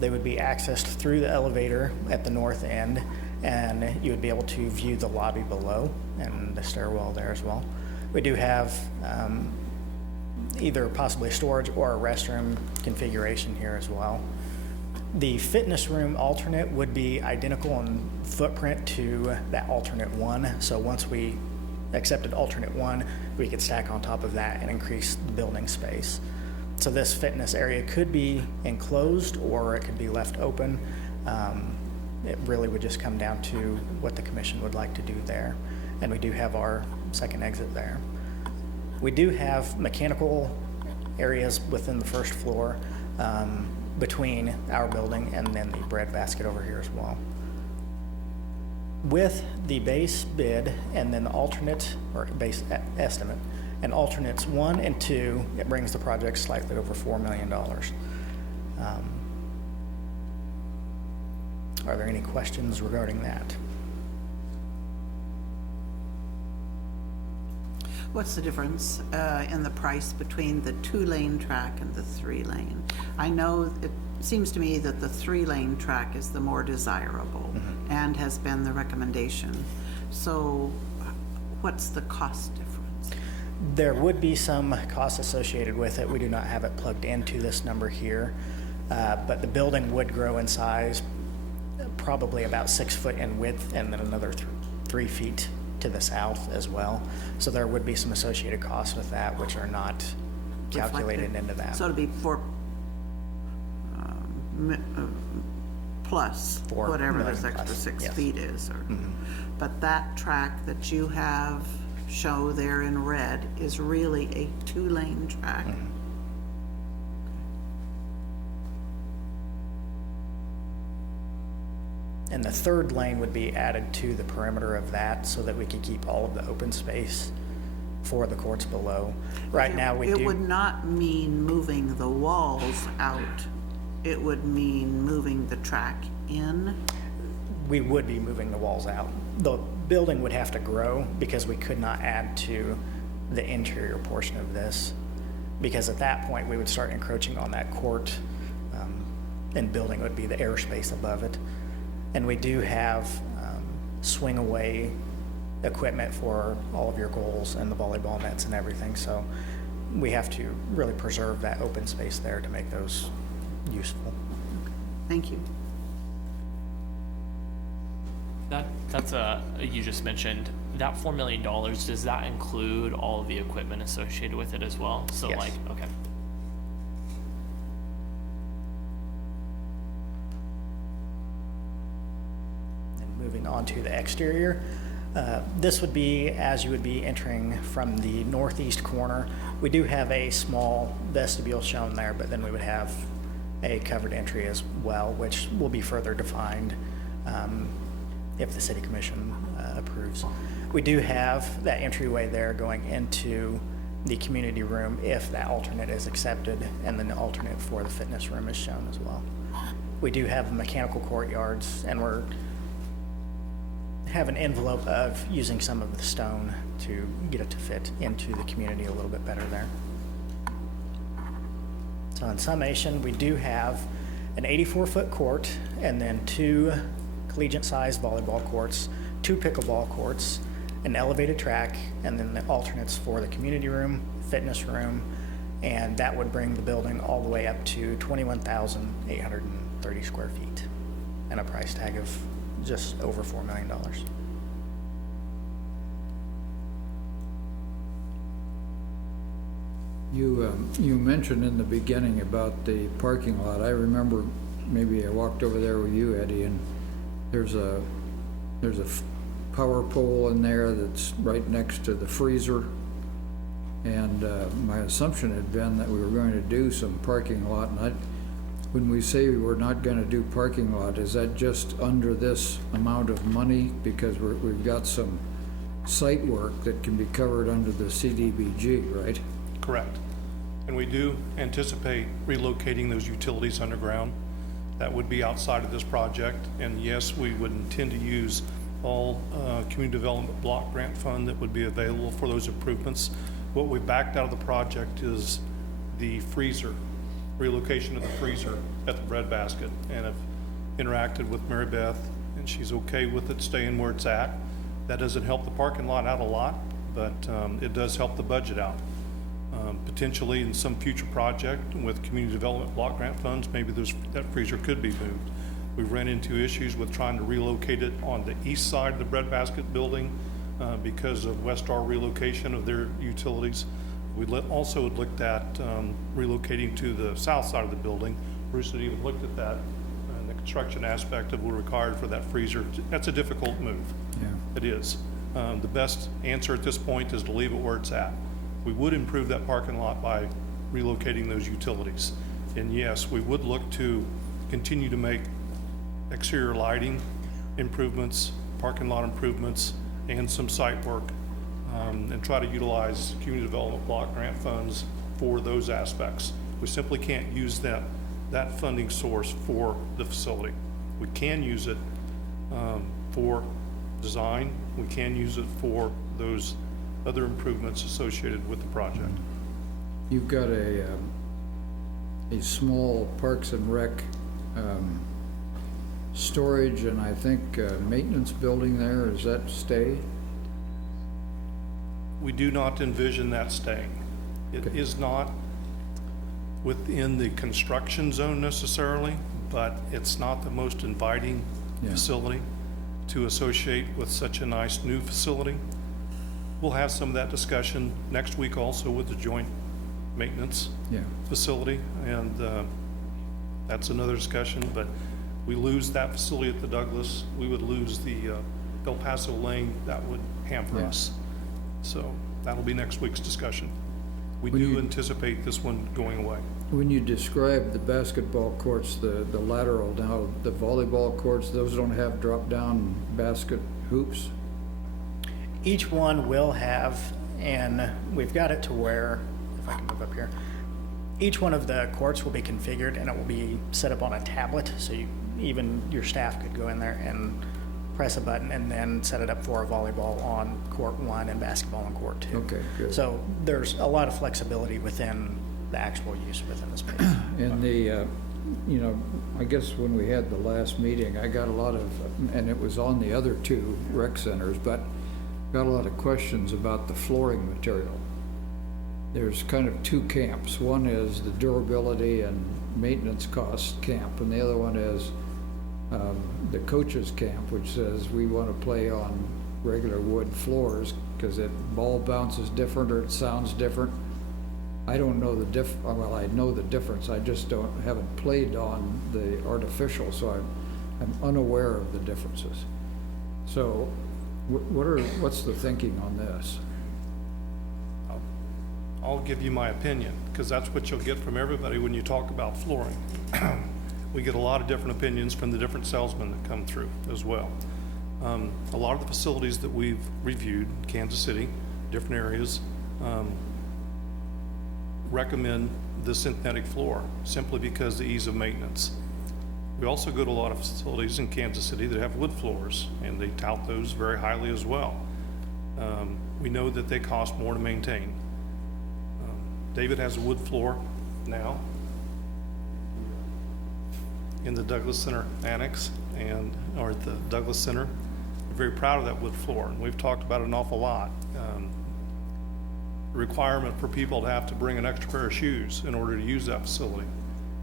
They would be accessed through the elevator at the north end, and you would be able to view the lobby below and the stairwell there as well. We do have either possibly storage or a restroom configuration here as well. The fitness room alternate would be identical in footprint to that alternate one. So once we accepted alternate one, we could stack on top of that and increase the building space. So this fitness area could be enclosed or it could be left open. It really would just come down to what the commission would like to do there. And we do have our second exit there. We do have mechanical areas within the first floor between our building and then the breadbasket over here as well. With the base bid and then the alternate or base estimate and alternates 1 and 2, it brings the project slightly over $4 million. Are there any questions regarding that? What's the difference in the price between the 2-lane track and the 3-lane? I know it seems to me that the 3-lane track is the more desirable and has been the recommendation. So what's the cost difference? There would be some costs associated with it. We do not have it plugged into this number here, but the building would grow in size, probably about 6 foot in width and then another 3 feet to the south as well. So there would be some associated costs with that, which are not calculated into that. So it'd be plus $4 whatever million this extra plus, 6 yes. feet is. But that track that you have show there in red is really a 2-lane track. And the 3rd lane would be added to the perimeter of that so that we could keep all of the open space for the courts below. Right now we do. It would not mean moving the walls out. It would mean moving the track in. We would be moving the walls out. The building would have to grow because we could not add to the interior portion of this. Because at that point we would start encroaching on that court and building would be the airspace above it. And we do have swing away equipment for all of your goals and the volleyball nets and everything. So we have to really preserve that open space there to make those useful. Thank you. That's you just mentioned that $4 million, does that include all of the equipment associated with it as well? So Yes. like, okay. Moving on to the exterior, this would be as you would be entering from the northeast corner. We do have a small vestibule shown there, but then we would have a covered entry as well, which will be further defined if the city commission approves. We do have that entryway there going into the community room if that alternate is accepted, and then the alternate for the fitness room is shown as well. We do have mechanical courtyards, and we're have an envelope of using some of the stone to get it to fit into the community a little bit better there. So in summation, we do have an 84-foot court and then 2 collegiate-sized volleyball courts, 2 pickleball courts, an elevated track, and then the alternates for the community room, fitness room, and that would bring the building all the way up to 21,830 square feet and a price tag of just over $4 million. You mentioned in the beginning about the parking lot. I remember maybe I walked over there with you, Eddie, and there's a power pole in there that's right next to the freezer. And my assumption had been that we were going to do some parking lot, and when we say we're not going to do parking lot, is that just under this amount of money? Because we've got some site work that can be covered under the CDBG, right? Correct. And we do anticipate relocating those utilities underground. That would be outside of this project. And yes, we would intend to use all community development block grant fund that would be available for those improvements. What we backed out of the project is the freezer, relocation of the freezer at the breadbasket, and have interacted with Mary Beth, and she's okay with it staying where it's at. That doesn't help the parking lot out a lot, but it does help the budget out. Potentially in some future project with community development block grant funds, maybe that freezer could be moved. We've ran into issues with trying to relocate it on the east side of the breadbasket building because of Westar relocation of their utilities. We also looked at relocating to the south side of the building. Bruce had even looked at that and the construction aspect of what required for that freezer. That's a difficult move. Yeah. It is. The best answer at this point is to leave it where it's at. We would improve that parking lot by relocating those utilities. And yes, we would look to continue to make exterior lighting improvements, parking lot improvements, and some site work, and try to utilize community development block grant funds for those aspects. We simply can't use that funding source for the facility. We can use it for design. We can use it for those other improvements associated with the project. You've got a small Parks and Rec storage and I think maintenance building there. Does that stay? We do not envision that staying. It is not within the construction zone necessarily, but it's not the most inviting facility to associate with such a nice new facility. We'll have some of that discussion next week also with the joint maintenance facility, and that's another discussion, but we lose that facility at the Douglas, we would lose the El Paso Lane, that would hamper us. So that'll be next week's discussion. We do anticipate this one going away. When you describe the basketball courts, the lateral, now the volleyball courts, those don't have drop-down basket hoops? Each one will have, and we've got it to where, if I can move up here, each one of the courts will be configured and it will be set up on a tablet, so even your staff could go in there and press a button and then set it up for a volleyball on court 1 and basketball on court 2. Okay, good. So there's a lot of flexibility within the actual use within the space. And the, you know, I guess when we had the last meeting, I got a lot of, and it was on the other 2 rec centers, but got a lot of questions about the flooring material. There's kind of 2 camps. One is the durability and maintenance cost camp, and the other one is the coaches camp, which says we want to play on regular wood floors because it ball bounces different or it sounds different. I don't know the well, I know the difference. I just haven't played on the artificial, so I'm unaware of the differences. So what's the thinking on this? I'll give you my opinion, because that's what you'll get from everybody when you talk about flooring. We get a lot of different opinions from the different salesmen that come through as well. A lot of the facilities that we've reviewed, Kansas City, different areas, recommend the synthetic floor simply because of the ease of maintenance. We also go to a lot of facilities in Kansas City that have wood floors, and they tout those very highly as well. We know that they cost more to maintain. David has a wood floor now in the Douglas Center Annex or at the Douglas Center. We're very proud of that wood floor, and we've talked about it an awful lot. The requirement for people to have to bring an extra pair of shoes in order to use that facility.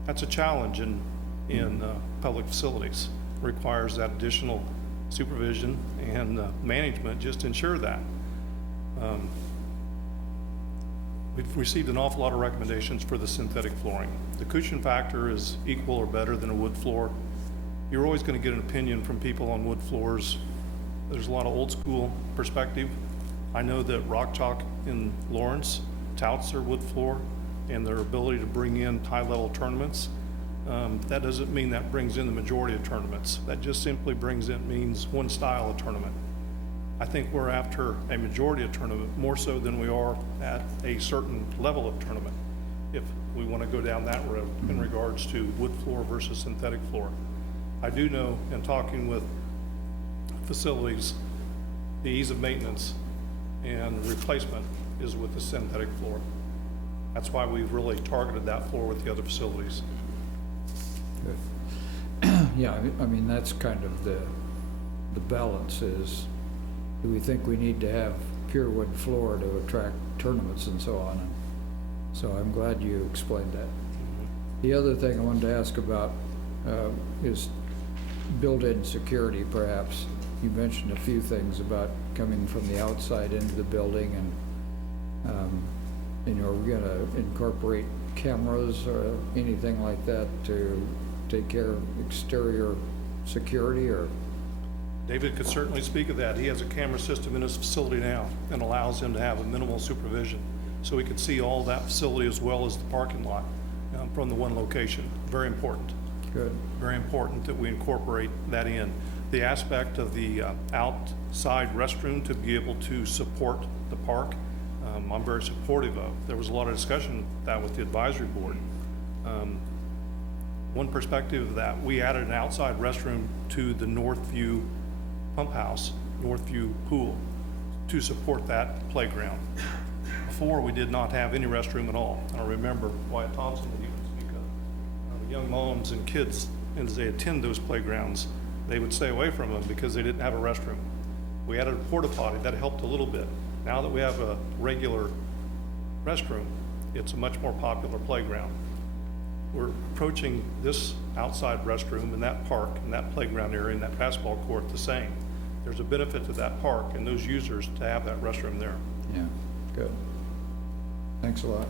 That's a challenge in public facilities. It requires that additional supervision and management just to ensure that. We've received an awful lot of recommendations for the synthetic flooring. The cushion factor is equal or better than a wood floor. You're always going to get an opinion from people on wood floors. There's a lot of old school perspective. I know that Rock Chalk in Lawrence touts their wood floor and their ability to bring in high-level tournaments. That doesn't mean that brings in the majority of tournaments. That just simply means one style of tournament. I think we're after a majority of tournament more so than we are at a certain level of tournament, if we want to go down that road in regards to wood floor versus synthetic floor. I do know, in talking with facilities, the ease of maintenance and replacement is with the synthetic floor. That's why we've really targeted that floor with the other facilities. Good. Yeah, I mean, that's kind of the balance is, do we think we need to have pure wood floor to attract tournaments and so on? So I'm glad you explained that. The other thing I wanted to ask about is built-in security, perhaps. You mentioned a few things about coming from the outside into the building, and are we going to incorporate cameras or anything like that to take care of exterior security, or? David could certainly speak of that. He has a camera system in his facility now and allows him to have a minimal supervision. So he could see all that facility as well as the parking lot from the one location. Very important. Good. Very important that we incorporate that in. The aspect of the outside restroom to be able to support the park, I'm very supportive of. There was a lot of discussion of that with the advisory board. One perspective of that, we added an outside restroom to the Northview pump house, Northview pool, to support that playground. Before, we did not have any restroom at all. I remember Wyatt Thompson that you can speak of. Young moms and kids, as they attend those playgrounds, they would stay away from them because they didn't have a restroom. We added a porta potty, that helped a little bit. Now that we have a regular restroom, it's a much more popular playground. We're approaching this outside restroom in that park, in that playground area, in that basketball court the same. There's a benefit to that park and those users to have that restroom there. Yeah, good. Thanks a lot.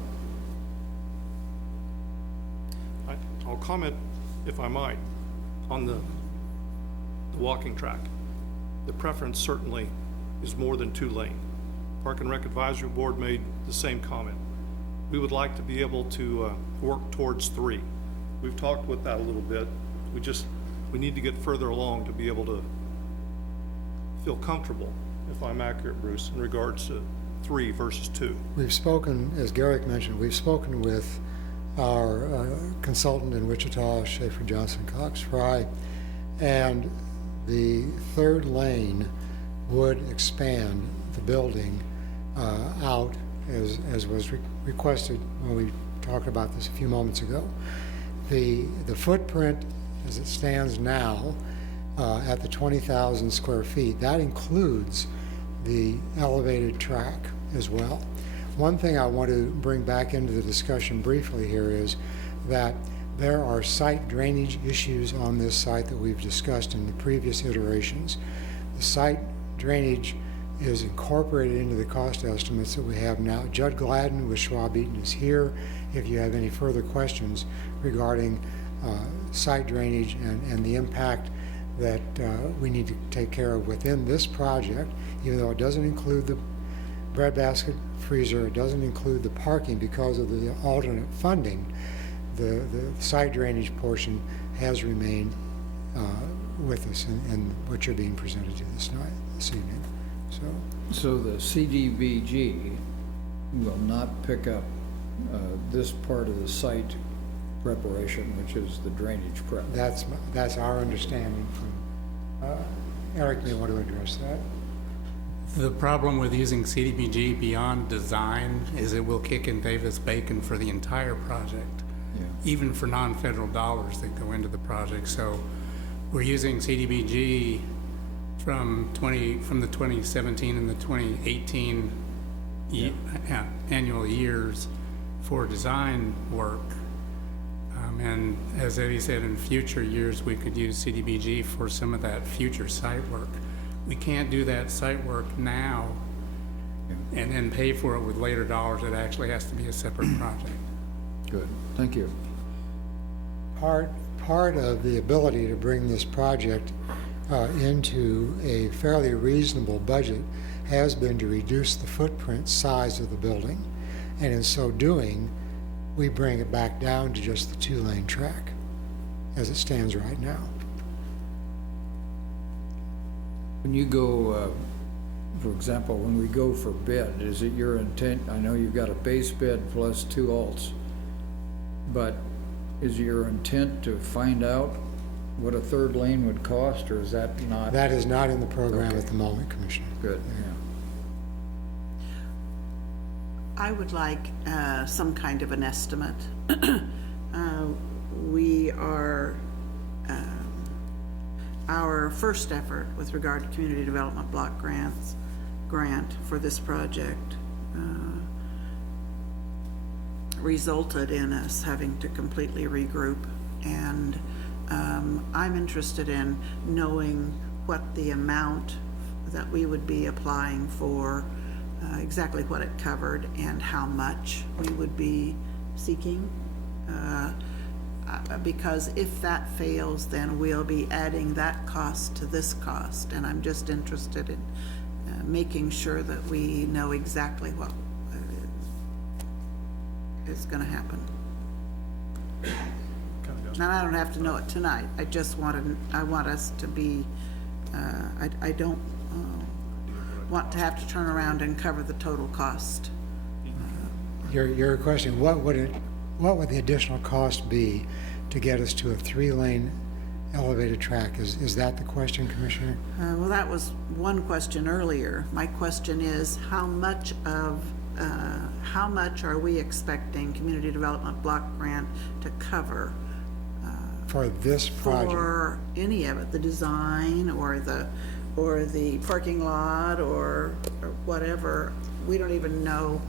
I'll comment, if I might, on the walking track. The preference certainly is more than 2-lane. Park and Rec Advisory Board made the same comment. We would like to be able to work towards 3. We've talked with that a little bit. We need to get further along to be able to feel comfortable, if I'm accurate, Bruce, in regards to 3 versus 2. We've spoken, as Garrick mentioned, we've spoken with our consultant in Wichita, Schaefer Johnson Cox Fry, and the 3rd lane would expand the building out as was requested when we talked about this a few moments ago. The footprint as it stands now at the 20,000 square feet, that includes the elevated track as well. One thing I want to bring back into the discussion briefly here is that there are site drainage issues on this site that we've discussed in the previous iterations. The site drainage is incorporated into the cost estimates that we have now. Judd Gladden with Schwab Eaton is here if you have any further questions regarding site drainage and the impact that we need to take care of within this project, even though it doesn't include the breadbasket freezer, it doesn't include the parking because of the alternate funding. The site drainage portion has remained with us in what you're being presented to this evening. So the CDBG will not pick up this part of the site preparation, which is the drainage prep. That's our understanding from, Eric may want to address that. The problem with using CDBG beyond design is it will kick in Davis-Bacon for the entire project, even for non-federal dollars that go into the project. So we're using CDBG from the 2017 and the 2018 annual years for design work. And as Eddie said, in future years, we could use CDBG for some of that future site work. We can't do that site work now and then pay for it with later dollars. It actually has to be a separate project. Good, thank you. Part of the ability to bring this project into a fairly reasonable budget has been to reduce the footprint size of the building, and in so doing, we bring it back down to just the 2-lane track as it stands right now. When you go, for example, when we go for bid, is it your intent, I know you've got a base bid plus 2 alts, but is your intent to find out what a 3rd lane would cost, or is that not? That is not in the program at the moment, Commissioner. Good, I would like some kind of an estimate. We are, our first effort with regard to Community Development Block grant for this project resulted in us having to completely regroup. And I'm interested in knowing what the amount that we would be applying for, exactly what it covered, and how much we would be seeking. Because if that fails, then we'll be adding that cost to this cost. And I'm just interested in making sure that we know exactly what is going to happen. And I don't have to know it tonight. I just I want us to be, I don't want to have to turn around and cover the total cost. Your question, what would the additional cost be to get us to a 3-lane elevated track? Is that the question, Commissioner? Well, that was one question earlier. My question is, how much are we expecting Community Development Block Grant to cover? For this project? For any of it, the design or the parking lot or whatever. We don't even know,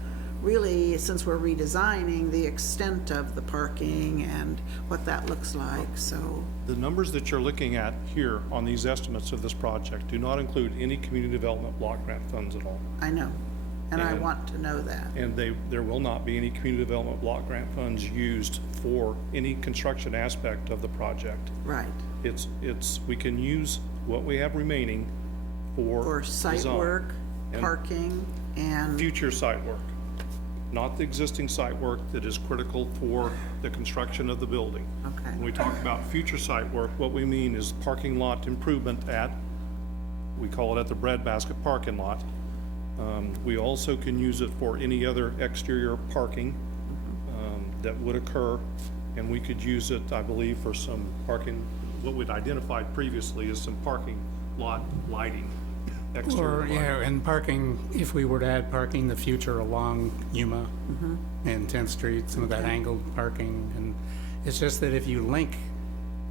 really, since we're redesigning, the extent of the parking and what that looks like, so. The numbers that you're looking at here on these estimates of this project do not include any community development block grant funds at all. I know, and I want to know that. And there will not be any community development block grant funds used for any construction aspect of the project. Right. We can use what we have remaining for site design work, and parking, and. future site work, not the existing site work that is critical for the construction of the building. Okay. When we talk about future site work, what we mean is parking lot improvement we call it at the breadbasket parking lot. We also can use it for any other exterior parking that would occur, and we could use it, I believe, for some parking, what we'd identified previously as some parking lot lighting. Or, yeah, and parking, if we were to add parking in the future along Yuma and 10th Street, some of that angled parking, and it's just that if you link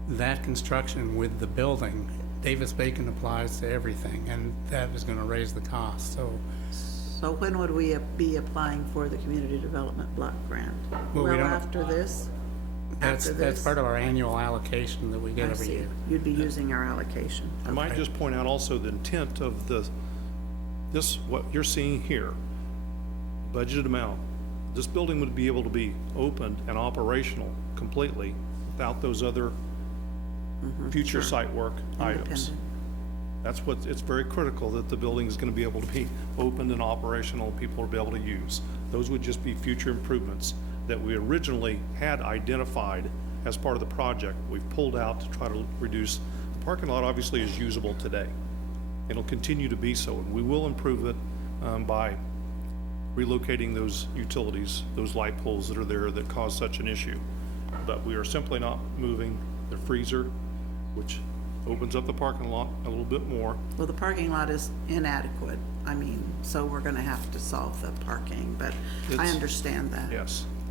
that construction with the building, Davis-Bacon applies to everything, and that is going to raise the cost, so. So when would we be applying for the Community Development Block Grant? Well, we don't- after this? That's part of our annual allocation that we get every year. You'd be using our allocation. I might just point out also the intent of what you're seeing here, budgeted amount. This building would be able to be opened and operational completely without those other future site work items. It's very critical that the building is going to be able to be opened and operational, people will be able to use. Those would just be future improvements that we originally had identified as part of the project. We've pulled out to try to reduce. The parking lot obviously is usable today. It'll continue to be so, and we will improve it by relocating those utilities, those light poles that are there that cause such an issue. But we are simply not moving the freezer, which opens up the parking lot a little bit more. Well, the parking lot is inadequate. I mean, so we're going to have to solve the parking, but I understand that.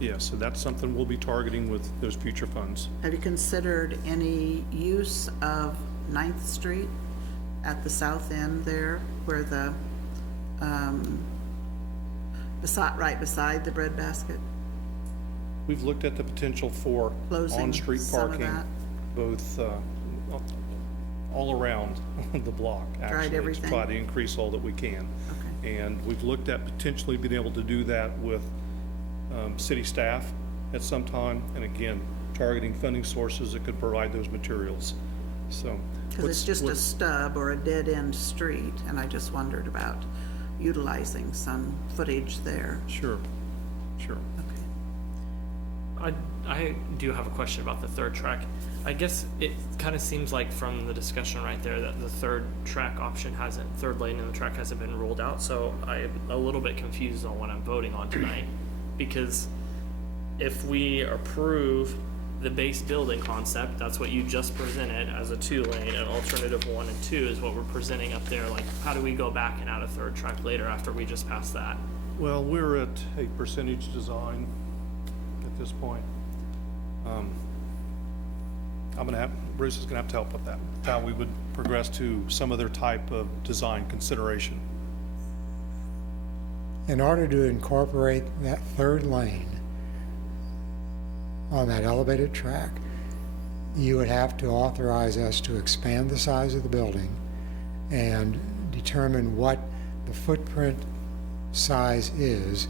Yes, and that's something we'll be targeting with those future funds. Have you considered any use of 9th Street at the south end there, where the, right beside the breadbasket? We've looked at the potential for Closing on-street some of parking, that? both all around the block, actually, everything? to try to increase all that we can. Okay. And we've looked at potentially being able to do that with city staff at some time, and again, targeting funding sources that could provide those materials. So, Because it's just a stub or a dead-end street, and I just wondered about utilizing some footage there. Sure. Okay. I do have a question about the third track. I guess it kind of seems like from the discussion right there that the third lane in the track hasn't been ruled out. So I'm a little bit confused on what I'm voting on tonight, because if we approve the base building concept, that's what you just presented as a 2-lane, and alternative 1 and 2 is what we're presenting up there. Like, how do we go back and add a third track later after we just passed that? Well, we're at a percentage design at this point. Bruce is gonna have to help with that, how we would progress to some other type of design consideration. In order to incorporate that 3rd lane, on that elevated track, you would have to authorize us to expand the size of the building and determine what the footprint size is.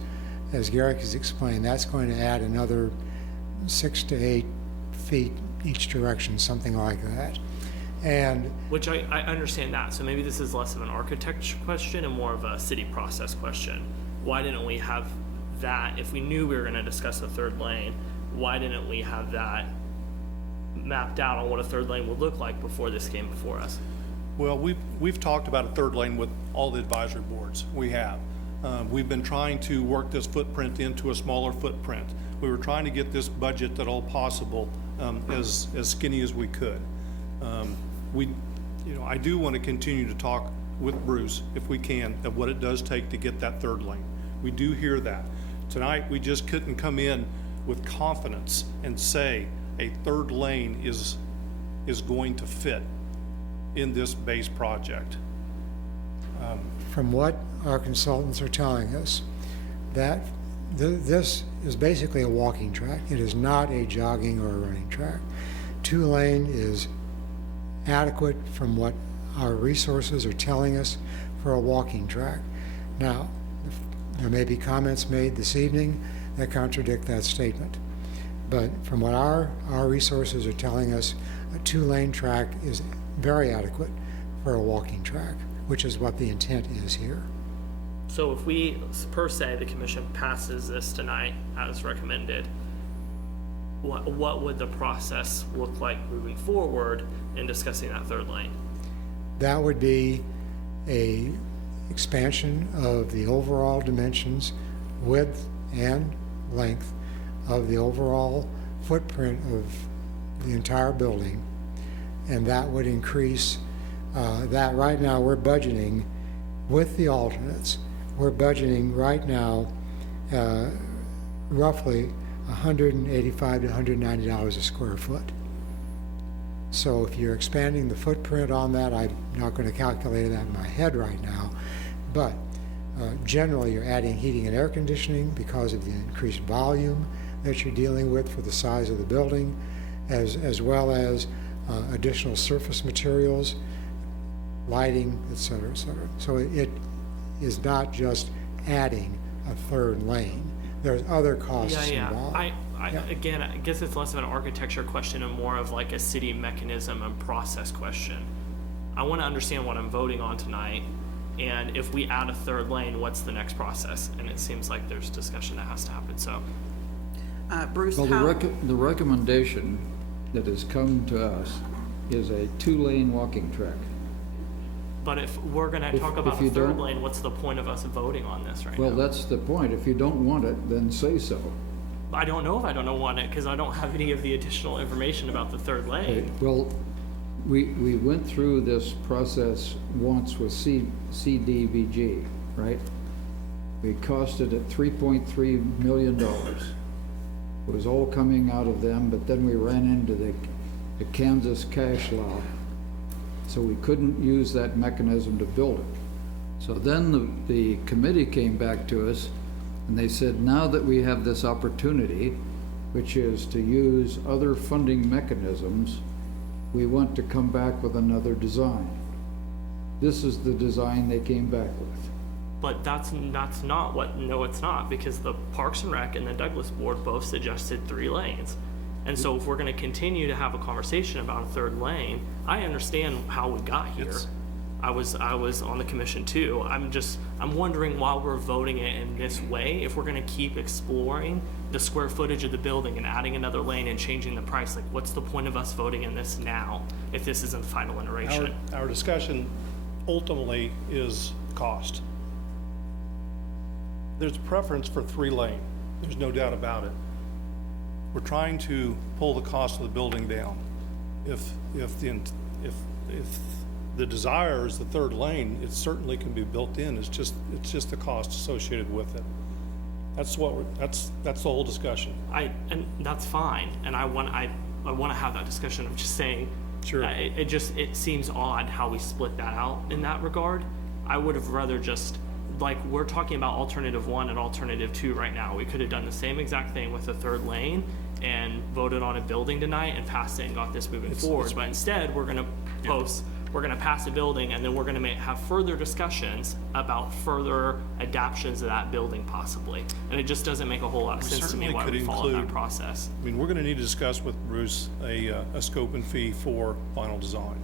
As Garrick has explained, that's going to add another 6 to 8 feet each direction, something like that. And Which I understand that, so maybe this is less of an architecture question and more of a city process question. Why didn't we have that, if we knew we were gonna discuss a third lane, why didn't we have that mapped out on what a third lane would look like before this came before us? Well, we've talked about a third lane with all the advisory boards. We have. We've been trying to work this footprint into a smaller footprint. We were trying to get this budget at all possible as skinny as we could. I do want to continue to talk with Bruce, if we can, of what it does take to get that third lane. We do hear that. Tonight, we just couldn't come in with confidence and say a third lane is going to fit in this base project. from what our consultants are telling us, that this is basically a walking track. It is not a jogging or a running track. 2-lane is adequate from what our resources are telling us for a walking track. Now, there may be comments made this evening that contradict that statement. But from what our resources are telling us, a 2-lane track is very adequate for a walking track, which is what the intent is here. So if we, per se, the commission passes this tonight as recommended, what would the process look like moving forward in discussing that third lane? That would be a expansion of the overall dimensions, width and length of the overall footprint of the entire building. And that would increase that. Right now we're budgeting with the alternates. We're budgeting right now roughly $185 to $190 a square foot. So if you're expanding the footprint on that, I'm not going to calculate that in my head right now, but generally you're adding heating and air conditioning because of the increased volume that you're dealing with for the size of the building, as well as additional surface materials, lighting, et cetera, et cetera. So it is not just adding a third lane. There's other costs involved. Again, I guess it's less of an architecture question and more of like a city mechanism and process question. I want to understand what I'm voting on tonight, and if we add a third lane, what's the next process? And it seems like there's discussion that has to happen, so. Bruce, Well, how, the recommendation that has come to us is a 2-lane walking track. But if we're gonna talk about if a you third don't- lane, what's the point of us voting on this right now? Well, that's the point. If you don't want it, then say so. I don't know if I don't want it, because I don't have any of the additional information about the third lane. Well, we went through this process once with CDVG, right? We costed it $3.3 million. It was all coming out of them, but then we ran into the Kansas cash law. So we couldn't use that mechanism to build it. So then the committee came back to us and they said, now that we have this opportunity, which is to use other funding mechanisms, we want to come back with another design. This is the design they came back with. But that's not what, no, it's not, because the Parks and Rec and the Douglas Board both suggested 3 lanes. And so if we're gonna continue to have a conversation about a third lane, I understand how we got here. I was on the commission too. I'm wondering while we're voting it in this way, if we're gonna keep exploring the square footage of the building and adding another lane and changing the price, like what's the point of us voting in this now if this isn't the final iteration? Our discussion ultimately is cost. There's a preference for 3-lane. There's no doubt about it. We're trying to pull the cost of the building down. If the desire is the third lane, it certainly can be built in. It's just the cost associated with it. That's the whole discussion. And that's fine, and I want to have that discussion. I'm just saying, sure. It seems odd how we split that out in that regard. I would have rather just like we're talking about alternative 1 and alternative 2 right now. We could have done the same exact thing with the third lane and voted on a building tonight and passed it and got this moving forward. But instead, we're gonna pass a building, and then we're gonna have further discussions about further adaptions of that building possibly. And it just doesn't make a whole lot of sense to me why we follow that process. I mean, we're going to need to discuss with Bruce a scope and fee for final design.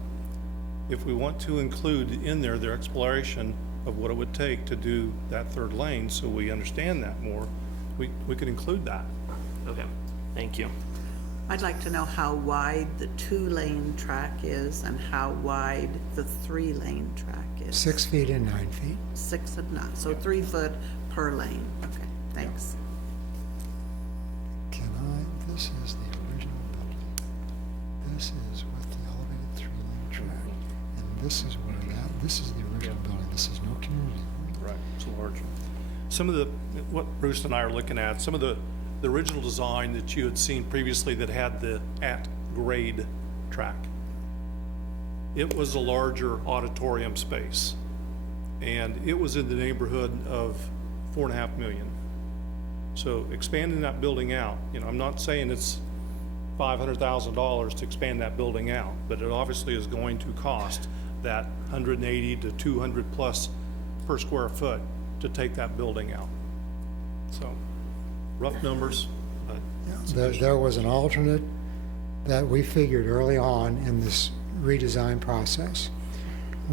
If we want to include in there their exploration of what it would take to do that third lane, so we understand that more, we could include that. Okay, thank you. I'd like to know how wide the 2-lane track is and how wide the 3-lane track is. 6 feet and 9 feet. 6 and 9, so 3 foot per lane. Okay, thanks. This is the original building. This is with the elevated 3-lane track. And this is where this is the original building. This is no community. Right, it's large. Some of what Bruce and I are looking at, some of the original design that you had seen previously that had the at-grade track. It was a larger auditorium space, and it was in the neighborhood of $4.5 million. So expanding that building out, I'm not saying it's $500,000 to expand that building out, but it obviously is going to cost that 180 to 200 plus per square foot to take that building out. So rough numbers, but There was an alternate that we figured early on in this redesign process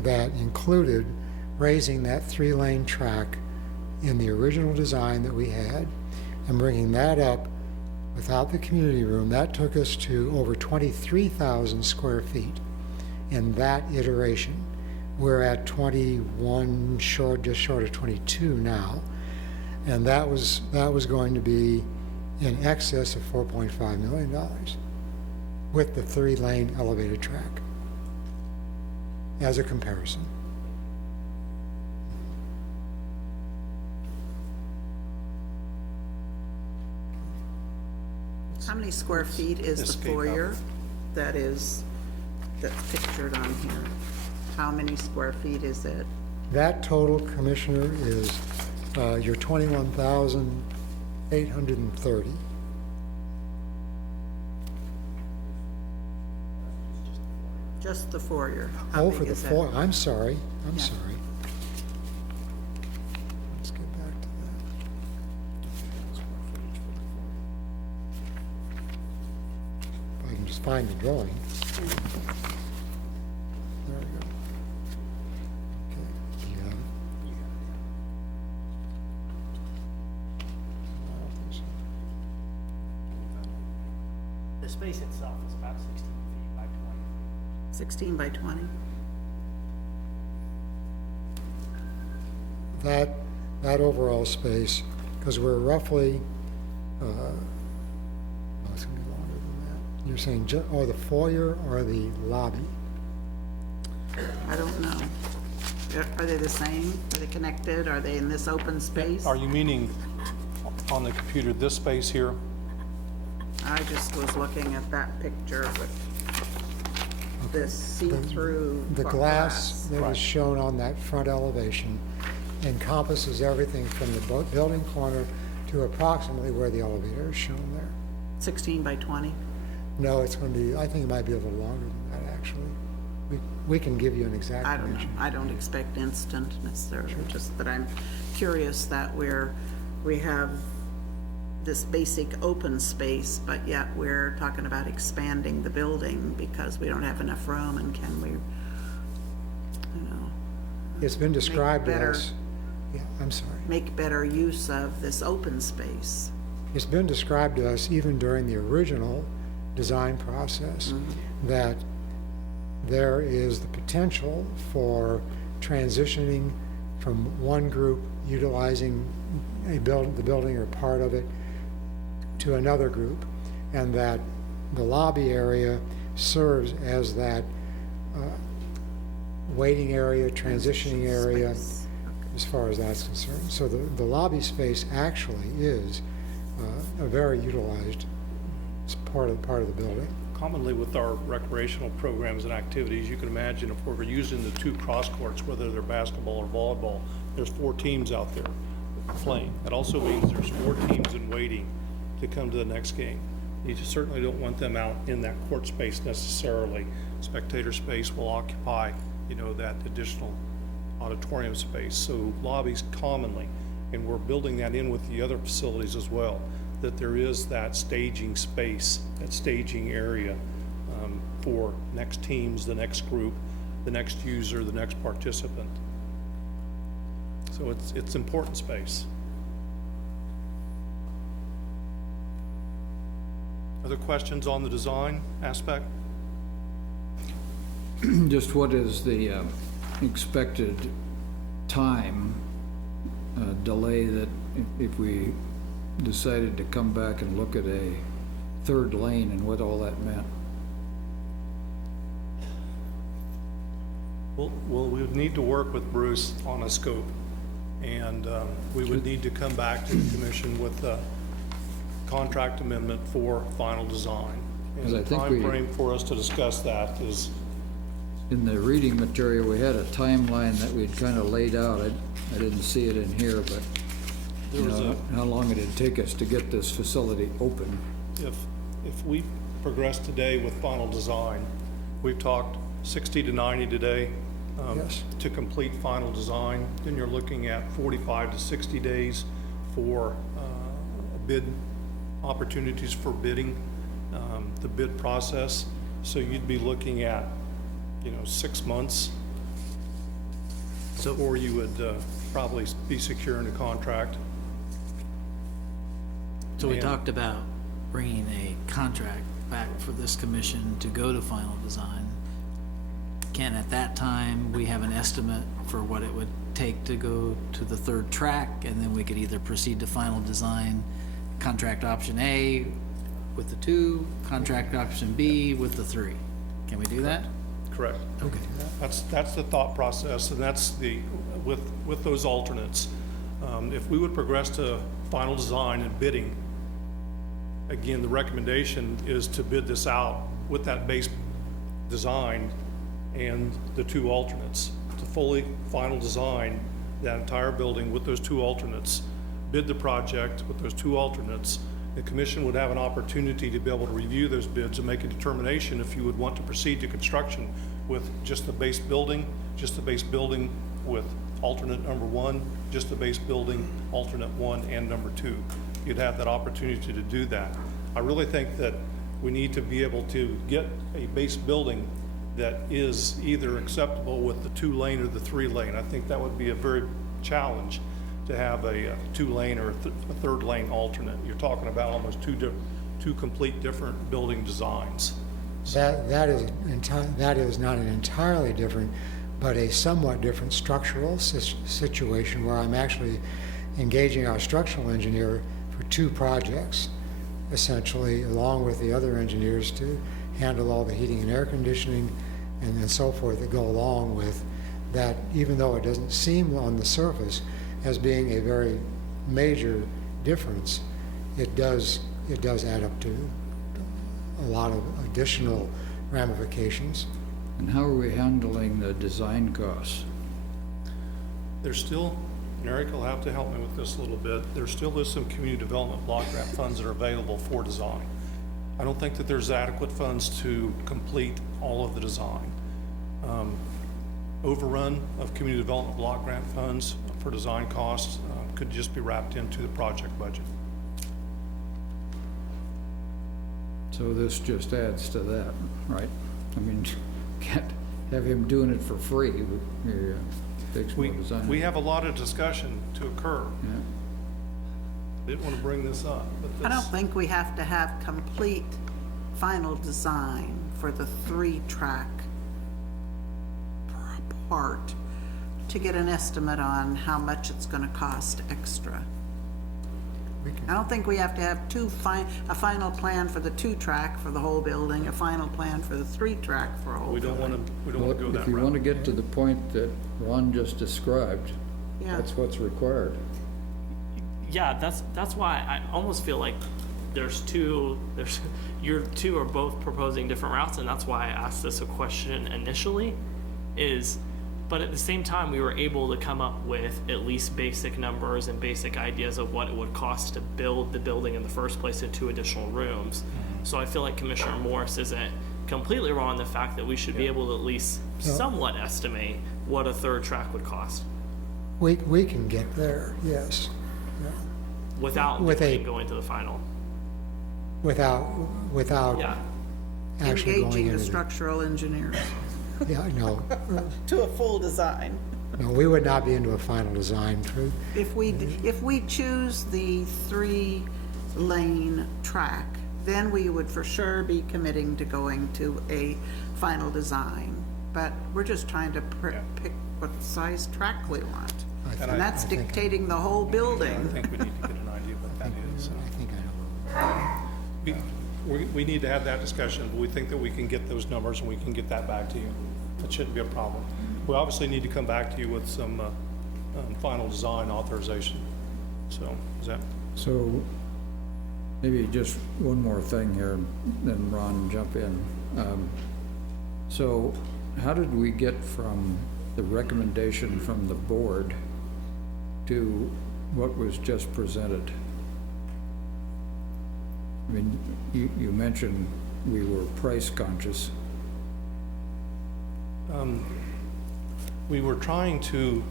that included raising that 3-lane track in the original design that we had and bringing that up without the community room. That took us to over 23,000 square feet in that iteration. We're at 21, just short of 22 now. And that was going to be in excess of $4.5 million with the 3-lane elevated track as a comparison. How many square feet is the foyer that's pictured on here? How many square feet is it? That total, Commissioner, is your 21,830. Just the foyer. How Oh, big for the is that? foyer, I'm sorry. Yeah. Let's get back to that. If I can just find the drawing. There we go. Okay, do you have it? I don't think so. The space itself is about 16 feet by 20. 16 by 20? That overall space, because we're roughly, it's gonna be longer than that. You're saying, the foyer or the lobby? I don't know. Are they the same? Are they connected? Are they in this open space? are you meaning on the computer this space here? I just was looking at that picture with this see-through The glass that was shown on that front elevation encompasses everything from the building corner to approximately where the elevator is shown there. 16 by 20? No, it's going to be, I think it might be a little longer than that, actually. We can give you an exact I don't know. measure. I don't expect instant necessarily, just that I'm curious that we have this basic open space, but yet we're talking about expanding the building because we don't have enough room, and can we, It's been described to better- us, yeah, I'm sorry. make better use of this open space? It's been described to us even during the original design process that there is the potential for transitioning from one group utilizing the building or part of it to another group, and that the lobby area serves as that waiting area, transitioning area, as far as that's concerned. So the lobby space actually is a very utilized part of the building. Commonly with our recreational programs and activities, you can imagine if we were using the two cross courts, whether they're basketball or volleyball, there's 4 teams out there playing. That also means there's 4 teams in waiting to come to the next game. You just certainly don't want them out in that court space necessarily. Spectator space will occupy, that additional auditorium space. So lobbies commonly, and we're building that in with the other facilities as well, that there is that staging space, that staging area for next teams, the next group, the next user, the next participant. So it's important space. Other questions on the design aspect? Just what is the expected time delay that if we decided to come back and look at a 3rd lane and what all that meant? Well, we would need to work with Bruce on a scope, and we would need to come back to the commission with a contract amendment for final design. And the timeframe for us to discuss that is... In the reading material, we had a timeline that we'd kind of laid out. I didn't see it in here, but how long it'd take us to get this facility open. If we progress today with final design, we've talked 60 to 90 today to complete final design, then you're looking at 45 to 60 days for bid opportunities for bidding, the bid process. So you'd be looking at 6 months before you would probably be securing a contract. So we talked about bringing a contract back for this commission to go to final design. Can at that time, we have an estimate for what it would take to go to the 3rd track, and then we could either proceed to final design, contract option A with the 2, contract option B with the 3. Can we do that? Correct. Okay. That's the thought process, and that's with those alternates. If we would progress to final design and bidding, again, the recommendation is to bid this out with that base design and the 2 alternates, to fully final design that entire building with those 2 alternates, bid the project with those 2 alternates. The commission would have an opportunity to be able to review those bids and make a determination if you would want to proceed to construction with just the base building, with alternate number 1, just the base building, alternate 1 and number 2. You'd have that opportunity to do that. I really think that we need to be able to get a base building that is either acceptable with the 2-lane or the 3-lane. I think that would be a very challenge to have a 2-lane or a 3rd-lane alternate. You're talking about almost two complete different building designs. That is not an entirely different, but a somewhat different structural situation where I'm actually engaging our structural engineer for 2 projects, essentially, along with the other engineers to handle all the heating and air conditioning and so forth that go along with that, even though it doesn't seem on the surface as being a very major difference, it does add up to a lot of additional ramifications. And how are we handling the design costs? There's still, and Eric will have to help me with this a little bit, there still is some community development block grant funds that are available for design. I don't think that there's adequate funds to complete all of the design. Overrun of community development block grant funds for design costs could just be wrapped into the project budget. So this just adds to that, right? I mean, can't have him doing it for free. Takes more design. We have a lot of discussion to occur. Yeah. Didn't want to bring this up, but I don't think we have to have complete final design for the 3-track part to get an estimate on how much it's going to cost extra. I don't think we have to have a final plan for the 2-track for the whole building, a final plan for the 3-track for a whole building. We don't want to go that route. If you want to get to the point that Ron just described, that's what's required. Yeah, that's why I almost feel like your 2 are both proposing different routes, and that's why I asked this a question initially, is But at the same time, we were able to come up with at least basic numbers and basic ideas of what it would cost to build the building in the first place and 2 additional rooms. So I feel like Commissioner Morris isn't completely wrong in the fact that we should be able to at least somewhat estimate what a third track would cost We can get there, yes. without going to the final. Without Yeah. actually going Engaging into the structural engineers Yeah, no, to a full design. no, we would not be into a final design. If we choose the 3-lane track, then we would for sure be committing to going to a final design. But we're just trying to pick what size track we want. And And that's dictating the whole building. I think we need to get an idea of what that is. I think I know. We need to have that discussion, but we think that we can get those numbers and we can get that back to you. That shouldn't be a problem. We obviously need to come back to you with some final design authorization. So, is that? So, maybe just one more thing here, then Ron, jump in. So, how did we get from the recommendation from the board to what was just presented? I mean, you mentioned we were price conscious. We were trying to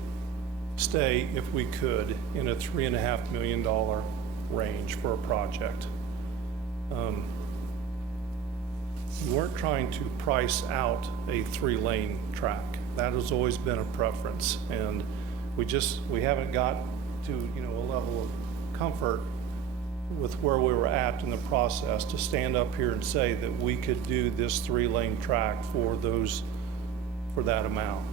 stay, if we could, in a $3.5 million range for a project. We weren't trying to price out a 3-lane track. That has always been a preference, and we haven't got to, a level of comfort with where we were at in the process to stand up here and say that we could do this 3-lane track for that amount.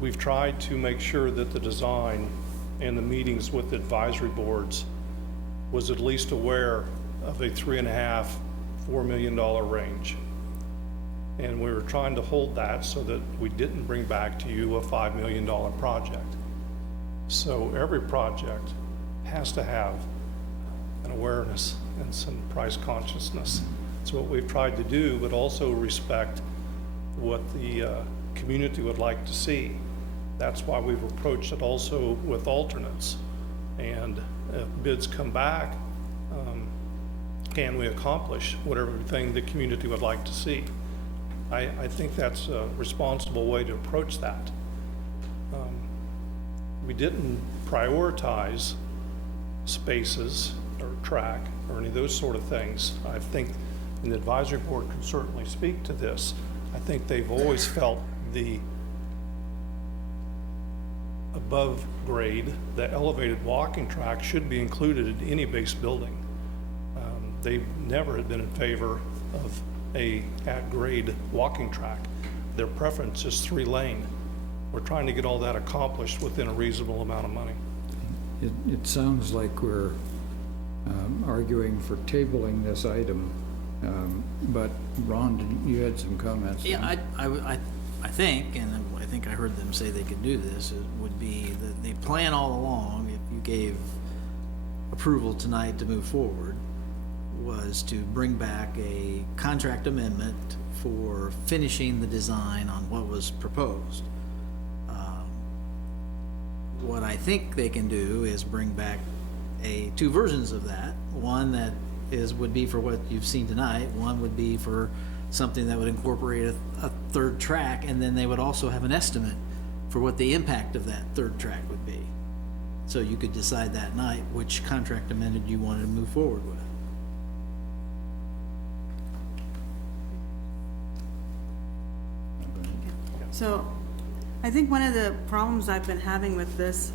We've tried to make sure that the design and the meetings with the advisory boards was at least aware of a $3.5–4 million range. And we were trying to hold that so that we didn't bring back to you a $5 million project. So every project has to have an awareness and some price consciousness. It's what we've tried to do, but also respect what the community would like to see. That's why we've approached it also with alternates. And if bids come back, can we accomplish whatever thing the community would like to see? I think that's a responsible way to approach that. We didn't prioritize spaces or track or any of those sort of things. I think, and the advisory board can certainly speak to this, I think they've always felt the above grade, the elevated walking track should be included in any base building. They never had been in favor of a at-grade walking track. Their preference is 3-lane. We're trying to get all that accomplished within a reasonable amount of money. It sounds like we're arguing for tabling this item, but Ron, you had some comments. Yeah, I think, and I think I heard them say they could do this, it would be that the plan all along, if you gave approval tonight to move forward, was to bring back a contract amendment for finishing the design on what was proposed. What I think they can do is bring back 2 versions of that. One that would be for what you've seen tonight. One would be for something that would incorporate a 3rd track, and then they would also have an estimate for what the impact of that 3rd track would be. So you could decide that night which contract amendment you wanted to move forward with. So, I think one of the problems I've been having with this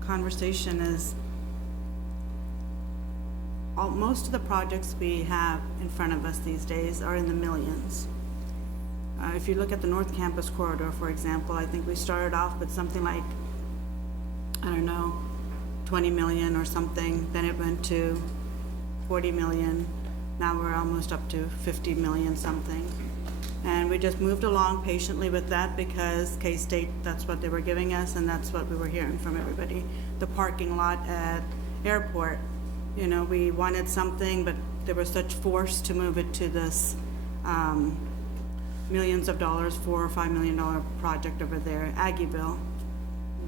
conversation is most of the projects we have in front of us these days are in the millions. If you look at the North Campus corridor, for example, I think we started off with something like, 20 million or something, then it went to 40 million, now we're almost up to 50 million something. And we just moved along patiently with that because K-State, that's what they were giving us, and that's what we were hearing from everybody. The parking lot at airport, we wanted something, but there was such force to move it to this millions of dollars, $4 or $5 million project over there. Aggieville,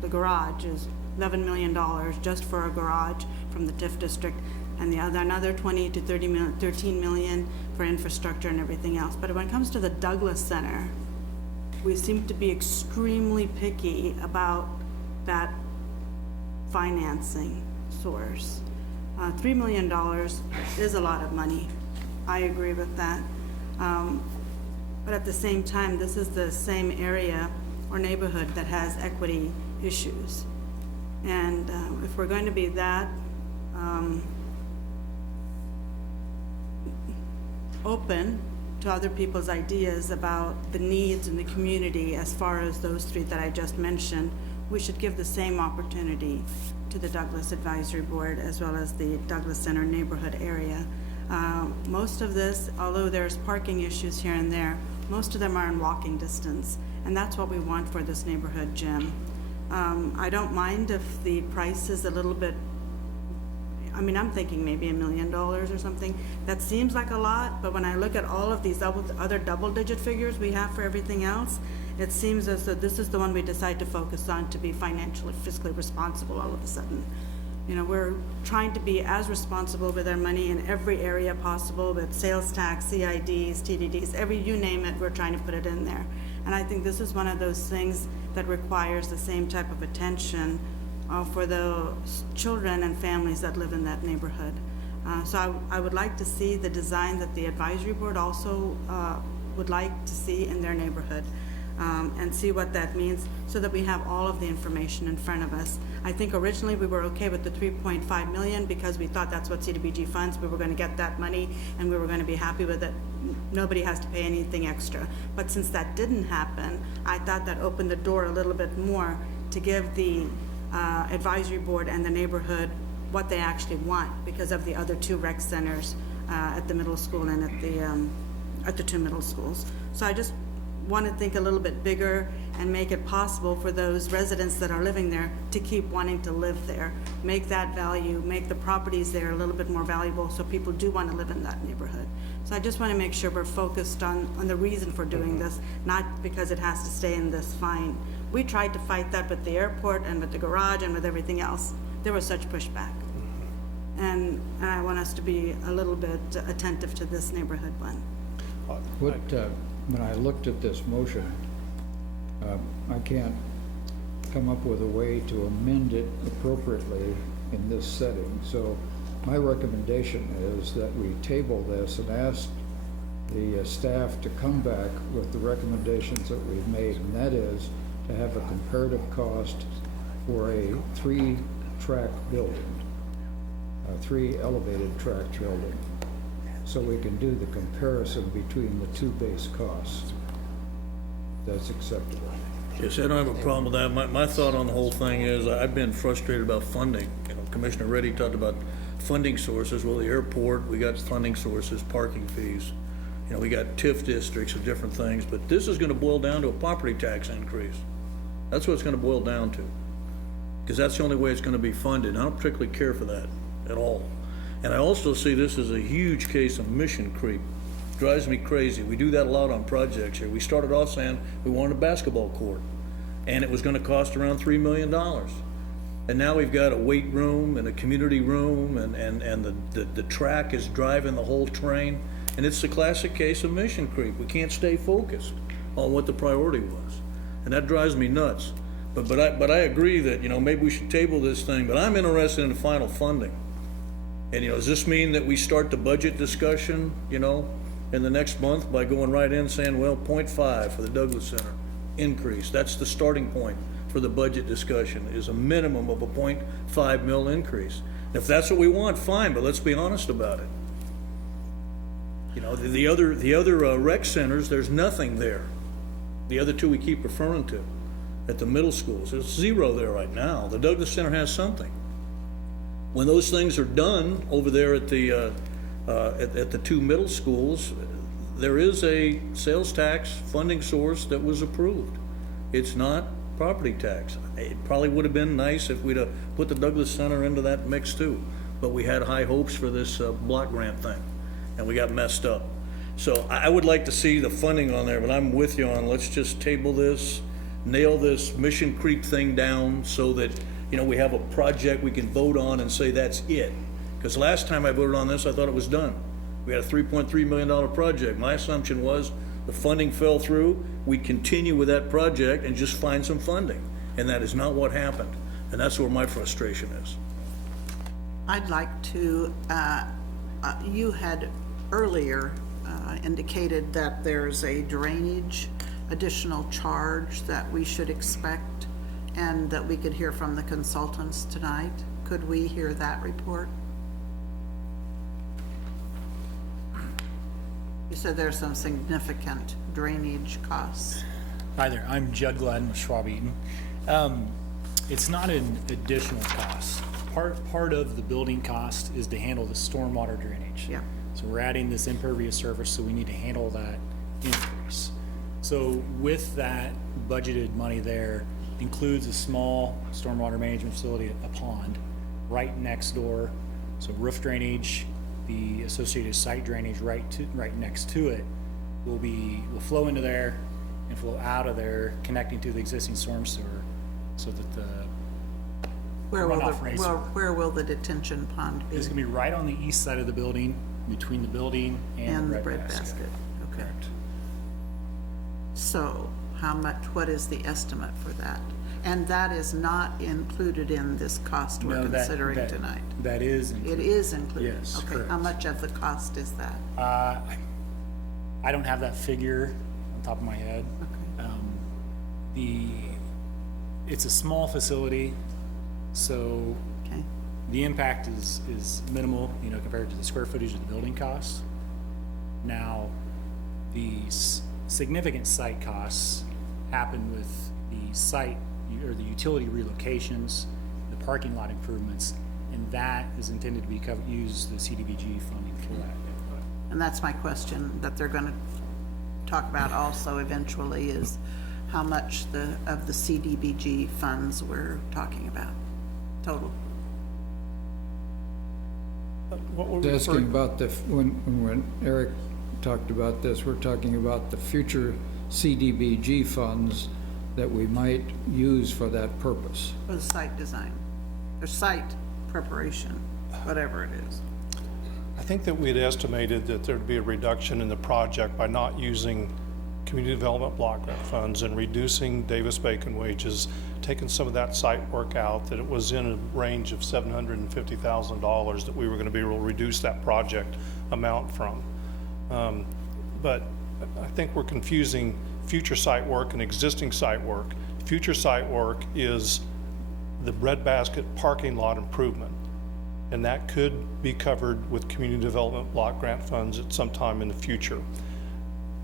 the garage is $11 million just for a garage from the TIF district, and the other, another 20 to 13 million for infrastructure and everything else. But when it comes to the Douglas Center, we seem to be extremely picky about that financing source. $3 million is a lot of money. I agree with that. But at the same time, this is the same area or neighborhood that has equity issues. And if we're going to be that open to other people's ideas about the needs in the community as far as those three that I just mentioned, we should give the same opportunity to the Douglas Advisory Board as well as the Douglas Center neighborhood area. Most of this, although there's parking issues here and there, most of them are in walking distance, and that's what we want for this neighborhood gym. I don't mind if the price is a little bit, I mean, I'm thinking maybe $1 million or something. That seems like a lot, but when I look at all of these other double-digit figures we have for everything else, it seems as though this is the one we decide to focus on to be financially, fiscally responsible all of a sudden. You know, we're trying to be as responsible with our money in every area possible, with sales tax, CIDs, TDDs, you name it, we're trying to put it in there. And I think this is one of those things that requires the same type of attention for the children and families that live in that neighborhood. So I would like to see the design that the advisory board also would like to see in their neighborhood, and see what that means so that we have all of the information in front of us. I think originally we were okay with the 3.5 million because we thought that's what CDBG funds, we were going to get that money and we were going to be happy with it. Nobody has to pay anything extra. But since that didn't happen, I thought that opened the door a little bit more to give the advisory board and the neighborhood what they actually want because of the other two rec centers at the middle school and at the two middle schools. So I just want to think a little bit bigger and make it possible for those residents that are living there to keep wanting to live there. Make that value, make the properties there a little bit more valuable so people do want to live in that neighborhood. So I just want to make sure we're focused on the reason for doing this, not because it has to stay in this fine. We tried to fight that with the airport and with the garage and with everything else. There was such pushback. And I want us to be a little bit attentive to this neighborhood one. When I looked at this motion, I can't come up with a way to amend it appropriately in this setting. So my recommendation is that we table this and ask the staff to come back with the recommendations that we've made, and that is to have a comparative cost for a 3-track building, a 3 elevated track building, so we can do the comparison between the two base costs. That's acceptable. Yes, I don't have a problem with that. My thought on the whole thing is I've been frustrated about funding. You know, Commissioner Reddy talked about funding sources. Well, the airport, we got funding sources, parking fees. You know, we got TIF districts and different things, but this is gonna boil down to a property tax increase. That's what it's gonna boil down to. Because that's the only way it's gonna be funded. I don't particularly care for that at all. And I also see this as a huge case of mission creep. Drives me crazy. We do that a lot on projects here. We started off saying we wanted a basketball court, and it was gonna cost around $3 million. And now we've got a weight room and a community room, and the track is driving the whole train. And it's the classic case of mission creep. We can't stay focused on what the priority was. And that drives me nuts. But I agree that, you know, maybe we should table this thing, but I'm interested in the final funding. And, you know, does this mean that we start the budget discussion, you know, in the next month by going right in saying, well, 0.5 for the Douglas Center increase? That's the starting point for the budget discussion, is a minimum of a 0.5 mil increase. If that's what we want, fine, but let's be honest about it. You know, the other rec centers, there's nothing there. The other two we keep referring to at the middle schools, there's 0 there right now. The Douglas Center has something. When those things are done over there at the 2 middle schools, there is a sales tax funding source that was approved. It's not property tax. It probably would have been nice if we'd have put the Douglas Center into that mix too, but we had high hopes for this block grant thing, and we got messed up. So I would like to see the funding on there, but I'm with you on, let's just table this, nail this Mission Creek thing down so that, you know, we have a project we can vote on and say that's it. Because last time I voted on this, I thought it was done. We had a $3.3 million project. My assumption was the funding fell through, we continue with that project and just find some funding. And that is not what happened. And that's where my frustration is. I'd like to, you had earlier indicated that there's a drainage additional charge that we should expect and that we could hear from the consultants tonight. Could we hear that report? You said there's some significant drainage costs. Hi there, I'm Judd Glenn with Schwab Eaton. It's not an additional cost. Part of the building cost is to handle the stormwater drainage. Yeah. So we're adding this impervious surface, so we need to handle that increase. So with that budgeted money there includes a small stormwater management facility, a pond, right next door. So roof drainage, the associated site drainage right next to it will flow into there and flow out of there, connecting to the existing storm sewer, so that the Where will the detention pond be? It's gonna be right on the east side of the building, between the building and the breadbasket. Okay. So what is the estimate for that? And that is not included in this cost we're considering tonight? That is included. It is included? Yes, Okay, correct. how much of the cost is that? I don't have that figure on top of my head. Okay. It's a small facility, so Okay. the impact is minimal, you know, compared to the square footage of the building costs. Now, the significant site costs happen with the site or the utility relocations, the parking lot improvements, and that is intended to be use the CDBG funding for that. And that's my question that they're going to talk about also eventually is how much of the CDBG funds we're talking about, total. Asking about when Eric talked about this, we're talking about the future CDBG funds that we might use for that purpose. For the site design, or site preparation, whatever it is. I think that we had estimated that there'd be a reduction in the project by not using community development block grant funds and reducing Davis-Bacon wages, taking some of that site work out, that it was in a range of $750,000 that we were going to be able to reduce that project amount from. But I think we're confusing future site work and existing site work. Future site work is the breadbasket parking lot improvement, and that could be covered with community development block grant funds at some time in the future.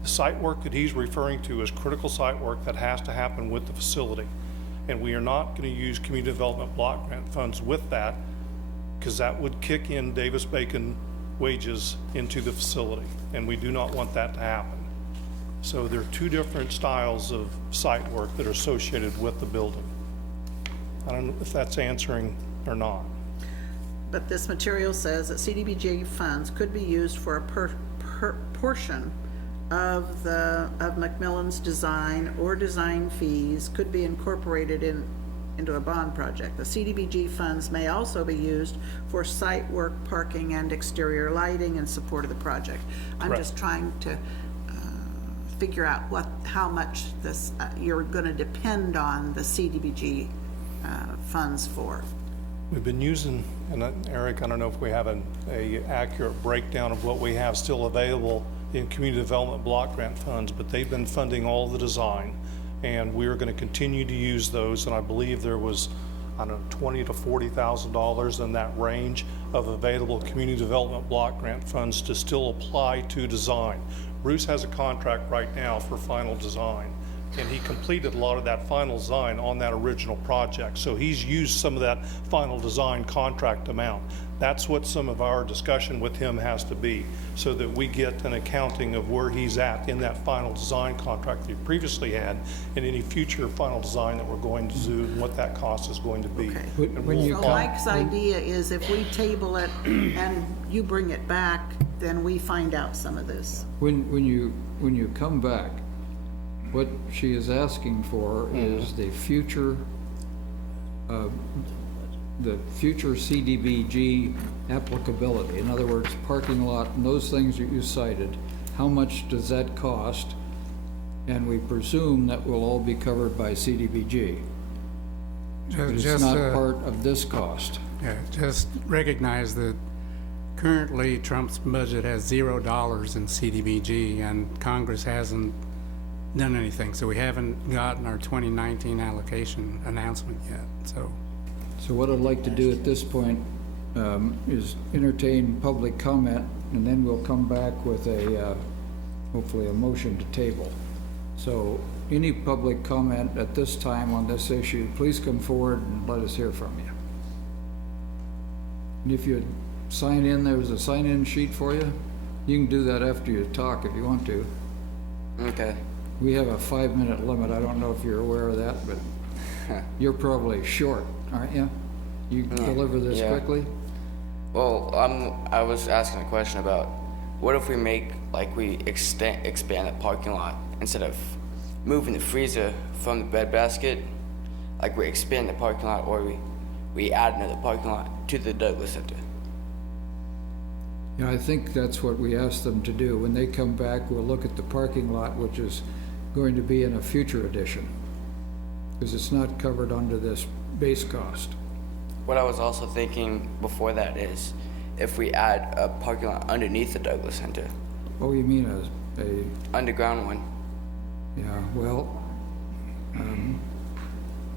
The site work that he's referring to is critical site work that has to happen with the facility, and we are not going to use community development block grant funds with that, because that would kick in Davis-Bacon wages into the facility, and we do not want that to happen. So there are two different styles of site work that are associated with the building. I don't know if that's answering or not. But this material says that CDBG funds could be used for a portion of Macmillan's design, or design fees could be incorporated into a bond project. The CDBG funds may also be used for site work, parking, and exterior lighting in support of the project. I'm just trying to figure out how much you're going to depend on the CDBG funds for. We've been using, and Eric, I don't know if we have an accurate breakdown of what we have still available in community development block grant funds, but they've been funding all the design, and we're going to continue to use those. And I believe there was, I don't know, $20,000 to $40,000 in that range of available community development block grant funds to still apply to design. Bruce has a contract right now for final design, and he completed a lot of that final design on that original project. So he's used some of that final design contract amount. That's what some of our discussion with him has to be, so that we get an accounting of where he's at in that final design contract that he previously had, and any future final design that we're going to do, and what that cost is going to be. So Mike's idea is if we table it and you bring it back then we find out some of this. When you come back, what she is asking for is the future CDBG applicability. In other words, parking lot and those things that you cited, how much does that cost? And we presume that will all be covered by CDBG. But it's not part of this cost. Yeah, just recognize that currently Trump's budget has $0 in CDBG, and Congress hasn't done anything, so we haven't gotten our 2019 allocation announcement yet, so. So what I'd like to do at this point is entertain public comment, and then we'll come back with a, hopefully a motion to table. So any public comment at this time on this issue, please come forward and let us hear from you. And if you sign in, there's a sign-in sheet for you. You can do that after you talk if you want to. Okay. We have a 5-minute limit. I don't know if you're aware of that, but you're probably short, aren't you? You deliver this quickly? Well, I was asking a question about what if we make, like, we expand the parking lot instead of moving the freezer from the breadbasket, like we expand the parking lot, or we add another parking lot to the Douglas Center. Yeah, I think that's what we asked them to do. When they come back, we'll look at the parking lot, which is going to be in a future edition, because it's not covered under this base cost. What I was also thinking before that is if we add a parking lot underneath the Douglas Center. Oh, you mean a underground one? Yeah, well,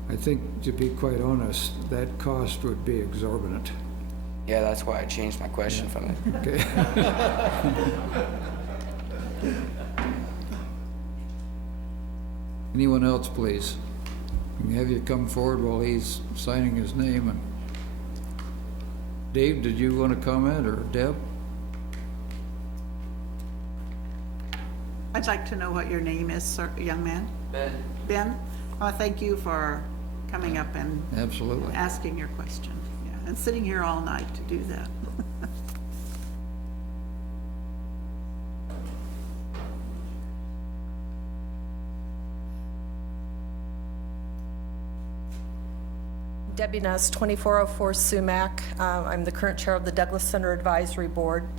I think, to be quite honest, that cost would be exorbitant. Yeah, that's why I changed my question from it. Okay. Anyone else, please? Can we have you come forward while he's signing his name? And Dave, did you want to comment, or Deb? I'd like to know what your name is, sir, young man. Ben. Ben? Thank you for coming up and Absolutely. asking your question. Yeah, and sitting here all night to do that. Debbie Nuss, 2404 Sumac. I'm the current chair of the Douglas Center Advisory Board.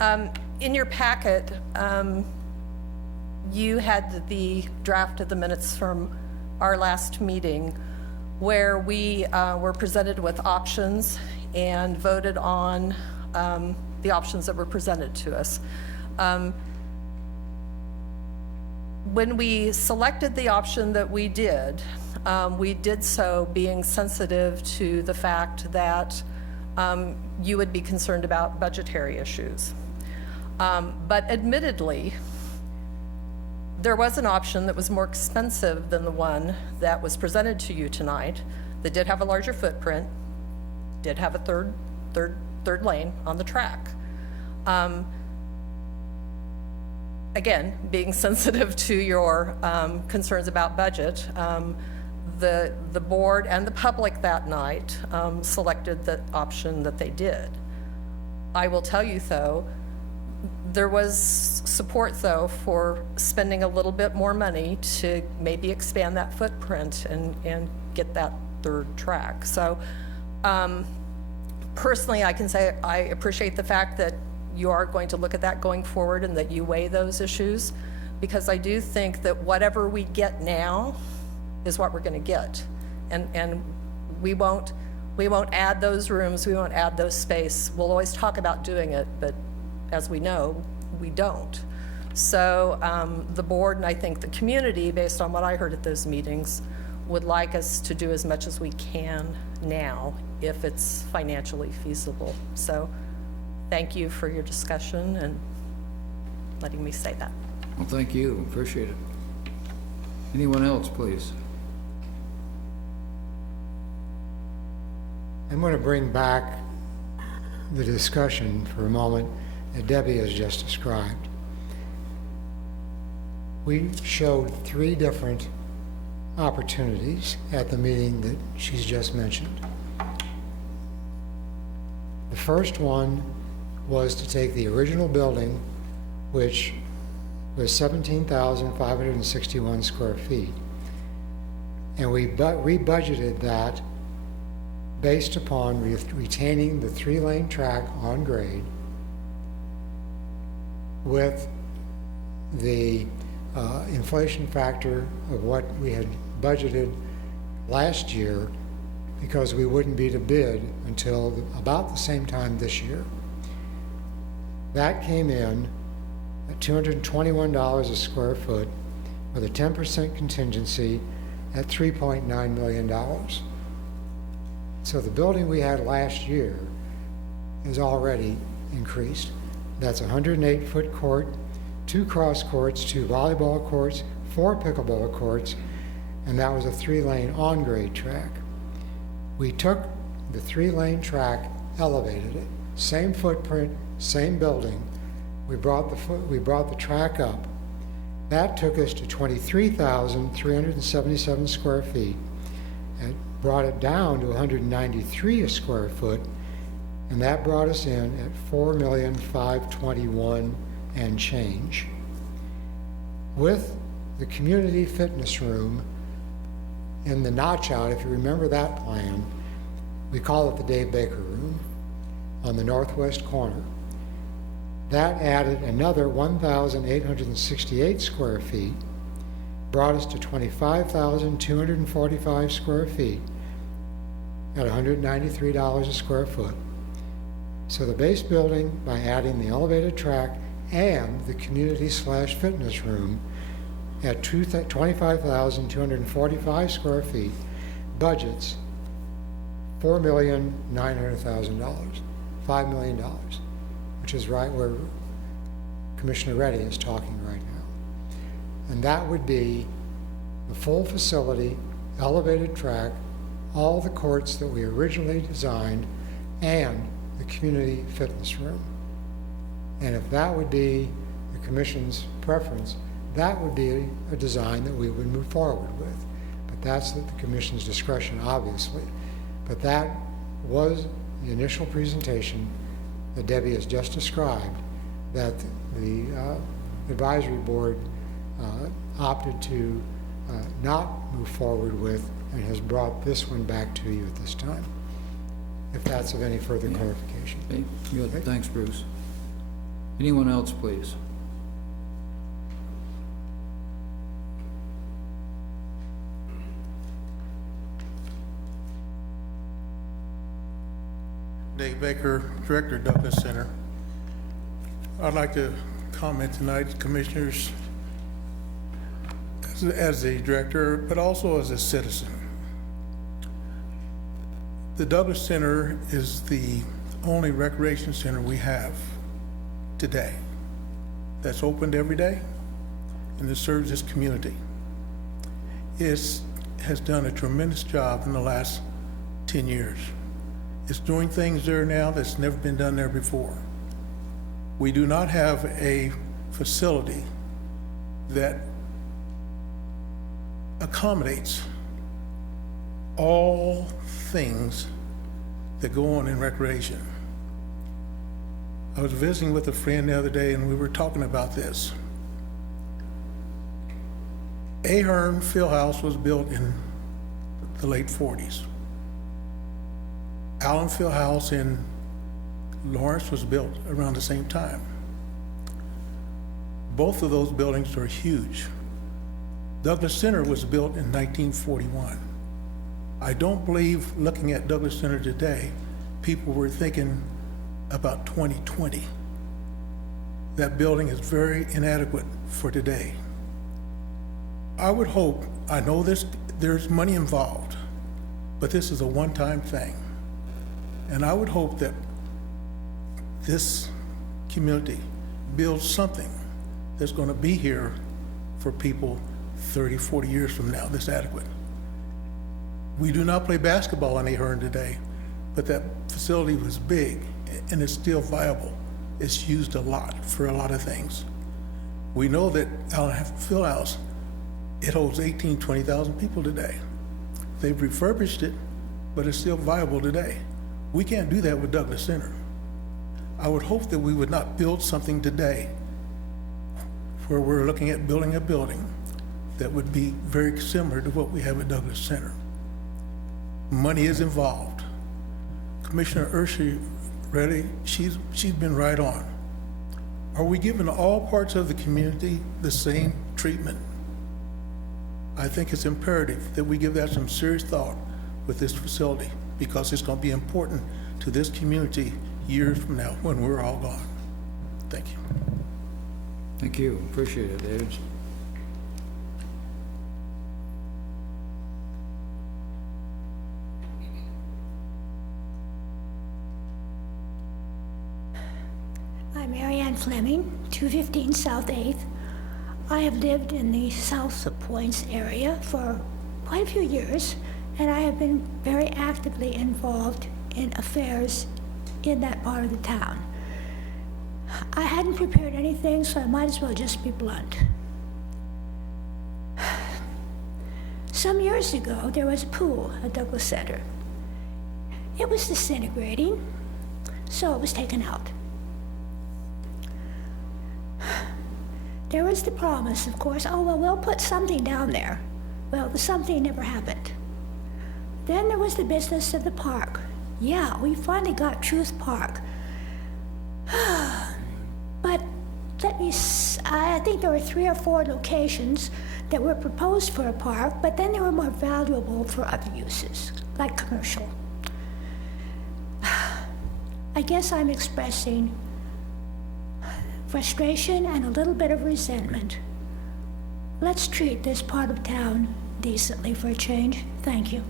In your packet, you had the draft of the minutes from our last meeting where we were presented with options and voted on the options that were presented to us. When we selected the option that we did so being sensitive to the fact that you would be concerned about budgetary issues. But admittedly, there was an option that was more expensive than the one that was presented to you tonight, that did have a larger footprint, did have a third lane on the track. Again, being sensitive to your concerns about budget, the board and the public that night selected the option that they did. I will tell you, though, there was support, though, for spending a little bit more money to maybe expand that footprint and get that third track. So personally, I can say I appreciate the fact that you are going to look at that going forward and that you weigh those issues, because I do think that whatever we get now is what we're going to get. And we won't add those rooms, we won't add those space. We'll always talk about doing it, but as we know, we don't. So the board, and I think the community, based on what I heard at those meetings, would like us to do as much as we can now if it's financially feasible. So thank you for your discussion and letting me say that. Well, thank you. Appreciate it. Anyone else, please? I'm going to bring back the discussion for a moment that Debbie has just described. We showed 3 different opportunities at the meeting that she's just mentioned. The first one was to take the original building, which was 17,561 square feet, and we rebudgeted that based upon retaining the 3-lane track on grade with the inflation factor of what we had budgeted last year, because we wouldn't be to bid until about the same time this year. That came in at $221 a square foot with a 10% contingency at $3.9 million. So the building we had last year is already increased. That's a 108-foot court, 2 cross courts, 2 volleyball courts, 4 pickleball courts, and that was a 3-lane on-grade track. We took the 3-lane track, elevated it, same footprint, same building. We brought the track up. That took us to 23,377 square feet and brought it down to 193 a square foot, and that brought us in at $4,521,000 and change. With the community fitness room in the notch out, if you remember that plan, we call it the Dave Baker Room on the northwest corner. That added another 1,868 square feet, brought us to 25,245 square feet at $193 a square foot. So the base building, by adding the elevated track and the community/fitness room at 25,245 square feet, budgets $4,900,000, $5 million, which is right where Commissioner Reddy is talking right now. And that would be the full facility, elevated track, all the courts that we originally designed, and the community fitness room. And if that would be the Commission's preference, that would be a design that we would move forward with. But that's at the Commission's discretion, obviously. But that was the initial presentation that Debbie has just described, that the advisory board opted to not move forward with, and has brought this one back to you at this time, if that's of any further clarification. Okay, good. Thanks, Bruce. Anyone else, please? Dave Baker, Director, Douglas Center. I'd like to comment tonight, Commissioners, as the Director, but also as a citizen. The Douglas Center is the only recreation center we have today that's opened every day and that serves this community. It has done a tremendous job in the last 10 years. It's doing things there now that's never been done there before. We do not have a facility that accommodates all things that go on in recreation. I was visiting with a friend the other day and we were talking about this. Ahern Fieldhouse was built in the late 40s. Allen Fieldhouse in Lawrence was built around the same time. Both of those buildings are huge. Douglas Center was built in 1941. I don't believe, looking at Douglas Center today, people were thinking about 2020. That building is very inadequate for today. I would hope, I know there's money involved, but this is a one-time thing. And I would hope that this community builds something that's going to be here for people 30, 40 years from now that's adequate. We do not play basketball in Ahern today, but that facility was big and it's still viable. It's used a lot for a lot of things. We know that Allen Fieldhouse, it holds 18, 20,000 people today. They've refurbished it, but it's still viable today. We can't do that with Douglas Center. I would hope that we would not build something today where we're looking at building a building that would be very similar to what we have at Douglas Center. Money is involved. Commissioner Urshi Reddy, she's been right on. Are we giving all parts of the community the same treatment? I think it's imperative that we give that some serious thought with this facility, because it's going to be important to this community years from now when we're all gone. Thank you. Thank you, appreciate it, David. I'm Mary Ann Fleming, 215 South 8th. I have lived in the South Points area for quite a few years, and I have been very actively involved in affairs in that part of the town. I hadn't prepared anything, so I might as well just be blunt. Some years ago, there was a pool at Douglas Center. It was disintegrating, so it was taken out. There was the promise, of course, oh, well, we'll put something down there. Well, the something never happened. Then there was the business of the park. Yeah, we finally got Truth Park. But I think there were 3 or 4 locations that were proposed for a park, but then they were more valuable for other uses, like commercial. I guess I'm expressing frustration and a little bit of resentment. Let's treat this part of town decently for a change. Thank you.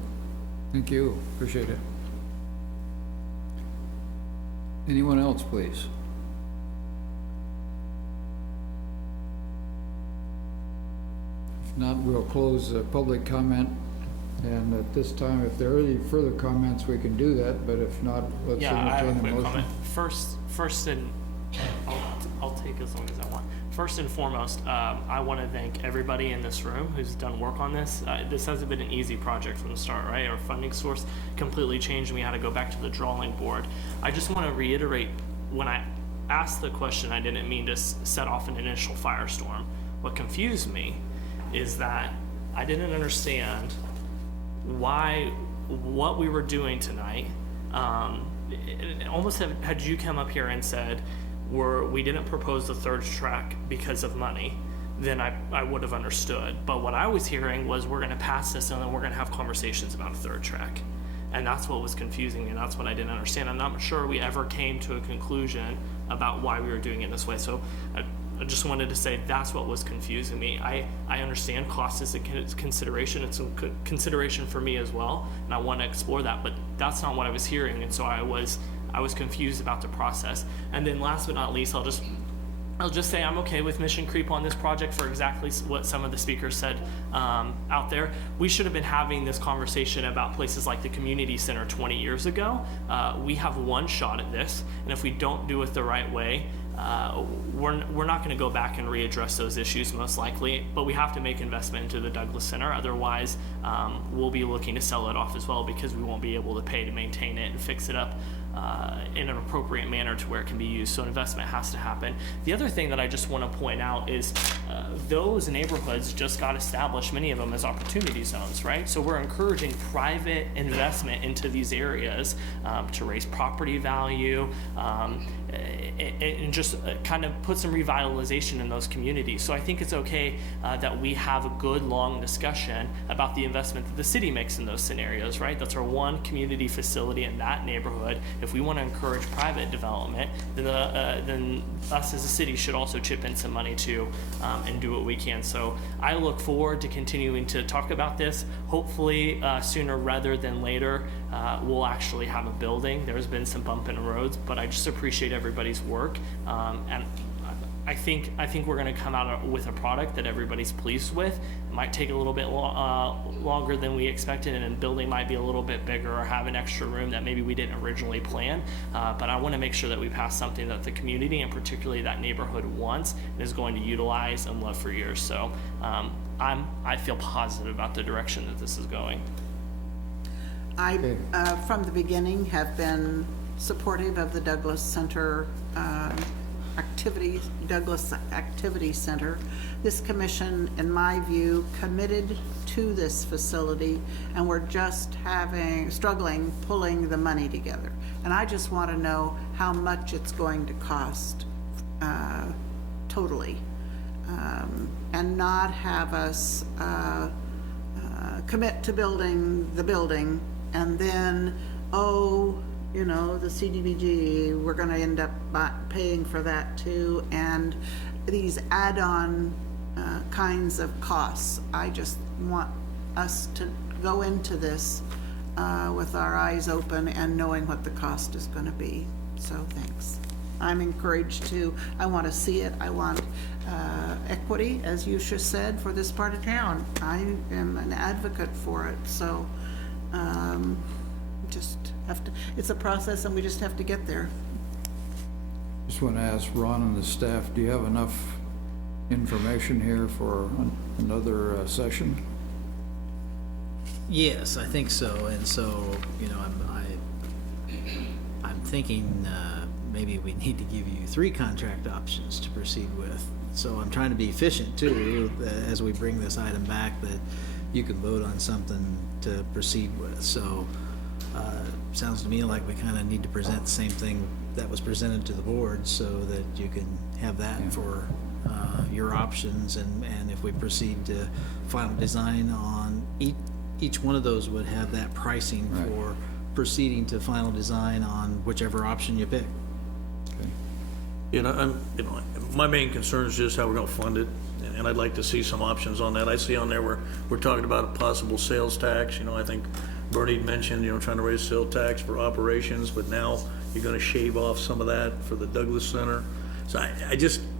Thank you, appreciate it. Anyone else, please? If not, we'll close public comment. And at this time, if there are any further comments, we can do that, but if not, let's Yeah, I have a entertain a quick motion. comment. First, and I'll take as long as I want. First and foremost, I want to thank everybody in this room who's done work on this. This hasn't been an easy project from the start, right? Our funding source completely changed, and we had to go back to the drawing board. I just want to reiterate, when I asked the question, I didn't mean to set off an initial firestorm. What confused me is that I didn't understand what we were doing tonight. It almost had you come up here and said, we didn't propose the third track because of money, then I would have understood. But what I was hearing was, we're going to pass this and then we're going to have conversations about a third track. And that's what was confusing me, and that's what I didn't understand. I'm not sure we ever came to a conclusion about why we were doing it this way. So I just wanted to say that's what was confusing me. I understand cost is a consideration. It's a consideration for me as well, and I want to explore that, but that's not what I was hearing, and so I was confused about the process. And then last but not least, I'll just say I'm okay with mission creep on this project for exactly what some of the speakers said out there. We should have been having this conversation about places like the community center 20 years ago. We have one shot at this, and if we don't do it the right way, we're not going to go back and readdress those issues most likely, but we have to make investment into the Douglas Center. Otherwise, we'll be looking to sell it off as well, because we won't be able to pay to maintain it and fix it up in an appropriate manner to where it can be used. So investment has to happen. The other thing that I just want to point out is those neighborhoods just got established, many of them as opportunity zones, right? So we're encouraging private investment into these areas to raise property value, and just kind of put some revitalization in those communities. So I think it's okay that we have a good long discussion about the investment that the city makes in those scenarios, right? That's our one community facility in that neighborhood. If we want to encourage private development, then us as a city should also chip in some money too, and do what we can. So I look forward to continuing to talk about this. Hopefully sooner rather than later, we'll actually have a building. There's been some bump in the roads, but I just appreciate everybody's work, and I think we're going to come out with a product that everybody's pleased with. It might take a little bit longer than we expected, and the building might be a little bit bigger or have an extra room that maybe we didn't originally plan. But I want to make sure that we pass something that the community, and particularly that neighborhood, wants and is going to utilize and love for years. So I feel positive about the direction that this is going. I, from the beginning, have been supportive of the Douglas Center Douglas Activity Center. This commission, in my view, committed to this facility, and we're just struggling pulling the money together. And I just want to know how much it's going to cost totally, and not have us commit to building the building and then, the CDBG, we're going to end up paying for that too, and these add-on kinds of costs. I just want us to go into this with our eyes open and knowing what the cost is going to be. So thanks. I'm encouraged to, I want to see it. I want equity, as you just said, for this part of town. I am an advocate for it. So just have to, it's a process and we just have to get there. Just want to ask Ron and the staff, do you have enough information here for another session? Yes, I think so, and so, I'm thinking, maybe we need to give you 3 contract options to proceed with. So I'm trying to be efficient too, as we bring this item back, that you can vote on something to proceed with. So, sounds to me like we kind of need to present the same thing that was presented to the board so that you can have that for your options, and if we proceed to final design on each one of those would have that pricing for proceeding to final design on whichever option you pick. My main concern is just how we're gonna fund it, and I'd like to see some options on that. I see on there where we're talking about a possible sales tax. I think Bernie mentioned, trying to raise sales tax for operations, but now you're gonna shave off some of that for the Douglas Center. So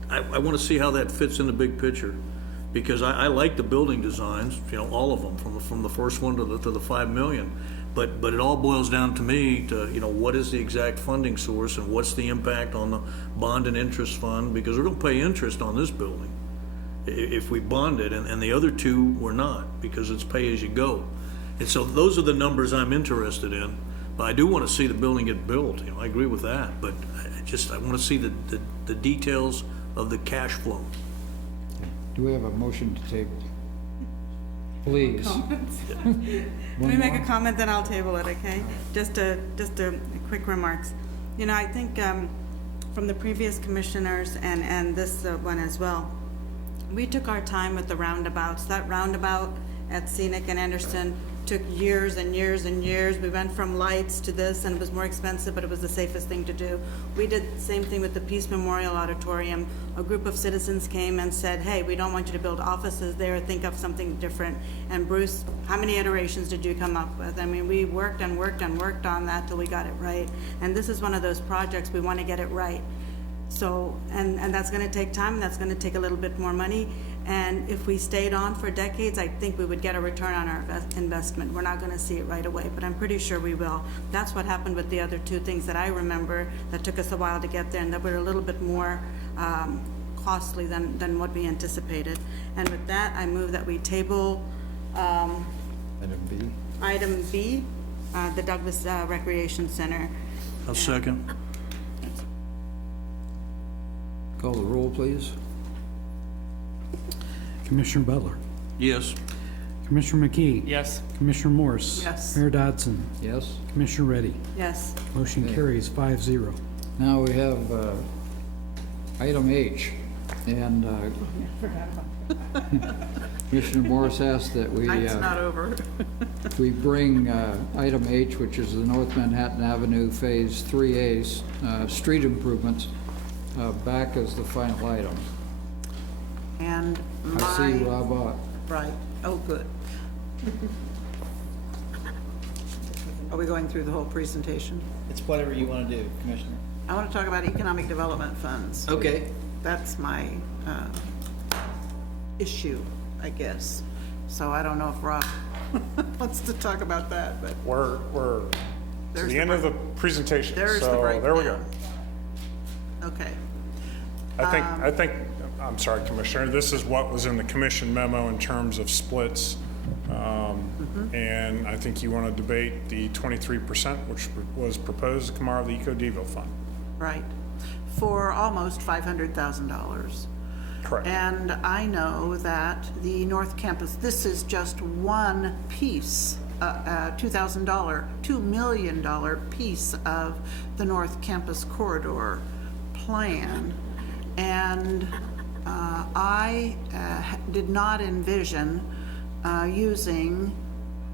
I wanna see how that fits in the big picture, because I like the building designs, all of them, from the first one to the 5 million. But it all boils down to me to, what is the exact funding source and what's the impact on the bond and interest fund? Because we're gonna pay interest on this building if we bond it, and the other 2 we're not, because it's pay as you go. And so those are the numbers I'm interested in. But I do wanna see the building get built, I agree with that, but I wanna see the details of the cash flow. Do we have a motion to table? Please. Let me make a comment, then I'll table it, okay? Just a quick remarks. I think from the previous commissioners and this one as well, we took our time with the roundabouts. That roundabout at Scenic and Anderson took years and years and years. We went from lights to this, and it was more expensive, but it was the safest thing to do. We did the same thing with the Peace Memorial Auditorium. A group of citizens came and said, hey, we don't want you to build offices there, think of something different. And Bruce, how many iterations did you come up with? I mean, we worked and worked and worked on that till we got it right. And this is one of those projects, we want to get it right. So, and that's gonna take time, that's gonna take a little bit more money. And if we stayed on for decades, I think we would get a return on our investment. We're not gonna see it right away, but I'm pretty sure we will. That's what happened with the other 2 things that I remember that took us a while to get there, and that were a little bit more costly than what we anticipated. And with that, I move that we table Item B, the Douglas Recreation Center. I'll second. Call the roll, please. Commissioner Butler. Yes. Commissioner McKee. Yes. Commissioner Morse. Yes. Mayor Dodson. Yes. Commissioner Reddy. Yes. Motion carries 5-0. Now we have item H, and Commissioner Morris asked that we It's not over. we bring item H, which is the North Manhattan Avenue Phase 3A street improvements, back as the final item. And I see Rob Ott. Right, oh, good. Are we going through the whole presentation? It's whatever you want to do, Commissioner. I want to talk about economic development funds. Okay. That's my issue, I guess. So I don't know if Rob wants to talk about that, but. We're to There's the end of the presentation, There's the so there we go. Okay. I think, I'm sorry, Commissioner, this is what was in the commission memo in terms of splits. And I think you want to debate the 23%, which was proposed to come out of the Eco Devo Fund. Right, for almost $500,000. Correct. And I know that the North Campus, this is just one piece, $2 million piece of the North Campus corridor plan. And I did not envision using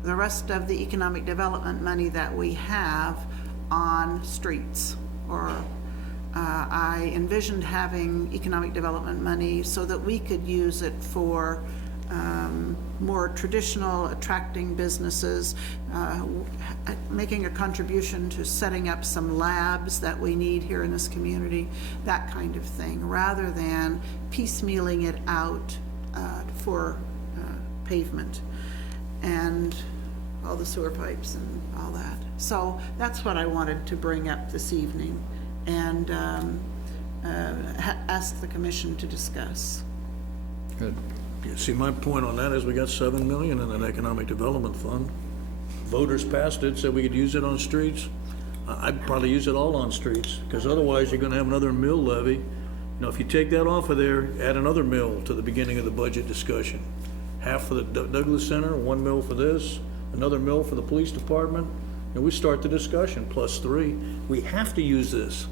the rest of the economic development money that we have on streets, or I envisioned having economic development money so that we could use it for more traditional, attracting businesses, making a contribution to setting up some labs that we need here in this community, that kind of thing, rather than piecemealing it out for pavement and all the sewer pipes and all that. So that's what I wanted to bring up this evening and ask the commission to discuss. Good. Yeah, see, my point on that is we got 7 million in an economic development fund. Voters passed it, said we could use it on streets. I'd probably use it all on streets, because otherwise you're gonna have another mill levy. You know, if you take that off of there, add another mill to the beginning of the budget discussion. Half for the Douglas Center, 1 mill for this, another mill for the police department, and we start the discussion, +3. We have to use this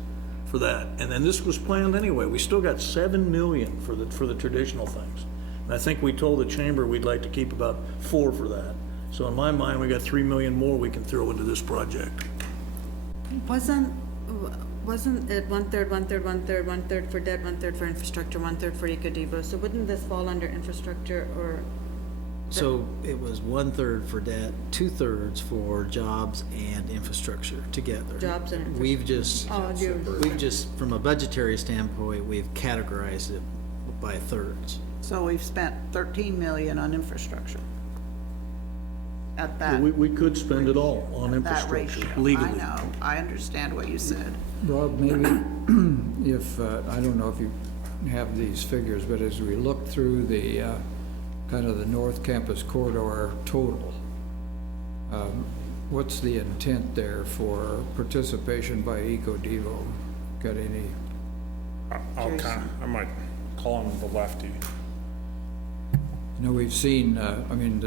for that. And then this was planned anyway. We still got 7 million for the traditional things. And I think we told the chamber we'd like to keep about 4 for that. So in my mind, we got 3 million more we can throw into this project. Wasn't it 1/3, 1/3, 1/3, 1/3 for debt, 1/3 for infrastructure, 1/3 for Eco-Devo? So wouldn't this fall under infrastructure or? So it was 1/3 for debt, 2/3 for jobs and infrastructure together. Jobs and We've just, from a budgetary standpoint, we've categorized it by thirds. So we've spent 13 million on infrastructure. At that. We could spend it all on That infrastructure ratio. legally. I know, I understand what you said. Rob, maybe if, I don't know if you have these figures, but as we look through the, kind of the North Campus corridor total, what's the intent there for participation by Eco-Devo? Got any? I might call him the lefty. You know, we've seen, I mean,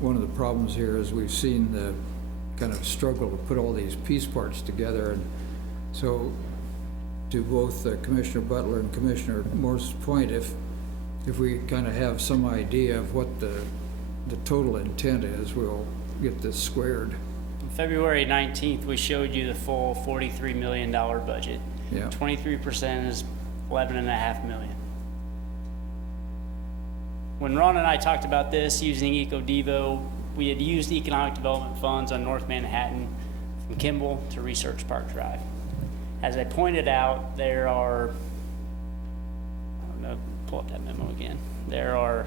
one of the problems here is we've seen the kind of struggle to put all these piece parts together. And so to both Commissioner Butler and Commissioner Morse's point, if we kind of have some idea of what the total intent is, we'll get this squared. On February 19th, we showed you the full $43 million budget. Yeah. 23% is $11.5 million. When Ron and I talked about this using Eco-Devo, we had used economic development funds on North Manhattan from Kimball to Research Park Drive. As I pointed out, there are, I don't know, pull up that memo again. There are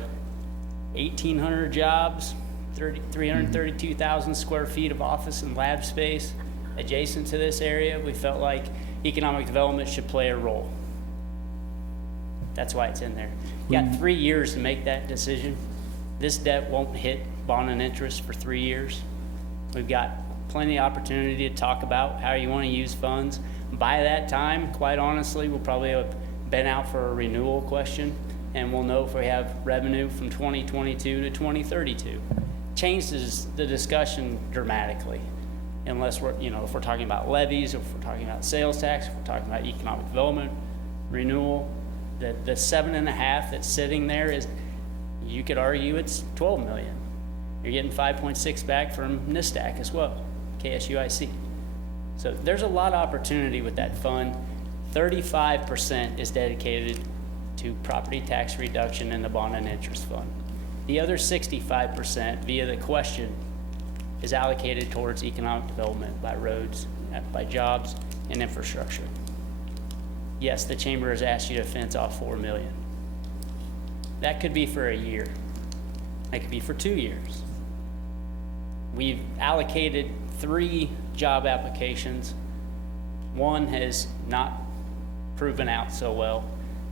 1,800 jobs, 332,000 square feet of office and lab space adjacent to this area. We felt like economic development should play a role. That's why it's in there. You got 3 years to make that decision. This debt won't hit bond and interest for 3 years. We've got plenty of opportunity to talk about how you want to use funds. By that time, quite honestly, we'll probably have been out for a renewal question, and we'll know if we have revenue from 2022 to 2032. Changes the discussion dramatically, unless we're, if we're talking about levies, if we're talking about sales tax, if we're talking about economic development, renewal. The 7.5 that's sitting there is, you could argue it's 12 million. You're getting 5.6 back from NISTAC as well, KSUIC. So there's a lot of opportunity with that fund. 35% is dedicated to property tax reduction in the bond and interest fund. The other 65% via the question is allocated towards economic development by roads, by jobs, and infrastructure. Yes, the chamber has asked you to fence off 4 million. That could be for a year. That could be for 2 years. We've allocated 3 job applications. One has not proven out so well.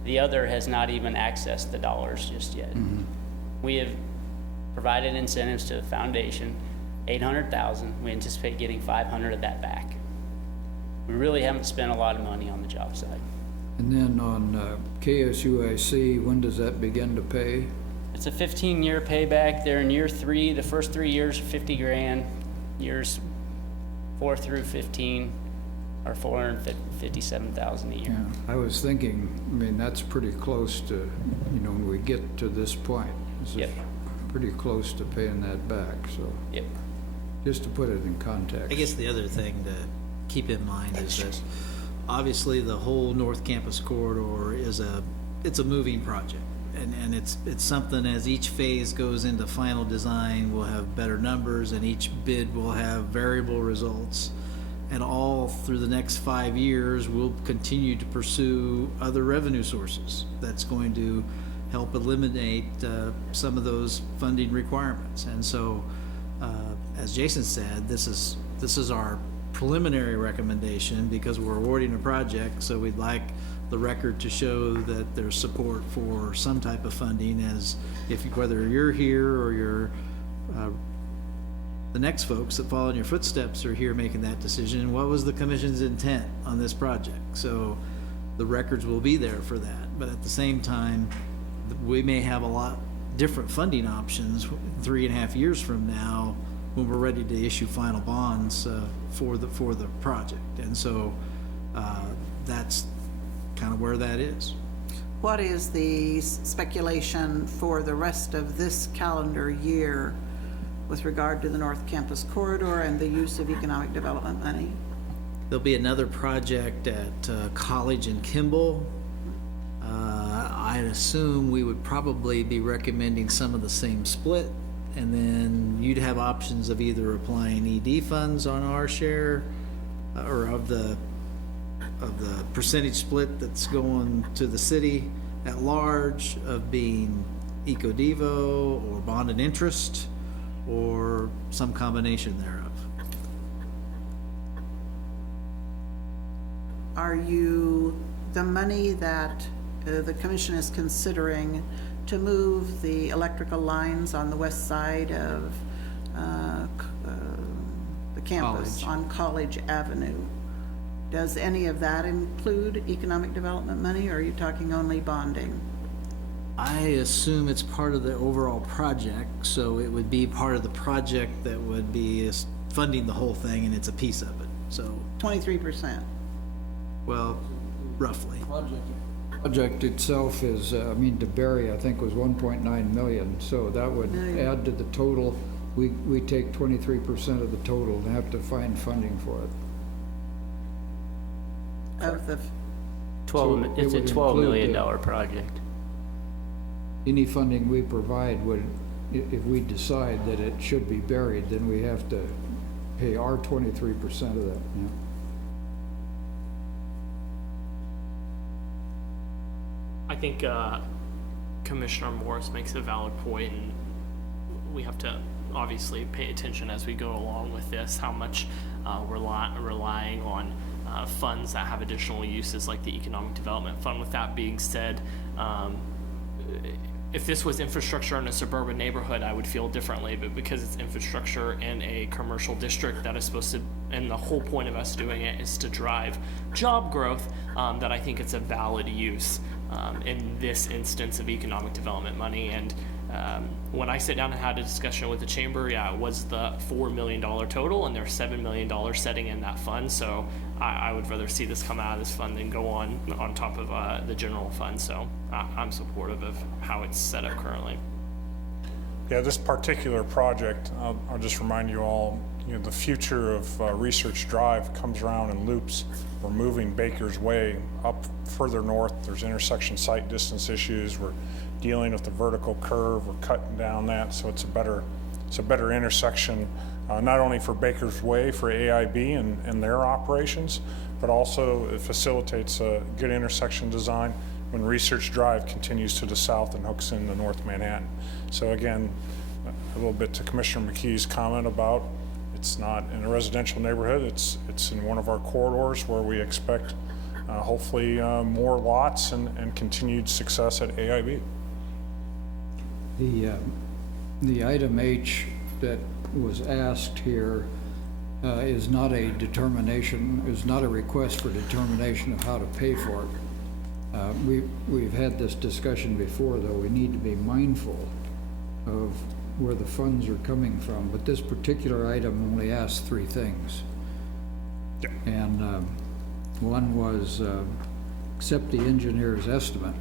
The other has not even accessed the dollars just yet. We have provided incentives to the foundation, 800,000. We anticipate getting 500 of that back. We really haven't spent a lot of money on the job site. And then on KSUIC, when does that begin to pay? It's a 15-year payback. They're in year 3. The first 3 years are 50 grand. Years 4 through 15 are 457,000 a year. Yeah, I was thinking, I mean, that's pretty close to, you know, when we get to this point. This is pretty close to paying that back, so. Yep. Just to put it in context. I guess the other thing to keep in mind is that obviously the whole North Campus corridor is it's a moving project. And it's something, as each phase goes into final design, we'll have better numbers, and each bid will have variable results. And all through the next 5 years, we'll continue to pursue other revenue sources that's going to help eliminate some of those funding requirements. And so, as Jason said, this is our preliminary recommendation because we're awarding a project, so we'd like the record to show that there's support for some type of funding, as if whether you're here or you're the next folks that follow in your footsteps are here making that decision. What was the commission's intent on this project? So the records will be there for that, but at the same time, we may have a lot different funding options 3.5 years from now when we're ready to issue final bonds for the project. And so that's kind of where that is. What is the speculation for the rest of this calendar year with regard to the North Campus corridor and the use of economic development money? There'll be another project at College and Kimball. I'd assume we would probably be recommending some of the same split, and then you'd have options of either applying ED funds on our share or of the percentage split that's going to the city at large, of being EcoDevo or bond and interest or some combination thereof. Are you, the money that the commission is considering to move the electrical lines on the west side of the campus on College Avenue, does any of that include economic development money, or are you talking only bonding? I assume it's part of the overall project, so it would be part of the project that would be funding the whole thing, and it's a piece of it, so. 23%. Well, roughly. Project itself is, I mean, DeBerry, I think, was 1.9 million, so that would add to the total. We take 23% of the total and have to find funding for it. Of the, It's a $12 million project. Any funding we provide would, if we decide that it should be buried, then we have to pay our 23% of that, yeah. I think Commissioner Morris makes a valid point, and we have to obviously pay attention as we go along with this, how much we're relying on funds that have additional uses like the Economic Development Fund. With that being said, if this was infrastructure in a suburban neighborhood, I would feel differently, but because it's infrastructure in a commercial district that is supposed to, and the whole point of us doing it is to drive job growth, that I think it's a valid use in this instance of economic development money. And when I sat down and had a discussion with the chamber, yeah, it was the $4 million total, and there's $7 million setting in that fund. So I would rather see this come out of this fund than go on top of the general fund. So I'm supportive of how it's set up currently. Yeah, this particular project, I'll just remind you all, you know, the future of Research Drive comes around in loops. We're moving Baker's Way up further north. There's intersection site distance issues. We're dealing with the vertical curve. We're cutting down that, so it's a better intersection, not only for Baker's Way, for AIB and their operations, but also it facilitates a good intersection design when Research Drive continues to the south and hooks into North Manhattan. So again, a little bit to Commissioner McKee's comment about it's not in a residential neighborhood, it's in one of our corridors where we expect hopefully more lots and continued success at AIB. the item H that was asked here is not a determination, is not a request for determination of how to pay for it. We've had this discussion before, though. We need to be mindful of where the funds are coming from, but this particular item only asks three things. And one was accept the engineer's estimate.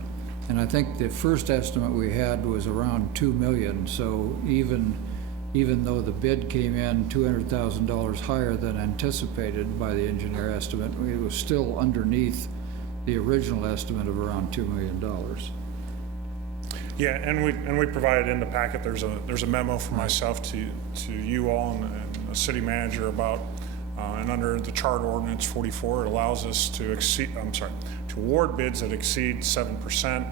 And I think the first estimate we had was around 2 million, so even though the bid came in $200,000 higher than anticipated by the engineer estimate, it was still underneath the original estimate of around $2 million. Yeah, and we provided in the packet, there's a memo from myself to you all and the city manager about, and under the chart ordinance 44, it allows us to award bids that exceed 7%.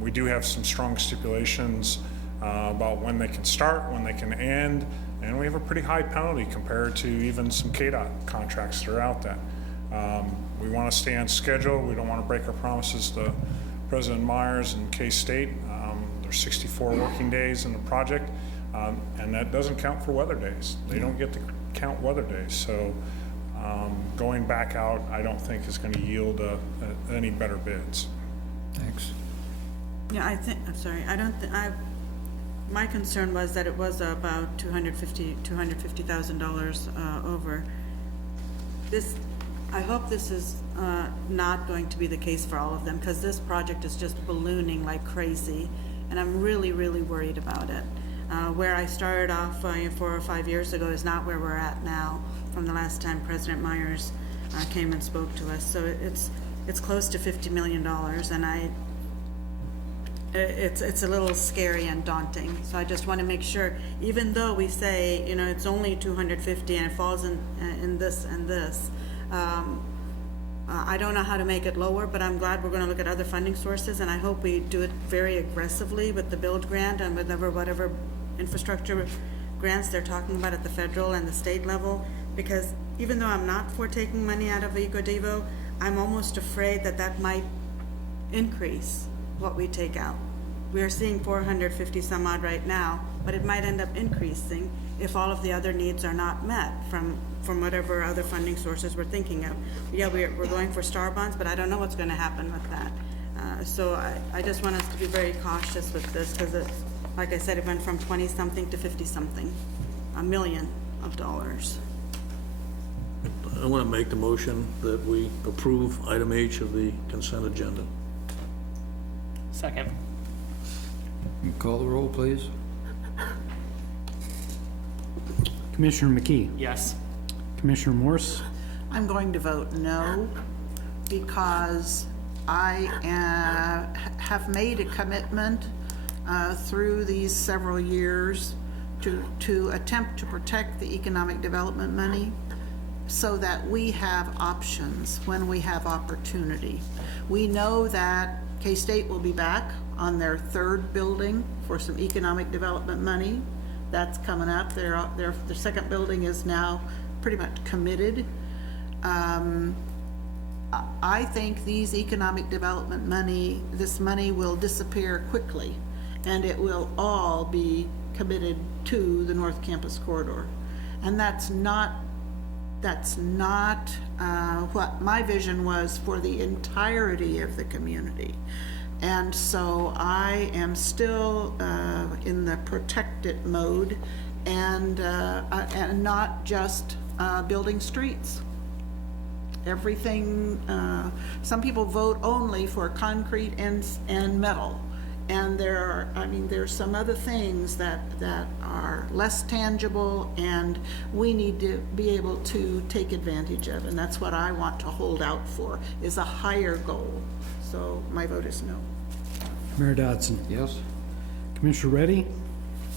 We do have some strong stipulations about when they can start, when they can end, and we have a pretty high penalty compared to even some KDOT contracts that are out there. We want to stay on schedule. We don't want to break our promises to President Myers and K-State. There's 64 working days in the project, and that doesn't count for weather days. They don't get to count weather days. So going back out, I don't think is going to yield any better bids. Thanks. Yeah, I'm sorry, my concern was that it was about $250,000 over. I hope this is not going to be the case for all of them, because this project is just ballooning like crazy, and I'm really, really worried about it. Where I started off 4 or 5 years ago is not where we're at now from the last time President Myers came and spoke to us. So it's close to $50 million, and it's a little scary and daunting. So I just want to make sure, even though we say, you know, it's only 250 and it falls in this and this, I don't know how to make it lower, but I'm glad we're going to look at other funding sources, and I hope we do it very aggressively with the build grant and with whatever infrastructure grants they're talking about at the federal and the state level, because even though I'm not for taking money out of EcoDevo, I'm almost afraid that might increase what we take out. We are seeing 450 some odd right now, but it might end up increasing if all of the other needs are not met from whatever other funding sources we're thinking of. Yeah, we're going for STAR bonds, but I don't know what's going to happen with that. So I just want us to be very cautious with this, because like I said, it went from 20-something to 50-something, $1 million. I want to make the motion that we approve item H of the consent agenda. Second. You call the roll, please. Commissioner McKee? Yes. Commissioner Morse? I'm going to vote no, because I have made a commitment through these several years to attempt to protect the economic development money so that we have options when we have opportunity. We know that K-State will be back on their third building for some economic development money. That's coming up. Their second building is now pretty much committed. I think these economic development money, this money will disappear quickly, and it will all be committed to the North Campus Corridor. And that's not what my vision was for the entirety of the community. And so I am still in the protect it mode, and not just building streets. Everything, some people vote only for concrete and metal. And there's some other things that are less tangible, and we need to be able to take advantage of. And that's what I want to hold out for, is a higher goal. So my vote is no. Mayor Dodson? Yes. Commissioner Reddy?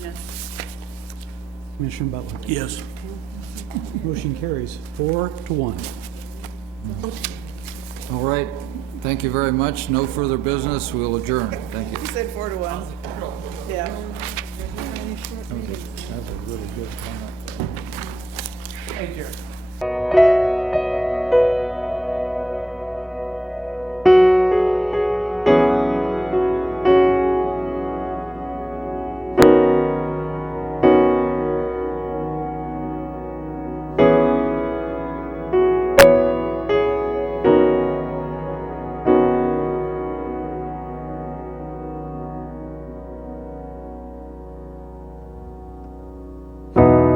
Yes. Commissioner Butler? Yes. Motion carries 4-1. All right. Thank you very much. No further business. We'll adjourn. Thank you. You said 4-1. Yeah. That was a really good comment. Thank you.